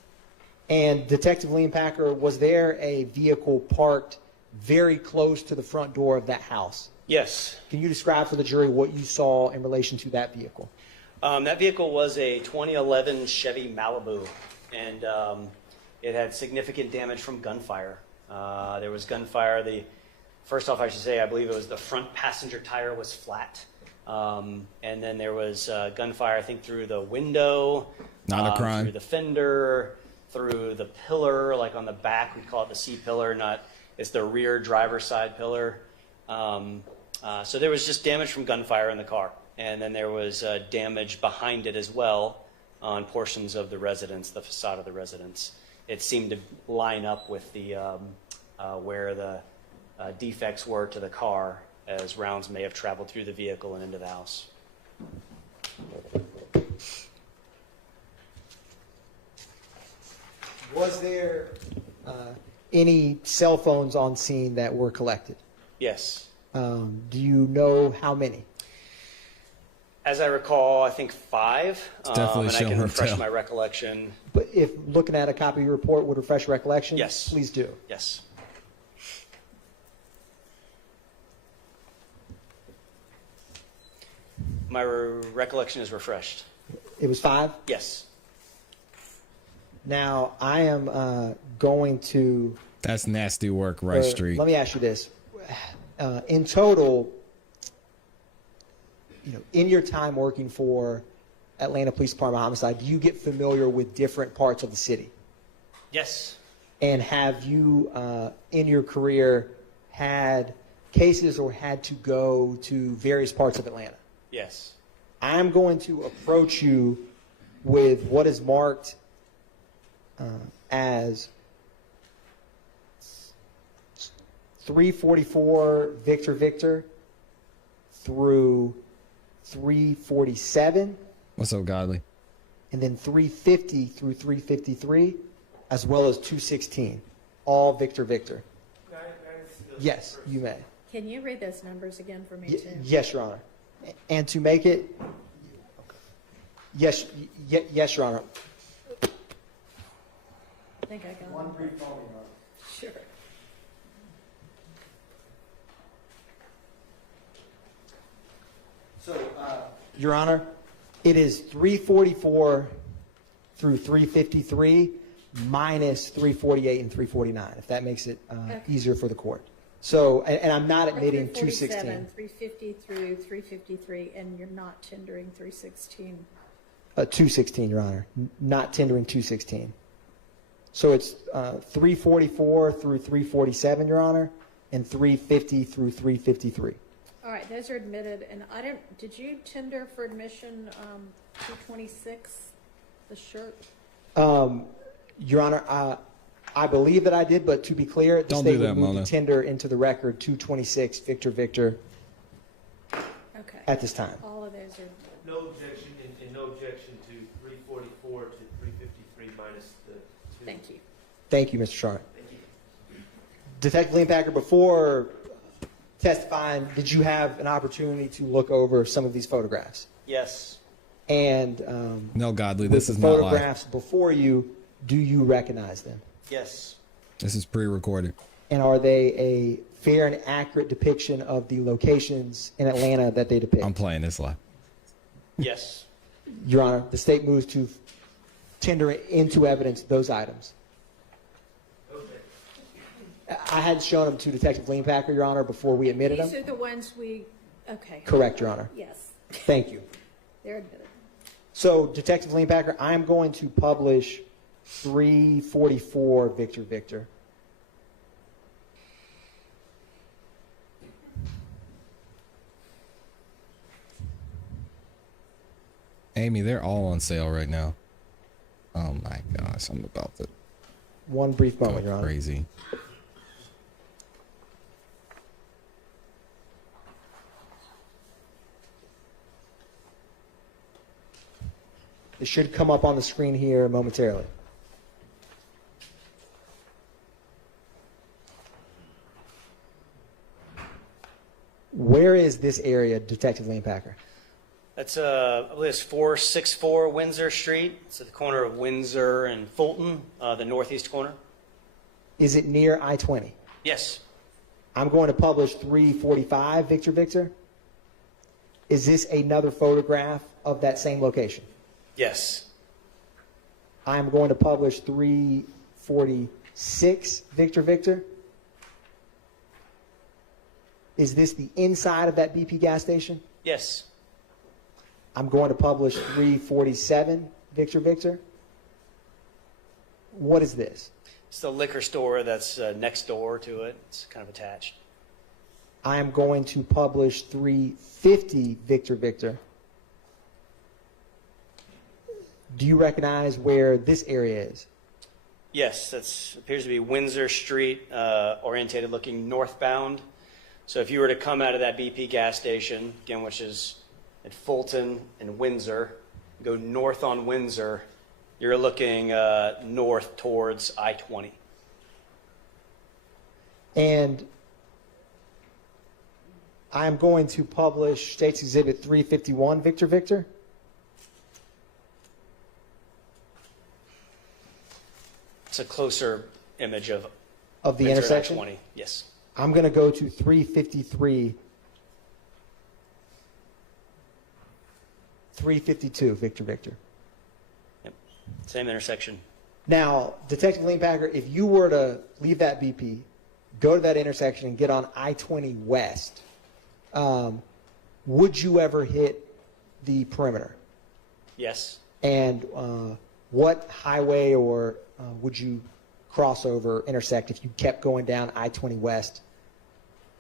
And Detective Leonpacker, was there a vehicle parked very close to the front door of that house? Yes. Can you describe for the jury what you saw in relation to that vehicle? That vehicle was a 2011 Chevy Malibu, and it had significant damage from gunfire. There was gunfire. First off, I should say, I believe it was the front passenger tire was flat. And then there was gunfire, I think, through the window. Not a crime. Through the fender, through the pillar, like on the back, we call it the C pillar, it's the rear driver's side pillar. So there was just damage from gunfire in the car. And then there was damage behind it as well on portions of the residence, the facade of the residence. It seemed to line up with the where the defects were to the car, as rounds may have traveled through the vehicle and into the house. Was there any cell phones on scene that were collected? Yes. Do you know how many? As I recall, I think 5. definitely and I show can her refresh tail. my recollection. But if looking at a copy of your report would refresh recollection, Yes. please do. Yes. My recollection is refreshed. It was 5? Yes. Now, I am going to... That's nasty work, Rice Street. Let me ask you this. In total, in your time working for Atlanta Police Department Homicide, do you get familiar with different parts of the city? Yes. And have you, in your career, had cases or had to go to various parts of Atlanta? Yes. I'm going to approach you with what is marked as 344 Victor Victor through 347, What's up, Godly? and then 350 through 353, as well as 216, all Victor Victor. Yes, you may. Can you read those numbers again for me, too? Yes, Your Honor. And to make it, yes, yes, Your Honor. I think I got One it. brief moment, Your Honor. Sure. So, Your Honor, it is 344 through 353 minus 348 and 349, if that makes it easier for the court. So, and I'm not admitting 216. 350 through 353, and you're not tendering 316. 216, Your Honor, not tendering 216. So it's 344 through 347, Your Honor, and 350 through 353. All right, those are admitted, and did you tender for admission 226, the shirt? Your Honor, I believe that I did, but to be clear, the Don't state do that, would move Mona. the tender into the record 226 Victor Okay. at this time. All of those are, No objection, and no objection to 344 to 353 minus the 2. thank you. Thank you, Mr. Sharp. Thank you. Detective Leanpacker, before testifying, did you have an opportunity to look over some of these photographs? Yes. And No, Godly, with this the is not live. photographs before you, do you recognize them? Yes. This is pre-recorded. And are they a fair and accurate depiction of the locations in Atlanta that they depict? I'm playing this live. Yes. Your Honor, the state moves to tender into evidence those items. I had shown them to Detective Leanpacker, Your Honor, before we admitted These them. are the ones okay. Correct, Your Honor. Yes, Thank you. they're admitted. So, Detective Leanpacker, I am going to publish 344 Victor. Amy, they're all on sale right now. Oh my gosh, I'm about to One brief go moment, Your Honor. crazy. It should come up on the screen here momentarily. Where is this area, Detective Leanpacker? That's, I believe it's 464 Windsor Street. It's at the corner of Windsor and Fulton, the northeast corner. Is it near I-20? Yes. I'm going to publish 345 Victor. Is this another photograph of that same location? Yes. I'm going to publish 346 Victor. Is this the inside of that BP gas station? Yes. I'm going to publish 347 Victor. What is this? It's the liquor store that's next door to it. It's kind of attached. I am going to publish 350 Victor. Do you recognize where this area is? Yes, that appears to be Windsor Street, orientated looking northbound. So if you were to come out of that BP gas station, again, which is at Fulton and Windsor, go north on Windsor, you're looking north towards I-20. And I'm going to publish State's Exhibit 351 Victor. It's a closer image of the Windsor and intersection. I-20. Yes. I'm going to go to 353, 352 Victor. Yep. Same intersection. Now, Detective Leanpacker, if you were to leave that BP, go to that intersection and get on I-20 West, would you ever hit the perimeter? Yes. And what highway or would you cross over, intersect if you kept going down I-20 West?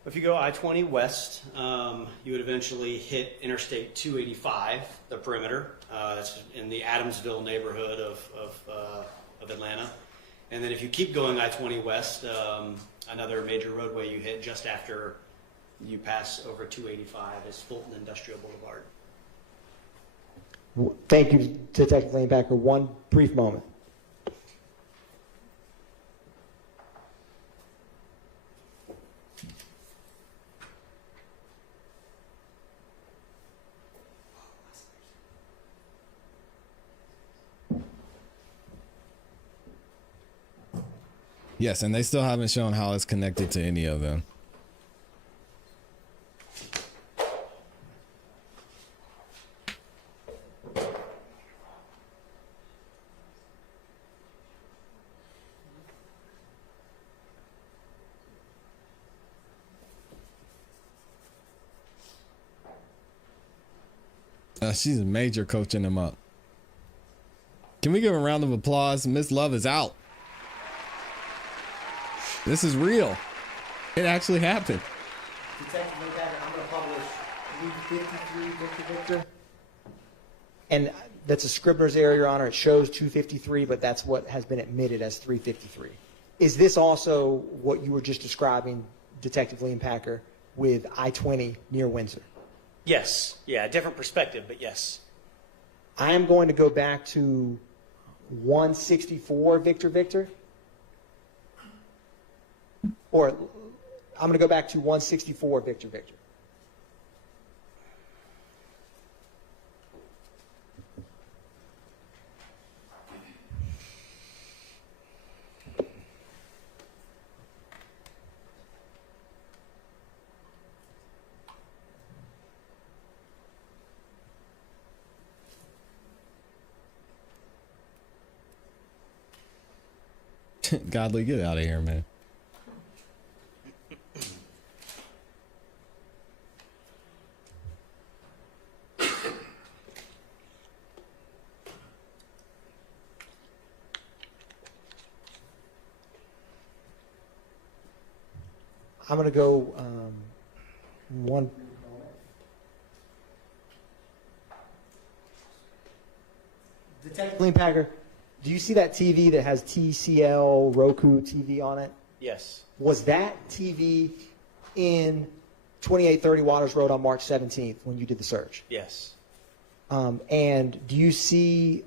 If you go I-20 West, you would eventually hit Interstate 285, the perimeter. That's in the Adamsville neighborhood of Atlanta. And then if you keep going I-20 West, another major roadway you hit just after you pass over 285 is Fulton Industrial Boulevard. Thank you, Detective Leanpacker. One brief moment. Yes, and they still haven't shown how it's connected to any of them. She's major coaching them up. Can we give a round of applause? Miss Love is out. This is real. It actually happened. Detective Whitaker, I'm going to publish 353 Victor. And that's a Scribner's error, Your Honor. It shows 253, but that's what has been admitted as 353. Is this also what you were just describing, Detective Liam Packer, with I-20 near Windsor? Yes. Yeah, different perspective, but yes. I am going to go back to 164 Victor. Or I'm going to go back to 164 Victor. Godly, get out of here, man. I'm going to go one. Detective Liam Packer, do you see that TV that has TCL Roku TV on it? Yes. Was that TV in 2830 Waters Road on March 17th when you did the search? Yes. And do you see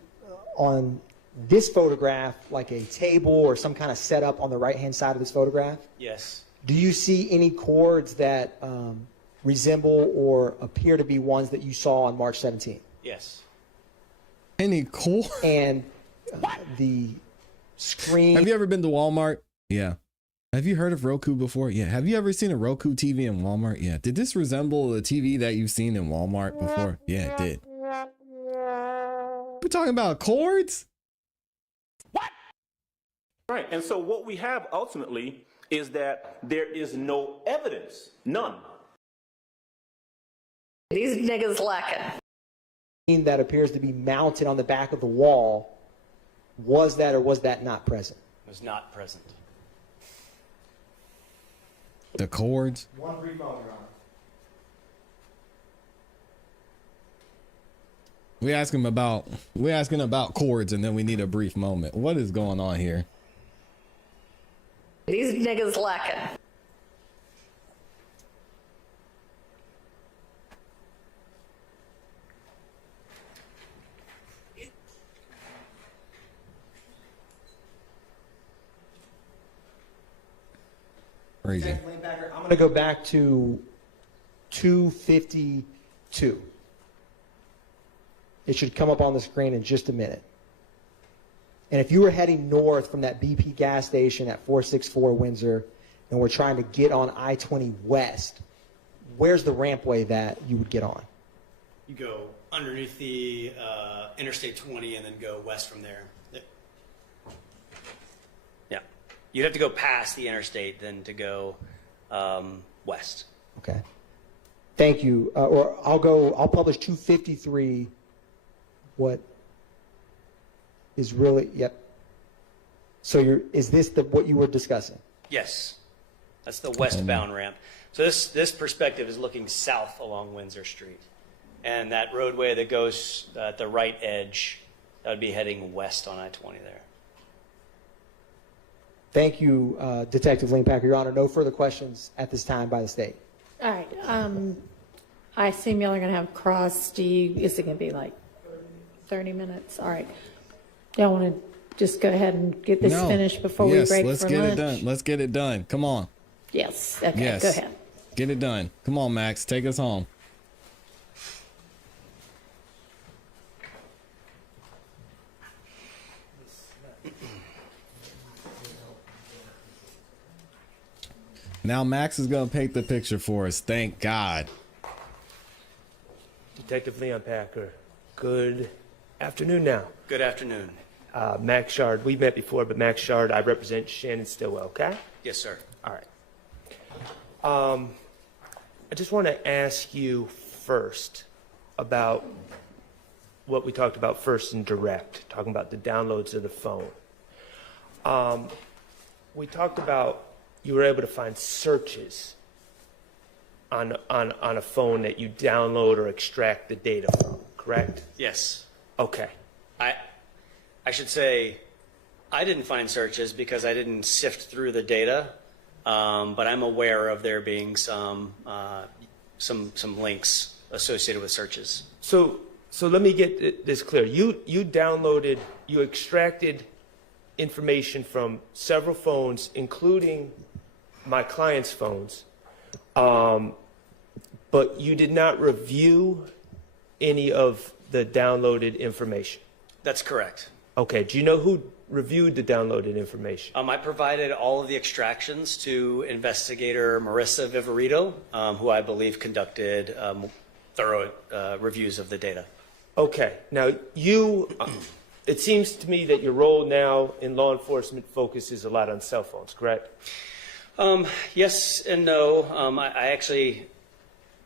on this photograph like a table or some kind of setup on the right-hand side of this photograph? Yes. Do you see any cords that resemble or appear to be ones that you saw on March 17th? Yes. Any cord? And the screen. Have you ever been to Walmart? Yeah. Have you heard of Roku before? Yeah. Have you ever seen a Roku TV in Walmart? Yeah. Did this resemble the TV that you've seen in Walmart before? Yeah, it did. We're talking about cords? Right. And so what we have ultimately is that there is no evidence, none. These niggas lacking. That appears to be mounted on the back of the wall, was that or was that not present? It was not present. The cords? One brief moment, Your Honor. We asking about cords and then we need a brief moment. What is going on here? These niggas lacking. Crazy. I'm going to go back to 252. It should come up on the screen in just a minute. And if you were heading north from that BP gas station at 464 Windsor and we're trying to get on I-20 west, where's the rampway that you would get on? You go underneath the Interstate 20 and then go west from there. Yeah. You'd have to go past the interstate then to go west. Okay. Thank you. Or I'll publish 253. What is really, yep. So is this what you were discussing? Yes. That's the westbound ramp. So this perspective is looking south along Windsor Street. And that roadway that goes at the right edge, that would be heading west on I-20 there. Thank you, Detective Liam Packer. Your Honor, no further questions at this time by the state. All right. I assume y'all are going to have cross. Is it going to be like 30 minutes? All right. Y'all want to just go ahead and get this finished before we break let's for get lunch? it done. Let's get it done. Come on. Yes. Okay. Yes. Go ahead. Get it done. Come on, Max. Take us home. Now Max is going to paint the picture for us. Thank God. Detective Leon Packer, good afternoon now. Good afternoon. Max Shard, we've met before, but Max Shard, I represent Shannon Stillwell, okay? Yes, sir. All right. I just want to ask you first about what we talked about first in direct, talking about the downloads of the phone. We talked about you were able to find searches on a phone that you download or extract the data from, correct? Yes. Okay. I should say I didn't find searches because I didn't sift through the data, but I'm aware of there being some links associated with searches. So let me get this clear. You extracted information from several phones, including my client's phones, but you did not review any of the downloaded information. That's correct. Okay. Do you know who reviewed the downloaded information? I provided all of the extractions to investigator Marissa Viverito, who I believe conducted thorough reviews of the data. Okay. Now, it seems to me that your role now in law enforcement focuses a lot on cell phones, correct? Yes and no. I actually,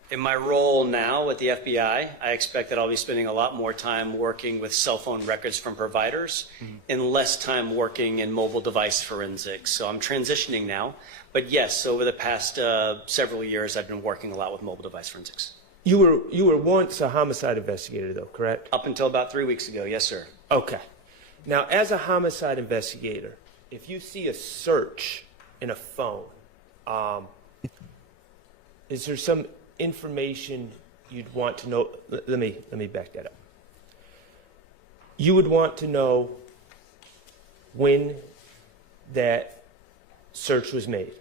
in my role now at the FBI, I expect that I'll be spending a lot more time working with cell phone records from providers and less time working in mobile device forensics. So I'm transitioning now. But yes, over the past several years, I've been working a lot with mobile device forensics. You were once a homicide investigator, though, correct? Up until about 3 weeks ago, yes, sir. Okay. Now, as a homicide investigator, if you see a search in a phone, is there some information you'd want to know? Let me back that up. You would want to know when that search was made,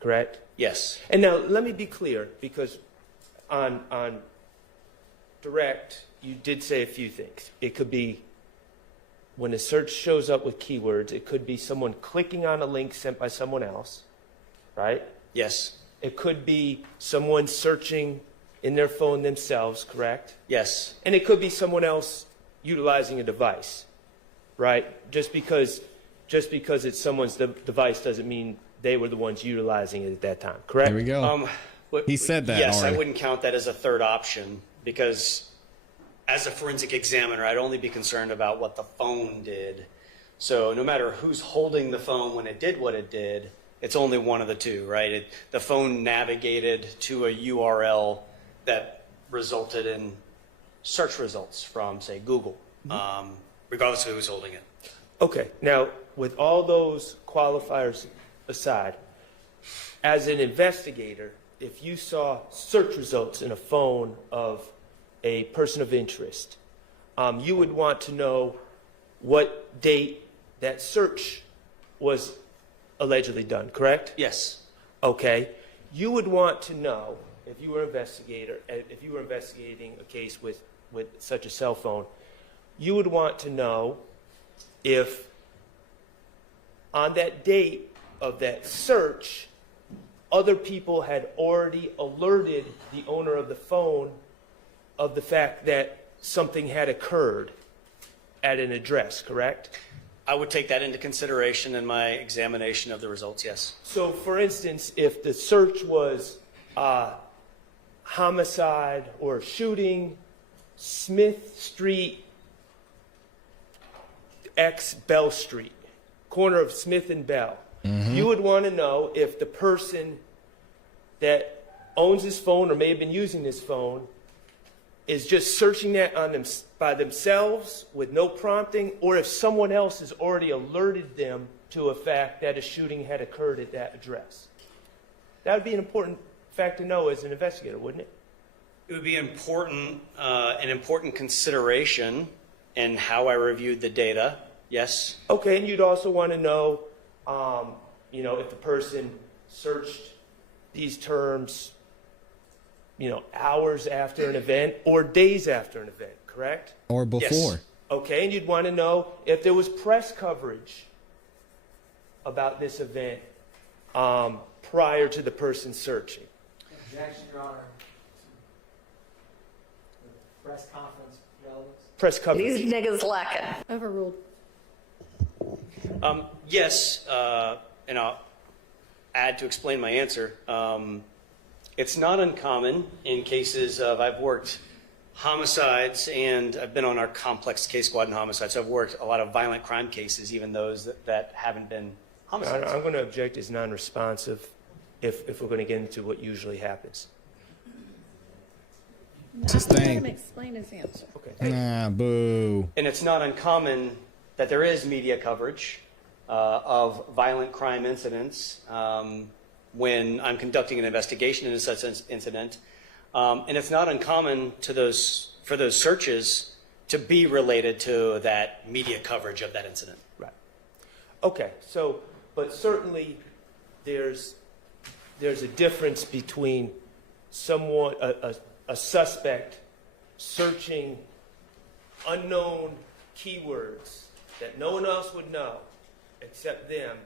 correct? Yes. And now let me be clear, because on direct, you did say a few things. It could be when a search shows up with keywords, it could be someone clicking on a link sent by someone else, right? Yes. It could be someone searching in their phone themselves, correct? Yes. And it could be someone else utilizing a device, right? Just because it's someone's device doesn't mean they were the ones utilizing it at that time, correct? There we go. He said that Yes, already. I wouldn't count that as a third option because as a forensic examiner, I'd only be concerned about what the phone did. So no matter who's holding the phone when it did what it did, it's only one of the two, right? The phone navigated to a URL that resulted in search results from, say, Google, regardless of who's holding it. Okay. Now, with all those qualifiers aside, as an investigator, if you saw search results in a phone of a person of interest, you would want to know what date that search was allegedly done, correct? Yes. Okay. You would want to know, if you were investigating a case with such a cell phone, you would want to know if on that date of that search, other people had already alerted the owner of the phone of the fact that something had occurred at an address, correct? I would take that into consideration in my examination of the results, yes. So, for instance, if the search was homicide or shooting, Smith Street, X Bell Street, corner of Smith and Bell, you would want to know if the person that owns this phone or may have been using this phone is just searching that on them by themselves with no prompting, or if someone else has already alerted them to a fact that a shooting had occurred at that address. That would be an important fact to know as an investigator, wouldn't it? It would be important, an important consideration in how I reviewed the data, yes. Okay, and you'd also want to know, if the person searched these terms, hours after an event or days after an event, correct? Or before. Yes. Okay, and you'd want to know if there was press coverage about this event prior to the person searching. Objection, Your Honor. Press conference relevance. Press coverage. These niggas lacking. Overruled. Yes, and I'll add to explain my answer. It's not uncommon in cases of, I've worked homicides and I've been on our complex case squad in homicides. So I've worked a lot of violent crime cases, even those that haven't been homicides. I'm going to object as non-responsive if we're going to get into what usually happens. Sustained. Let him explain his answer. Okay. Nah, boo. And it's not uncommon that there is media coverage of violent crime incidents when I'm conducting an investigation into such an incident. And it's not uncommon for those searches to be related to that media coverage of that incident. Right. Okay. So, but certainly there's a difference between someone, a suspect searching unknown keywords that no one else would know except them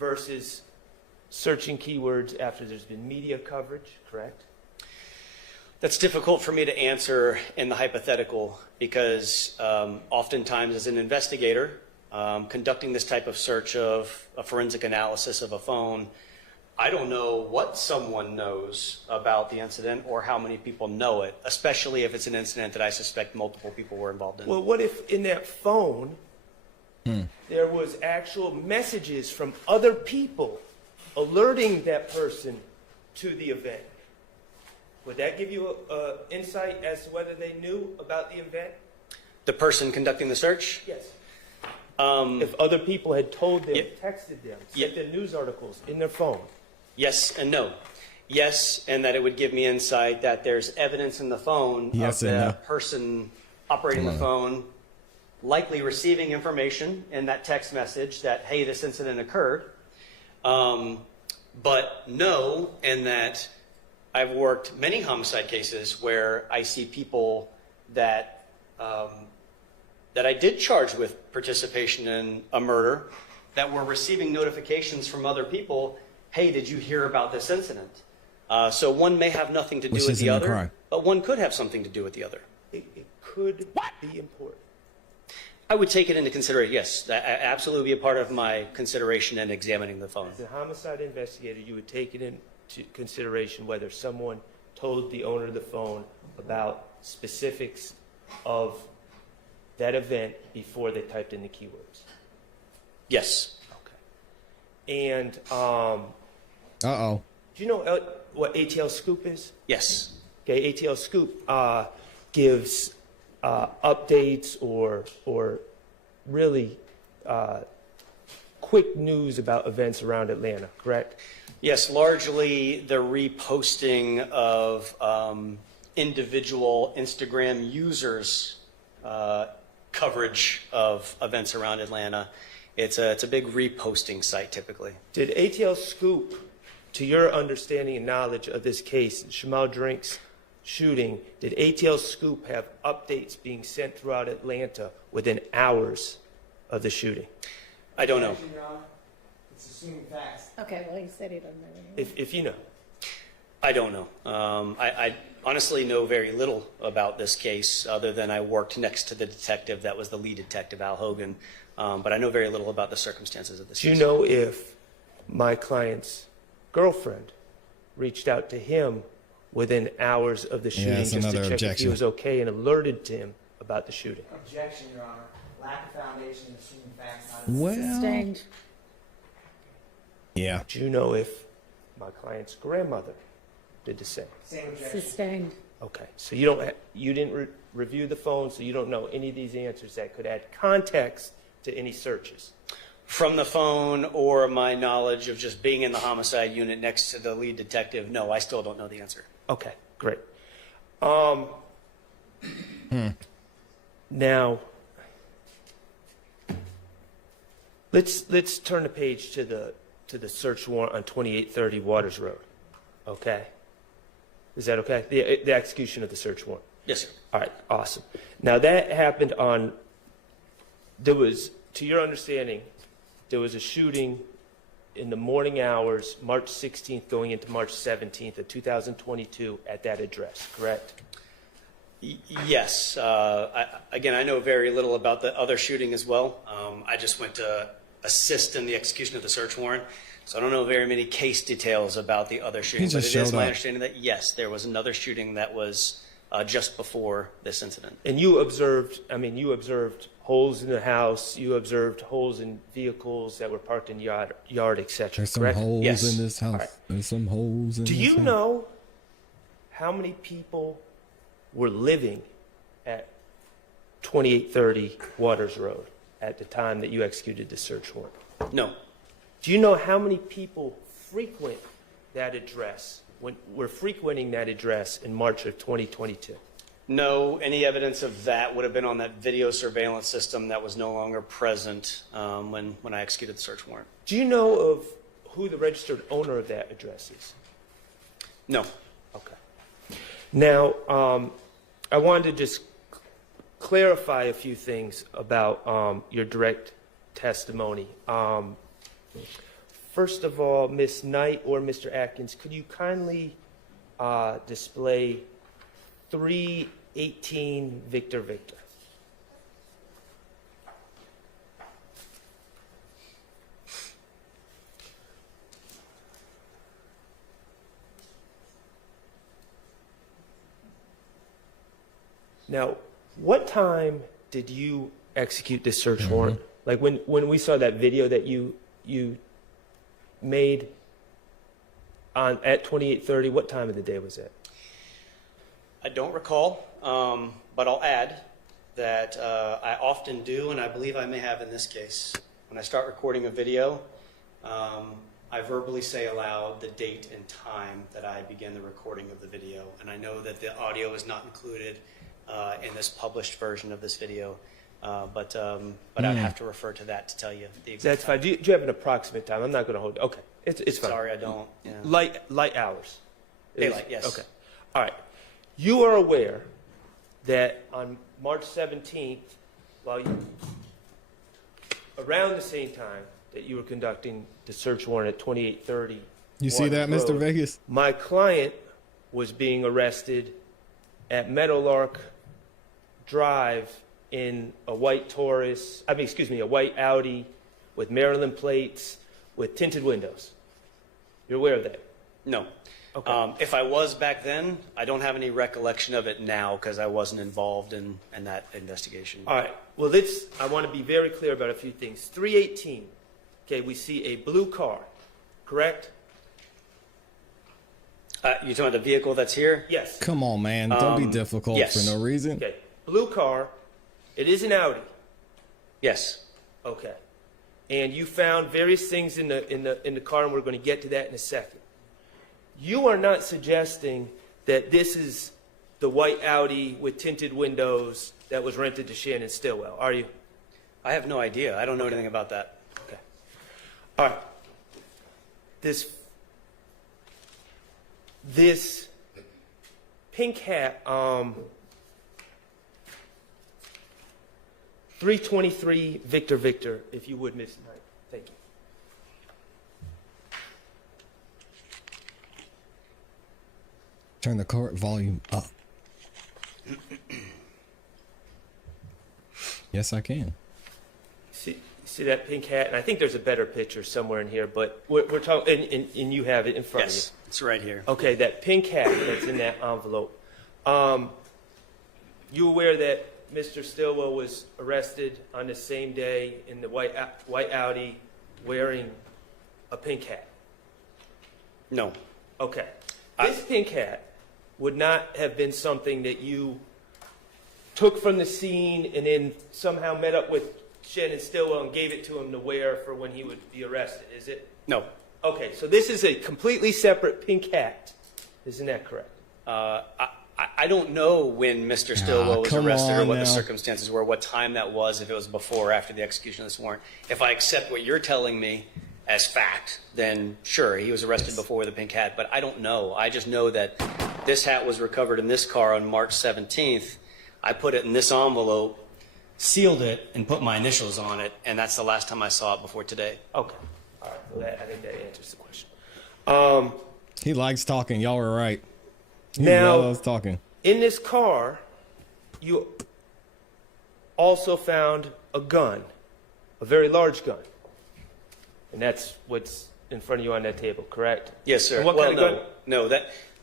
versus searching keywords after there's been media coverage, correct? That's difficult for me to answer in the hypothetical because oftentimes as an investigator conducting this type of search of a forensic analysis of a phone, I don't know what someone knows about the incident or how many people know it, especially if it's an incident that I suspect multiple people were involved in. Well, what if in that phone there was actual messages from other people alerting that person to the event? Would that give you insight as to whether they knew about the event? The person conducting the search? Yes. If other people had told them, Yep. texted them, sent Yep. them news articles in their phone. Yes and no. Yes, and that it would give me insight that there's evidence in the phone Yes of and the no. person operating the phone likely receiving information in that text message that, hey, this incident occurred. But no, in that I've worked many homicide cases where I see people that that I did charge with participation in a murder that were receiving notifications from other people, hey, did you hear about this incident? So one may have nothing to do Which with isn't the a other, crime. but one could have something to do with the other. It could be important. I would take it into consideration, yes. That absolutely be a part of my consideration in examining the phone. As a homicide investigator, you would take it into consideration whether someone told the owner of the phone about specifics of that event before they typed in the keywords. Yes. Okay. And Uh-oh. do you know what ATL Scoop is? Yes. Okay, ATL Scoop gives updates or really quick news about events around Atlanta, correct? Yes, largely the reposting of individual Instagram users' coverage of events around Atlanta. It's a big reposting site typically. Did ATL Scoop, to your understanding and knowledge of this case, Shamal Drink's shooting, did ATL Scoop have updates being sent throughout Atlanta within hours of the shooting? I don't know. It's assuming facts. Okay, well, he said he doesn't know anyway. If you know. I don't know. I honestly know very little about this case other than I worked next to the detective that was the lead detective, Al Hogan. But I know very little about the circumstances of this Do you case. know if my client's girlfriend reached out to him within hours of the shooting that's just to another check if he objection. was okay and alerted to him about the shooting? Objection, Your Honor. Lack of foundation, assuming facts. Well, Sustained. yeah. Do you know if my client's grandmother did the same? Same objection. Sustained. Okay, so you didn't review the phone, so you don't know any of these answers that could add context to any searches. From the phone or my knowledge of just being in the homicide unit next to the lead detective, no, I still don't know the answer. Okay, great. Now, let's turn the page to the search warrant on 2830 Waters Road. Okay, is that okay? The execution of the search warrant. Yes, sir. All right, awesome. Now that happened on. There was, to your understanding, there was a shooting in the morning hours, March 16th going into March 17th of 2022 at that address, correct? Yes. Again, I know very little about the other shooting as well. I just went to assist in the execution of the search warrant, so I don't know very many case details about the other shooting. But it is my understanding that, yes, there was another shooting that was just before this incident. And you observed, holes in the house, you observed holes in vehicles that were parked in yard, etc. There's some correct? holes Yes. in this house. Right. There's some holes in Do this you house. know how many people were living at 2830 Waters Road at the time that you executed the search warrant? No. Do you know how many people frequent that address, were frequenting that address in March of 2022? No, any evidence of that would have been on that video surveillance system that was no longer present when I executed the search warrant. Do you know of who the registered owner of that address is? No. Okay. Now, I wanted to just clarify a few things about your direct testimony. First of all, Ms. Knight or Mr. Atkins, could you kindly display 318 Victor Victor? Now, what time did you execute this search warrant? Like when we saw that video that you made at 2830, what time of the day was it? I don't recall, but I'll add that I often do, and I believe I may have in this case. When I start recording a video, I verbally say aloud the date and time that I begin the recording of the video. And I know that the audio is not included in this published version of this video, but I'd have to refer to that to tell you the exact That's fine. Do you have an approximate time? I'm not going to hold. Okay, it's fine. Sorry, I don't. Yeah. Light hours. Daylight, yes. Okay. All right. You are aware that on March 17th, around the same time that you were conducting the search warrant at 2830. You see that, Mr. Road, Vegas? my client was being arrested at Meadowlark Drive in a white Taurus, a white Audi with Maryland plates with tinted windows. You're aware of that? No. Okay. If I was back then, I don't have any recollection of it now because I wasn't involved in that investigation. All right. Well, I want to be very clear about a few things. 318, okay, we see a blue car, correct? You talking about the vehicle that's here? Yes. Come on, man. Don't be difficult yes. for no reason. Okay. Blue car. It is an Audi. Yes. Okay. And you found various things in the car, and we're going to get to that in a second. You are not suggesting that this is the white Audi with tinted windows that was rented to Shannon Stillwell, are you? I have no idea. I don't know anything about that. Okay. All right. This pink hat, 323 Victor Victor, if you would, Ms. Knight. Thank you. Turn the car volume up. Yes, I can. See that pink hat? And I think there's a better picture somewhere in here, but we're talking, and you have it in front of you. Yes, it's right here. Okay, that pink hat that's in that envelope. You aware that Mr. Stillwell was arrested on the same day in the white Audi wearing a pink hat? No. Okay. This pink hat would not have been something that you took from the scene and then somehow met up with Shannon Stillwell and gave it to him to wear for when he would be arrested, is it? No. Okay, so this is a completely separate pink hat. Isn't that correct? I don't know when Mr. Stillwell was come arrested or on what now. the circumstances were, what time that was, if it was before or after the execution of this warrant. If I accept what you're telling me as fact, then sure, he was arrested before the pink hat, but I don't know. I just know that this hat was recovered in this car on March 17th. I put it in this envelope, sealed it, and put my initials on it, and that's the last time I saw it before today. Okay. All All right, well, I think that answers the question. He likes talking. Y'all were right. He Now, loves talking. in this car, you also found a gun, a very large gun. And that's what's in front of you on that table, correct? Yes, sir. And what Well, kind of gun? no,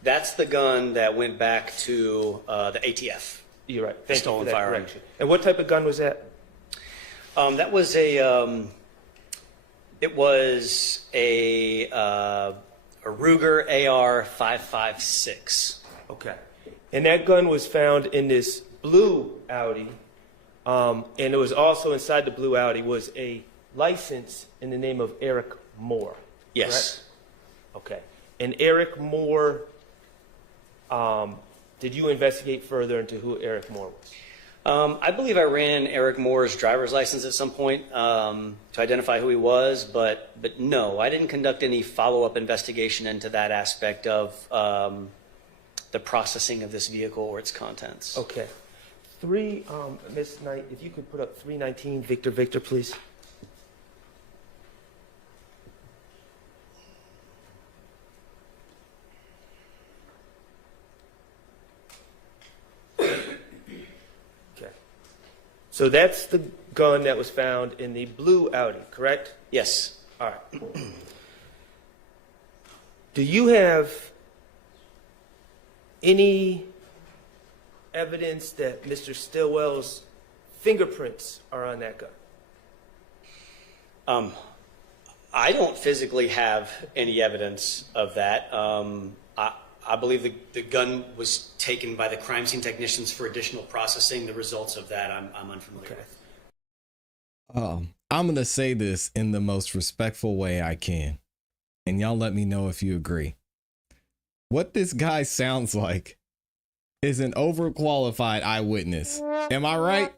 that's the gun that went back to the ATF. You're right. Thank you Stolen for that firearm. correction. And what type of gun was that? That was it was a Ruger AR-556. Okay. And that gun was found in this blue Audi, and it was also inside the blue Audi was a license in the name of Eric Moore. Yes. Correct? Okay. And Eric Moore, did you investigate further into who Eric Moore was? I believe I ran Eric Moore's driver's license at some point to identify who he was, but no, I didn't conduct any follow-up investigation into that aspect of the processing of this vehicle or its contents. Okay. Miss Knight, if you could put up 319 Victor, please. Okay. So that's the gun that was found in the blue Audi, correct? Yes. All right. Do you have any evidence that Mr. Stillwell's fingerprints are on that gun? I don't physically have any evidence of that. I believe the gun was taken by the crime scene technicians for additional processing. The results of that I'm unfamiliar with. I'm going to say this in the most respectful way I can, and y'all let me know if you agree. What this guy sounds like is an overqualified eyewitness. Am I right?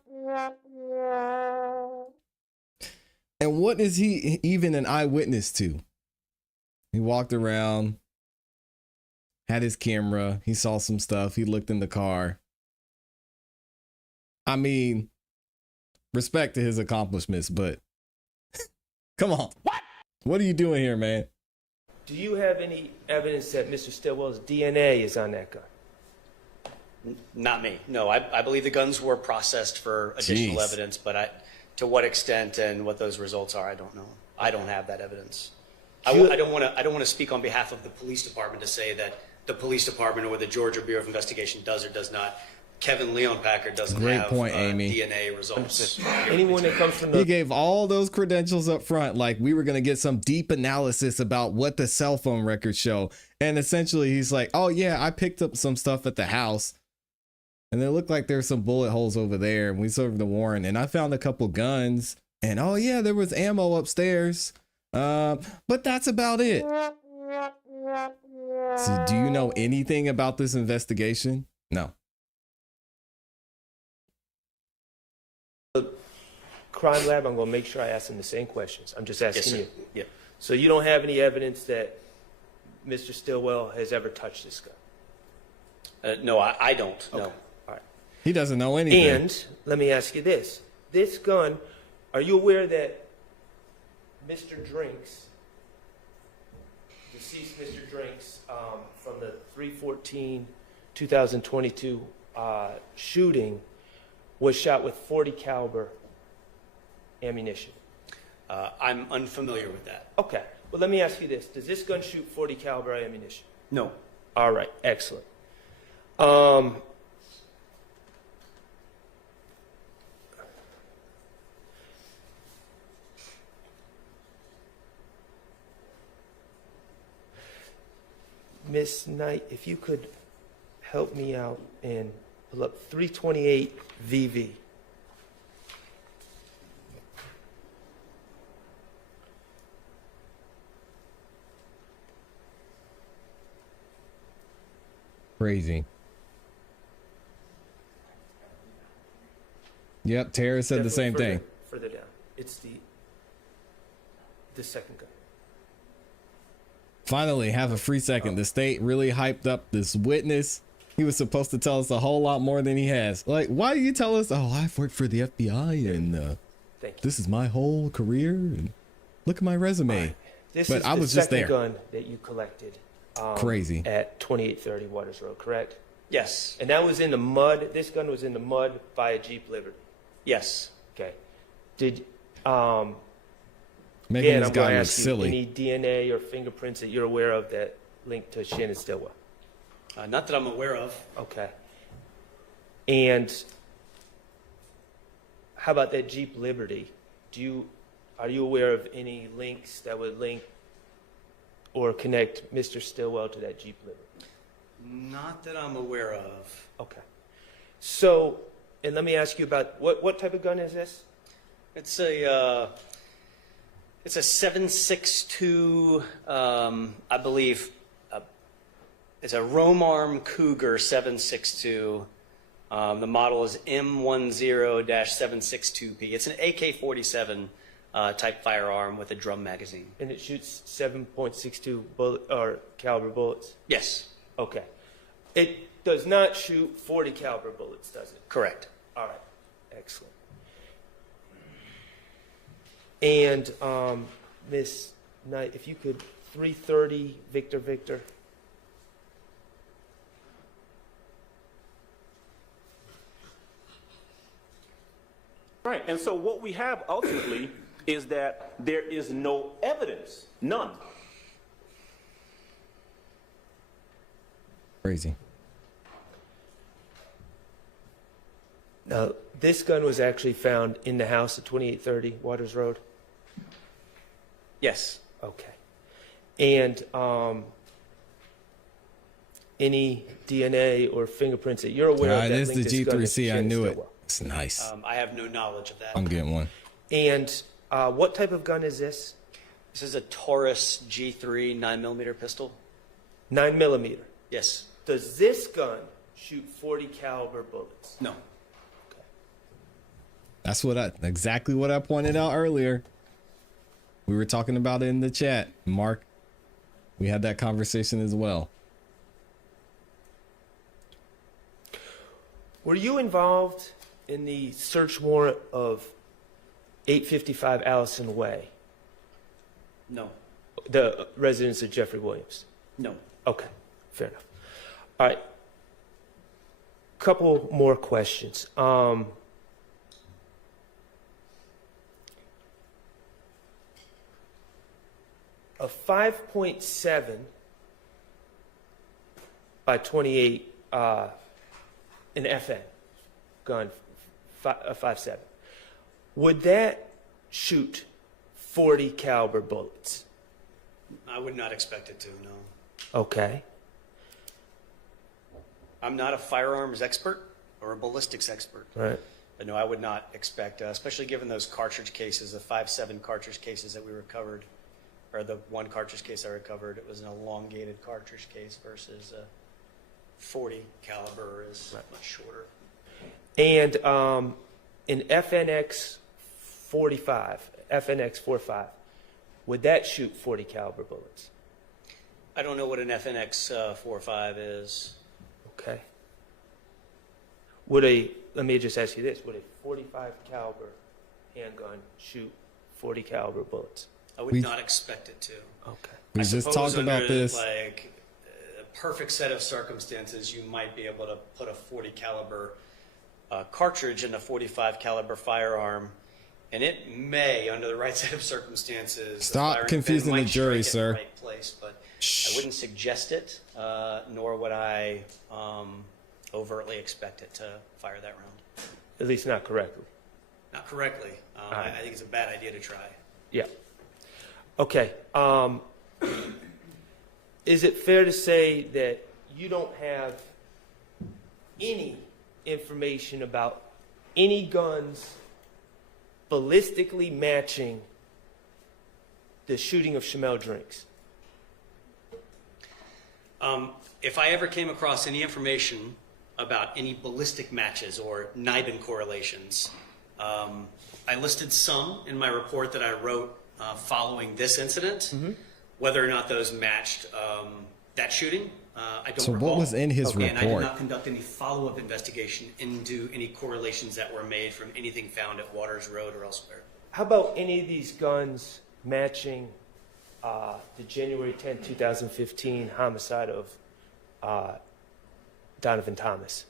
And what is he even an eyewitness to? He walked around, had his camera, he saw some stuff, he looked in the car. I mean, respect to his accomplishments, but come on. What are you doing here, man? Do you have any evidence that Mr. Stillwell's DNA is on that gun? Not me. No, I believe the guns were processed for additional evidence, but to what extent and what those results are, I don't know. I don't have that evidence. I don't want to speak on behalf of the police department to say that the police department or the Georgia Bureau of Investigation does or does not. Kevin Leon Packer doesn't have DNA results. Anyone that comes from the... He gave all those credentials up front, like we were going to get some deep analysis about what the cell phone records show. And essentially he's like, oh yeah, I picked up some stuff at the house. And it looked like there's some bullet holes over there. And we served the warrant. And I found a couple guns. And oh yeah, there was ammo upstairs. But that's about it. So do you know anything about this investigation? No. Crime lab, I'm going to make sure I ask them the same questions. I'm just asking you. Yeah. So you don't have any evidence that Mr. Stillwell has ever touched this gun? No, I don't. Okay. No. All right. He doesn't know anything. And let me ask you this. This gun, are you aware that Mr. Drinks, deceased Mr. Drinks, from the 3/14/2022 shooting was shot with .40 caliber ammunition? I'm unfamiliar with that. Okay. Well, let me ask you this. Does this gun shoot .40 caliber ammunition? No. All right. Excellent. Miss Knight, if you could help me out and pull up 328 VV. Crazy. Yep, Tara said the same thing. Further down. It's the second gun. Finally, have a free second. The state really hyped up this witness. He was supposed to tell us a whole lot more than he has. Like, why do you tell us, oh, I've worked for the FBI and Thank you. this is my whole career and look at my resume. Right. This But is I the was just second there. gun that you collected. Crazy. At 2830 Waters Road, correct? Yes. And that was in the mud. This gun was in the mud by a Jeep Liberty. Yes. Okay. Did Making again, this I'm going guy to look ask you silly. any DNA or fingerprints that you're aware of that link to Shannon Stillwell? Not that I'm aware of. Okay. And how about that Jeep Liberty? Are you aware of any links that would link or connect Mr. Stillwell to that Jeep Liberty? Not that I'm aware of. Okay. So, and let me ask you about what type of gun is this? It's a 7.62, I believe. It's a Romarm Cougar 7.62. The model is M10-762P. It's an AK-47 type firearm with a drum magazine. And it shoots 7.62 bullet or caliber bullets. Yes. Okay. It does not shoot 40 caliber bullets, does it? Correct. All right. Excellent. And Miss Knight, if you could 330 Victor. Right, and so what we have ultimately is that there is no evidence, none. Crazy. Now, this gun was actually found in the house at 2830 Waters Road? Yes. Okay. And any DNA or fingerprints that you're aware of that This link is the this gun to G3C. I Shannon knew it. Stillwell? It's nice. I have no knowledge of that. I'm getting one. And what type of gun is this? This is a Taurus G3 9mm pistol. 9mm. Yes. Does this gun shoot 40 caliber bullets? No. That's exactly what I pointed out earlier. We were talking about it in the chat, Mark. We had that conversation as well. Were you involved in the search warrant of 855 Allison Way, No. the residence of Jeffrey Williams? No. Okay, fair enough. All right, couple more questions. A 5.7 by 28 an FN gun, a 5.7. Would that shoot 40 caliber bullets? I would not expect it to, no. Okay. I'm not a firearms expert or a ballistics expert. Right. But no, I would not expect, especially given those cartridge cases, the 5.7 cartridge cases that we recovered, or the one cartridge case I recovered, it was an elongated cartridge case versus a 40 caliber is much shorter. And an FNX 45, FNX 45, would that shoot 40 caliber bullets? I don't know what an FNX 45 is. Okay. Let me just ask you this, would a 45 caliber handgun shoot 40 caliber bullets? I would not expect it to. Okay. We just talked about under, this. Like a perfect set of circumstances, you might be able to put a 40 caliber cartridge in a 45 caliber firearm, and it may, under the right set of circumstances, Stop confusing the jury, sir. In the right place, but I wouldn't suggest it, nor would I overtly expect it to fire that round. At least not correctly. Not correctly. I think it's a bad idea to try. Yeah. Okay. Is it fair to say that you don't have any information about any guns ballistically matching the shooting of Chamel drinks? If I ever came across any information about any ballistic matches or NIBIN correlations, I listed some in my report that I wrote following this incident. Whether or not those matched that shooting, I don't So recall. what was in his And I did report? not conduct any follow-up investigation into any correlations that were made from anything found at Waters Road or elsewhere. How about any of these guns matching the January 10, 2015 homicide of Donovan Thomas?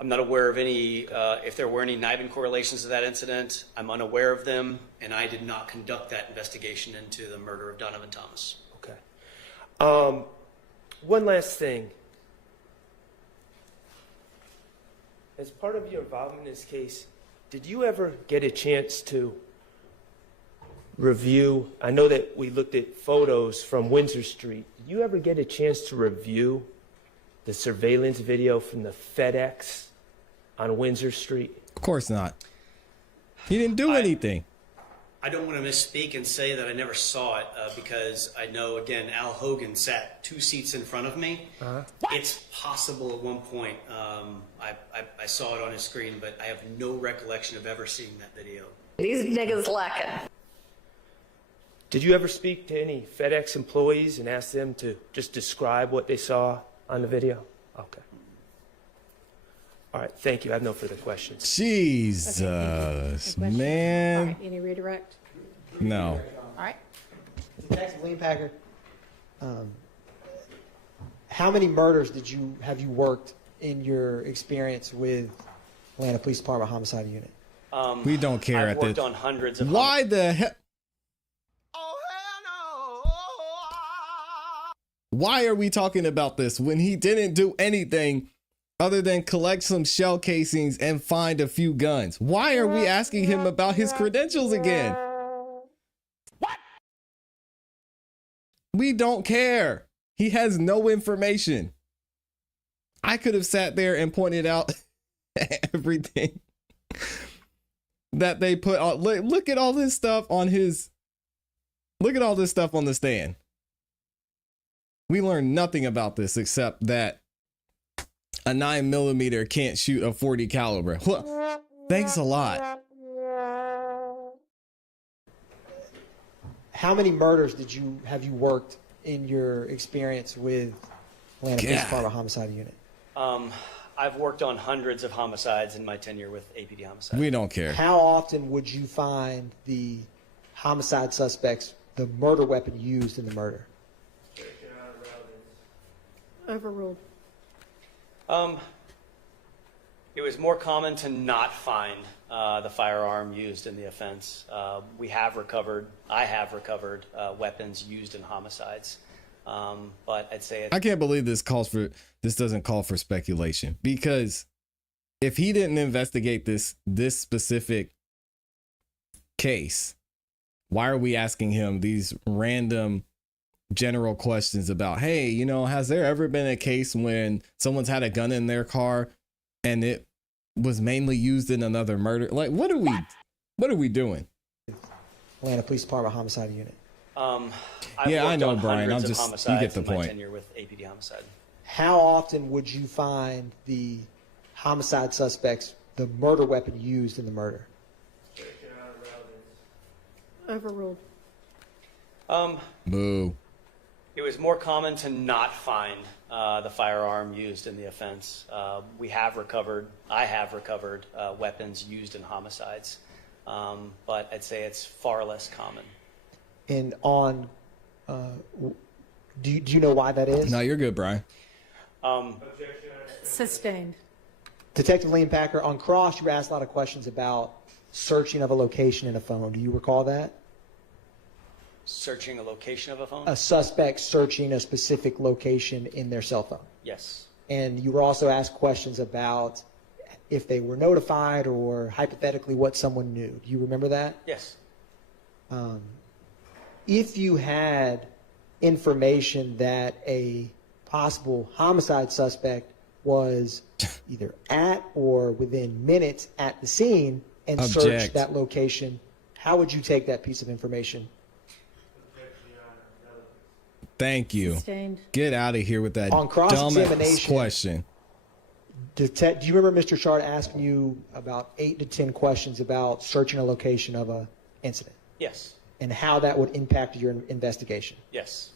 I'm not aware of any, if there were any NIBIN correlations to that incident. I'm unaware of them, and I did not conduct that investigation into the murder of Donovan Thomas. Okay. One last thing. As part of your involvement in this case, did you ever get a chance to review? I know that we looked at photos from Windsor Street. Did you ever get a chance to review the surveillance video from the FedEx on Windsor Street? Of course not. He didn't do anything. I don't want to misspeak and say that I never saw it because I know, again, Al Hogan sat 2 seats in front of me. It's possible at one point I saw it on his screen, but I have no recollection of ever seeing that video. These niggas lacking. Did you ever speak to any FedEx employees and ask them to just describe what they saw on the video? Okay. All right, thank you. I have no further questions. Jesus, man. All right, any redirect? No. All right. Detective Whitaker, how many murders have you worked in your experience with Atlanta Police Department Homicide Unit? We don't care I've at worked this. on hundreds of Why the hell? Oh, hell no. Why are we talking about this when he didn't do anything other than collect some shell casings and find a few guns? Why are we asking him about his credentials again? What? We don't care. He has no information. I could have sat there and pointed out everything that they put on. Look at all this stuff on his. Look at all this stuff on the stand. We learned nothing about this except that a 9mm can't shoot a .40 caliber. Well, thanks a lot. How many murders have you worked in your experience with Atlanta Police Department Homicide Unit? I've worked on hundreds of homicides in my tenure with APD Homicide. We don't care. How often would you find the homicide suspects, the murder weapon used in the murder? Overruled. It was more common to not find the firearm used in the offense. I have recovered weapons used in homicides. But I'd say I can't believe this doesn't call for speculation, because if he didn't investigate this specific case, why are we asking him these random general questions about, hey, has there ever been a case when someone's had a gun in their car and it was mainly used in another murder? Like, what are we doing? Atlanta Police Department Homicide Unit. Yeah, I know, Brian. You get the point. My tenure with APD Homicide. How often would you find the homicide suspects, the murder weapon used in the murder? Overruled. Boo. It was more common to not find the firearm used in the offense. I have recovered weapons used in homicides. But I'd say it's far less common. And do you know why that is? No, you're good, Brian. Sustained. Detective Whitaker, on cross, you were asked a lot of questions about searching of a location in a phone. Do you recall that? Searching a location of a phone? A suspect searching a specific location in their cell phone. Yes. And you were also asked questions about if they were notified or hypothetically what someone knew. Do you remember that? Yes. If you had information that a possible homicide suspect was either at or within minutes at the scene and searched that location, how would you take that piece of information? Thank you. Sustained. Get out of here with that On cross-examination, dumbass question. Do you remember Mr. Chart asking you about 8 to 10 questions about searching a location of an incident? Yes. And how that would impact your investigation? Yes.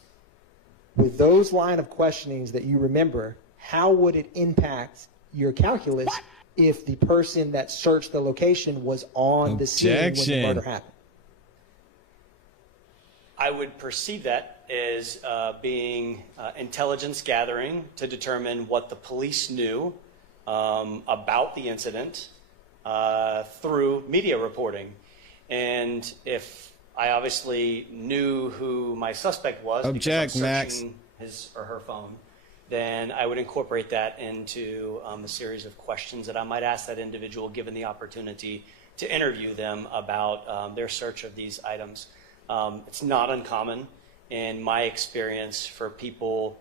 With those line of questionings that you remember, how would it impact your calculus if the person that searched the location was on the scene when the murder happened? I would perceive that as being intelligence gathering to determine what the police knew about the incident through media reporting. And if I obviously knew who my suspect was Object, because I'm Max. searching his or her phone, then I would incorporate that into a series of questions that I might ask that individual given the opportunity to interview them about their search of these items. It's not uncommon in my experience for people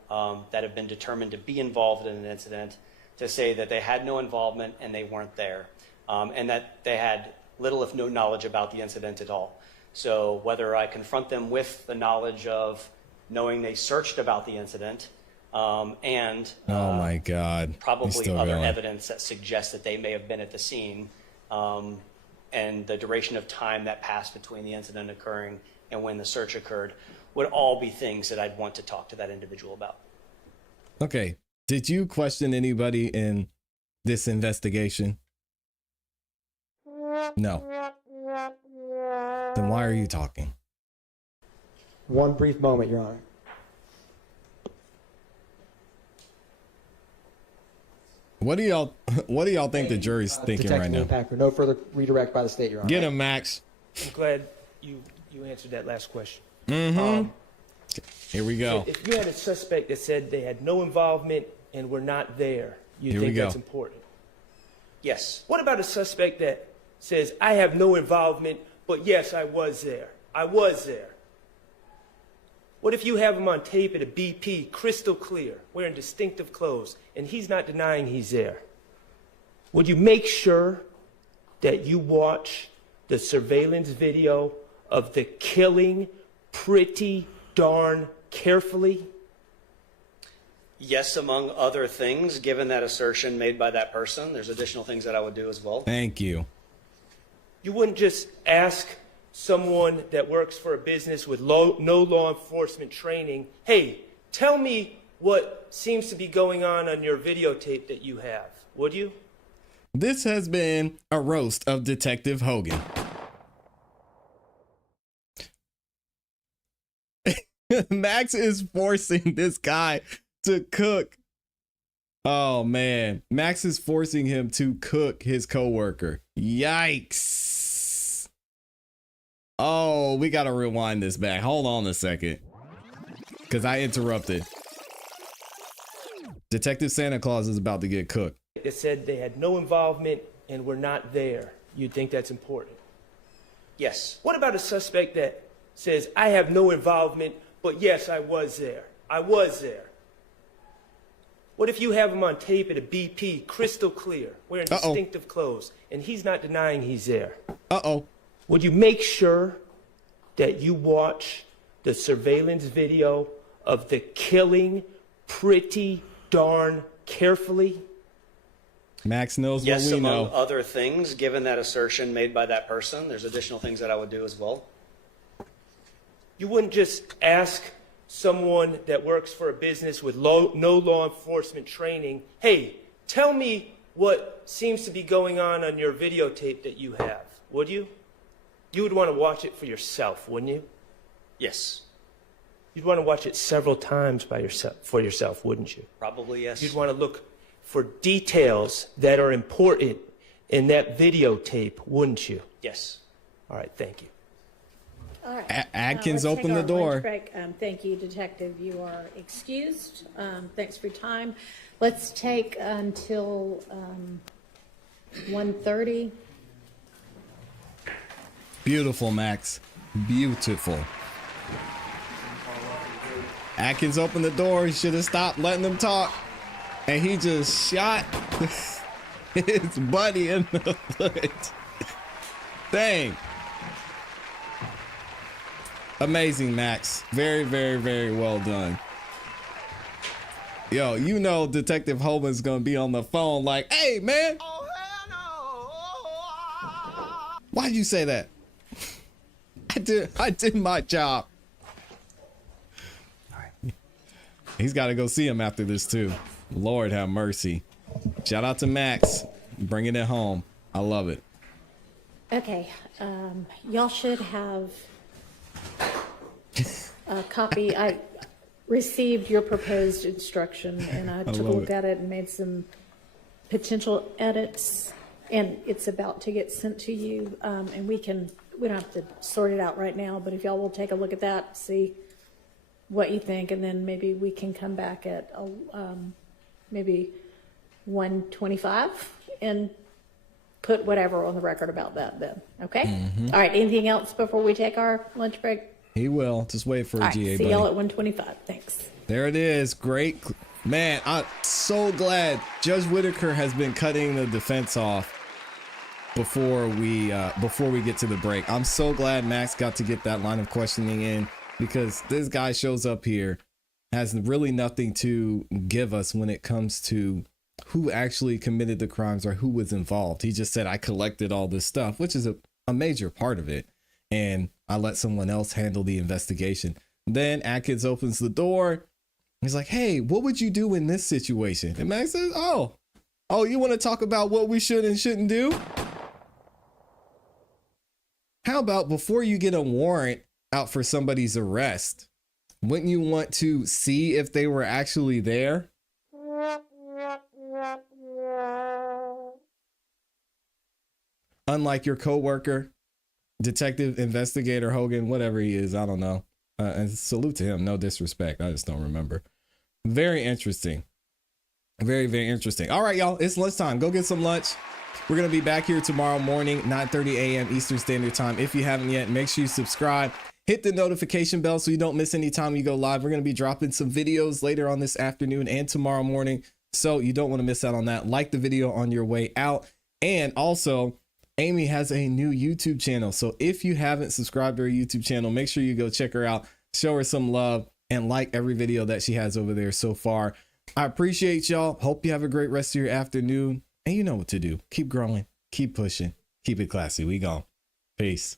that have been determined to be involved in an incident to say that they had no involvement and they weren't there, and that they had little if no knowledge about the incident at all. So whether I confront them with the knowledge of knowing they searched about the incident and Oh my God. He's probably still other going. evidence that suggests that they may have been at the scene, and the duration of time that passed between the incident occurring and when the search occurred would all be things that I'd want to talk to that individual about. Okay. Did you question anybody in this investigation? No. Then why are you talking? One brief moment, Your Honor. What do y'all think the jury's thinking Detective right now? Whitaker, no further redirect by the state, Your Honor. Get him, Max. I'm glad you answered that last question. Here we go. If you had a suspect that said they had no involvement and were not there, you Here we think go. that's important? Yes. What about a suspect that says, I have no involvement, but yes, I was there. I was there. What if you have him on tape at a BP, crystal clear, wearing distinctive clothes, and he's not denying he's there? Would you make sure that you watch the surveillance video of the killing pretty darn carefully? Yes, among other things, given that assertion made by that person, there's additional things that I would do as well. Thank you. You wouldn't just ask someone that works for a business with no law enforcement training, hey, tell me what seems to be going on your videotape that you have, would you? This has been a roast of Detective Hogan. Max is forcing this guy to cook. Oh man, Max is forcing him to cook his coworker. Yikes. Oh, we gotta rewind this back. Hold on a second, because I interrupted. Detective Santa Claus is about to get cooked. That said they had no involvement and were not there. You'd think that's important? Yes. What about a suspect that says, I have no involvement, but yes, I was there. I was there. What if you have him on tape at a BP, crystal clear, wearing distinctive clothes, and he's not denying he's there? Would you make sure that you watch the surveillance video of the killing pretty darn carefully? Max knows Yes, what we among know. other things, given that assertion made by that person, there's additional things that I would do as well. You wouldn't just ask someone that works for a business with no law enforcement training, hey, tell me what seems to be going on your videotape that you have, would you? You would want to watch it for yourself, wouldn't you? Yes. You'd want to watch it several times for yourself, wouldn't you? Probably yes. You'd want to look for details that are important in that videotape, wouldn't you? Yes. All right, thank you. All right. Adkins, Let's open take the our door. lunch break. Thank you, Detective. You are excused. Thanks for your time. Let's take until 1:30. Beautiful, Max. Beautiful. Atkins opened the door. He should have stopped letting them talk. And he just shot his buddy in the foot. Dang. Amazing, Max. Very, very, very well done. Yo, you know Detective Hogan's gonna be on the phone like, hey, man. Why'd you say that? I did my job. All right. He's got to go see him after this too. Lord have mercy. Shout out to Max, bringing it home. I love it. Okay, y'all should have copy. I received your proposed instruction, and I took a look at it and made some potential edits, and it's about to get sent to you. And we don't have to sort it out right now, but if y'all will take a look at that, see what you think, and then maybe we can come back at maybe 125 and put whatever on the record about that then. Okay? All right, anything else before we take our lunch break? He will. Just wait for a GA, see buddy. y'all at 125. Thanks. There it is. Great. Man, I'm so glad Judge Whitaker has been cutting the defense off before we get to the break. I'm so glad Max got to get that line of questioning in, because this guy shows up here, has really nothing to give us when it comes to who actually committed the crimes or who was involved. He just said, I collected all this stuff, which is a major part of it, and I let someone else handle the investigation. Then Atkins opens the door. He's like, hey, what would you do in this situation? And Max says, oh, you want to talk about what we should and shouldn't do? How about before you get a warrant out for somebody's arrest, wouldn't you want to see if they were actually there? Unlike your coworker, Detective Investigator Hogan, whatever he is, I don't know. And salute to him. No disrespect. I just don't remember. Very interesting. Very, very interesting. All right, y'all. It's lunchtime. Go get some lunch. We're going to be back here tomorrow morning, 9:30 a.m. Eastern Standard Time. If you haven't yet, make sure you subscribe. Hit the notification bell so you don't miss any time you go live. We're going to be dropping some videos later on this afternoon and tomorrow morning, so you don't want to miss out on that. Like the video on your way out. And also, Amy has a new YouTube channel. So if you haven't subscribed to her YouTube channel, make sure you go check her out, show her some love, and like every video that she has over there so far. I appreciate y'all. Hope you have a great rest of your afternoon. And you know what to do. Keep growing, keep pushing, keep it classy. We gone. Peace.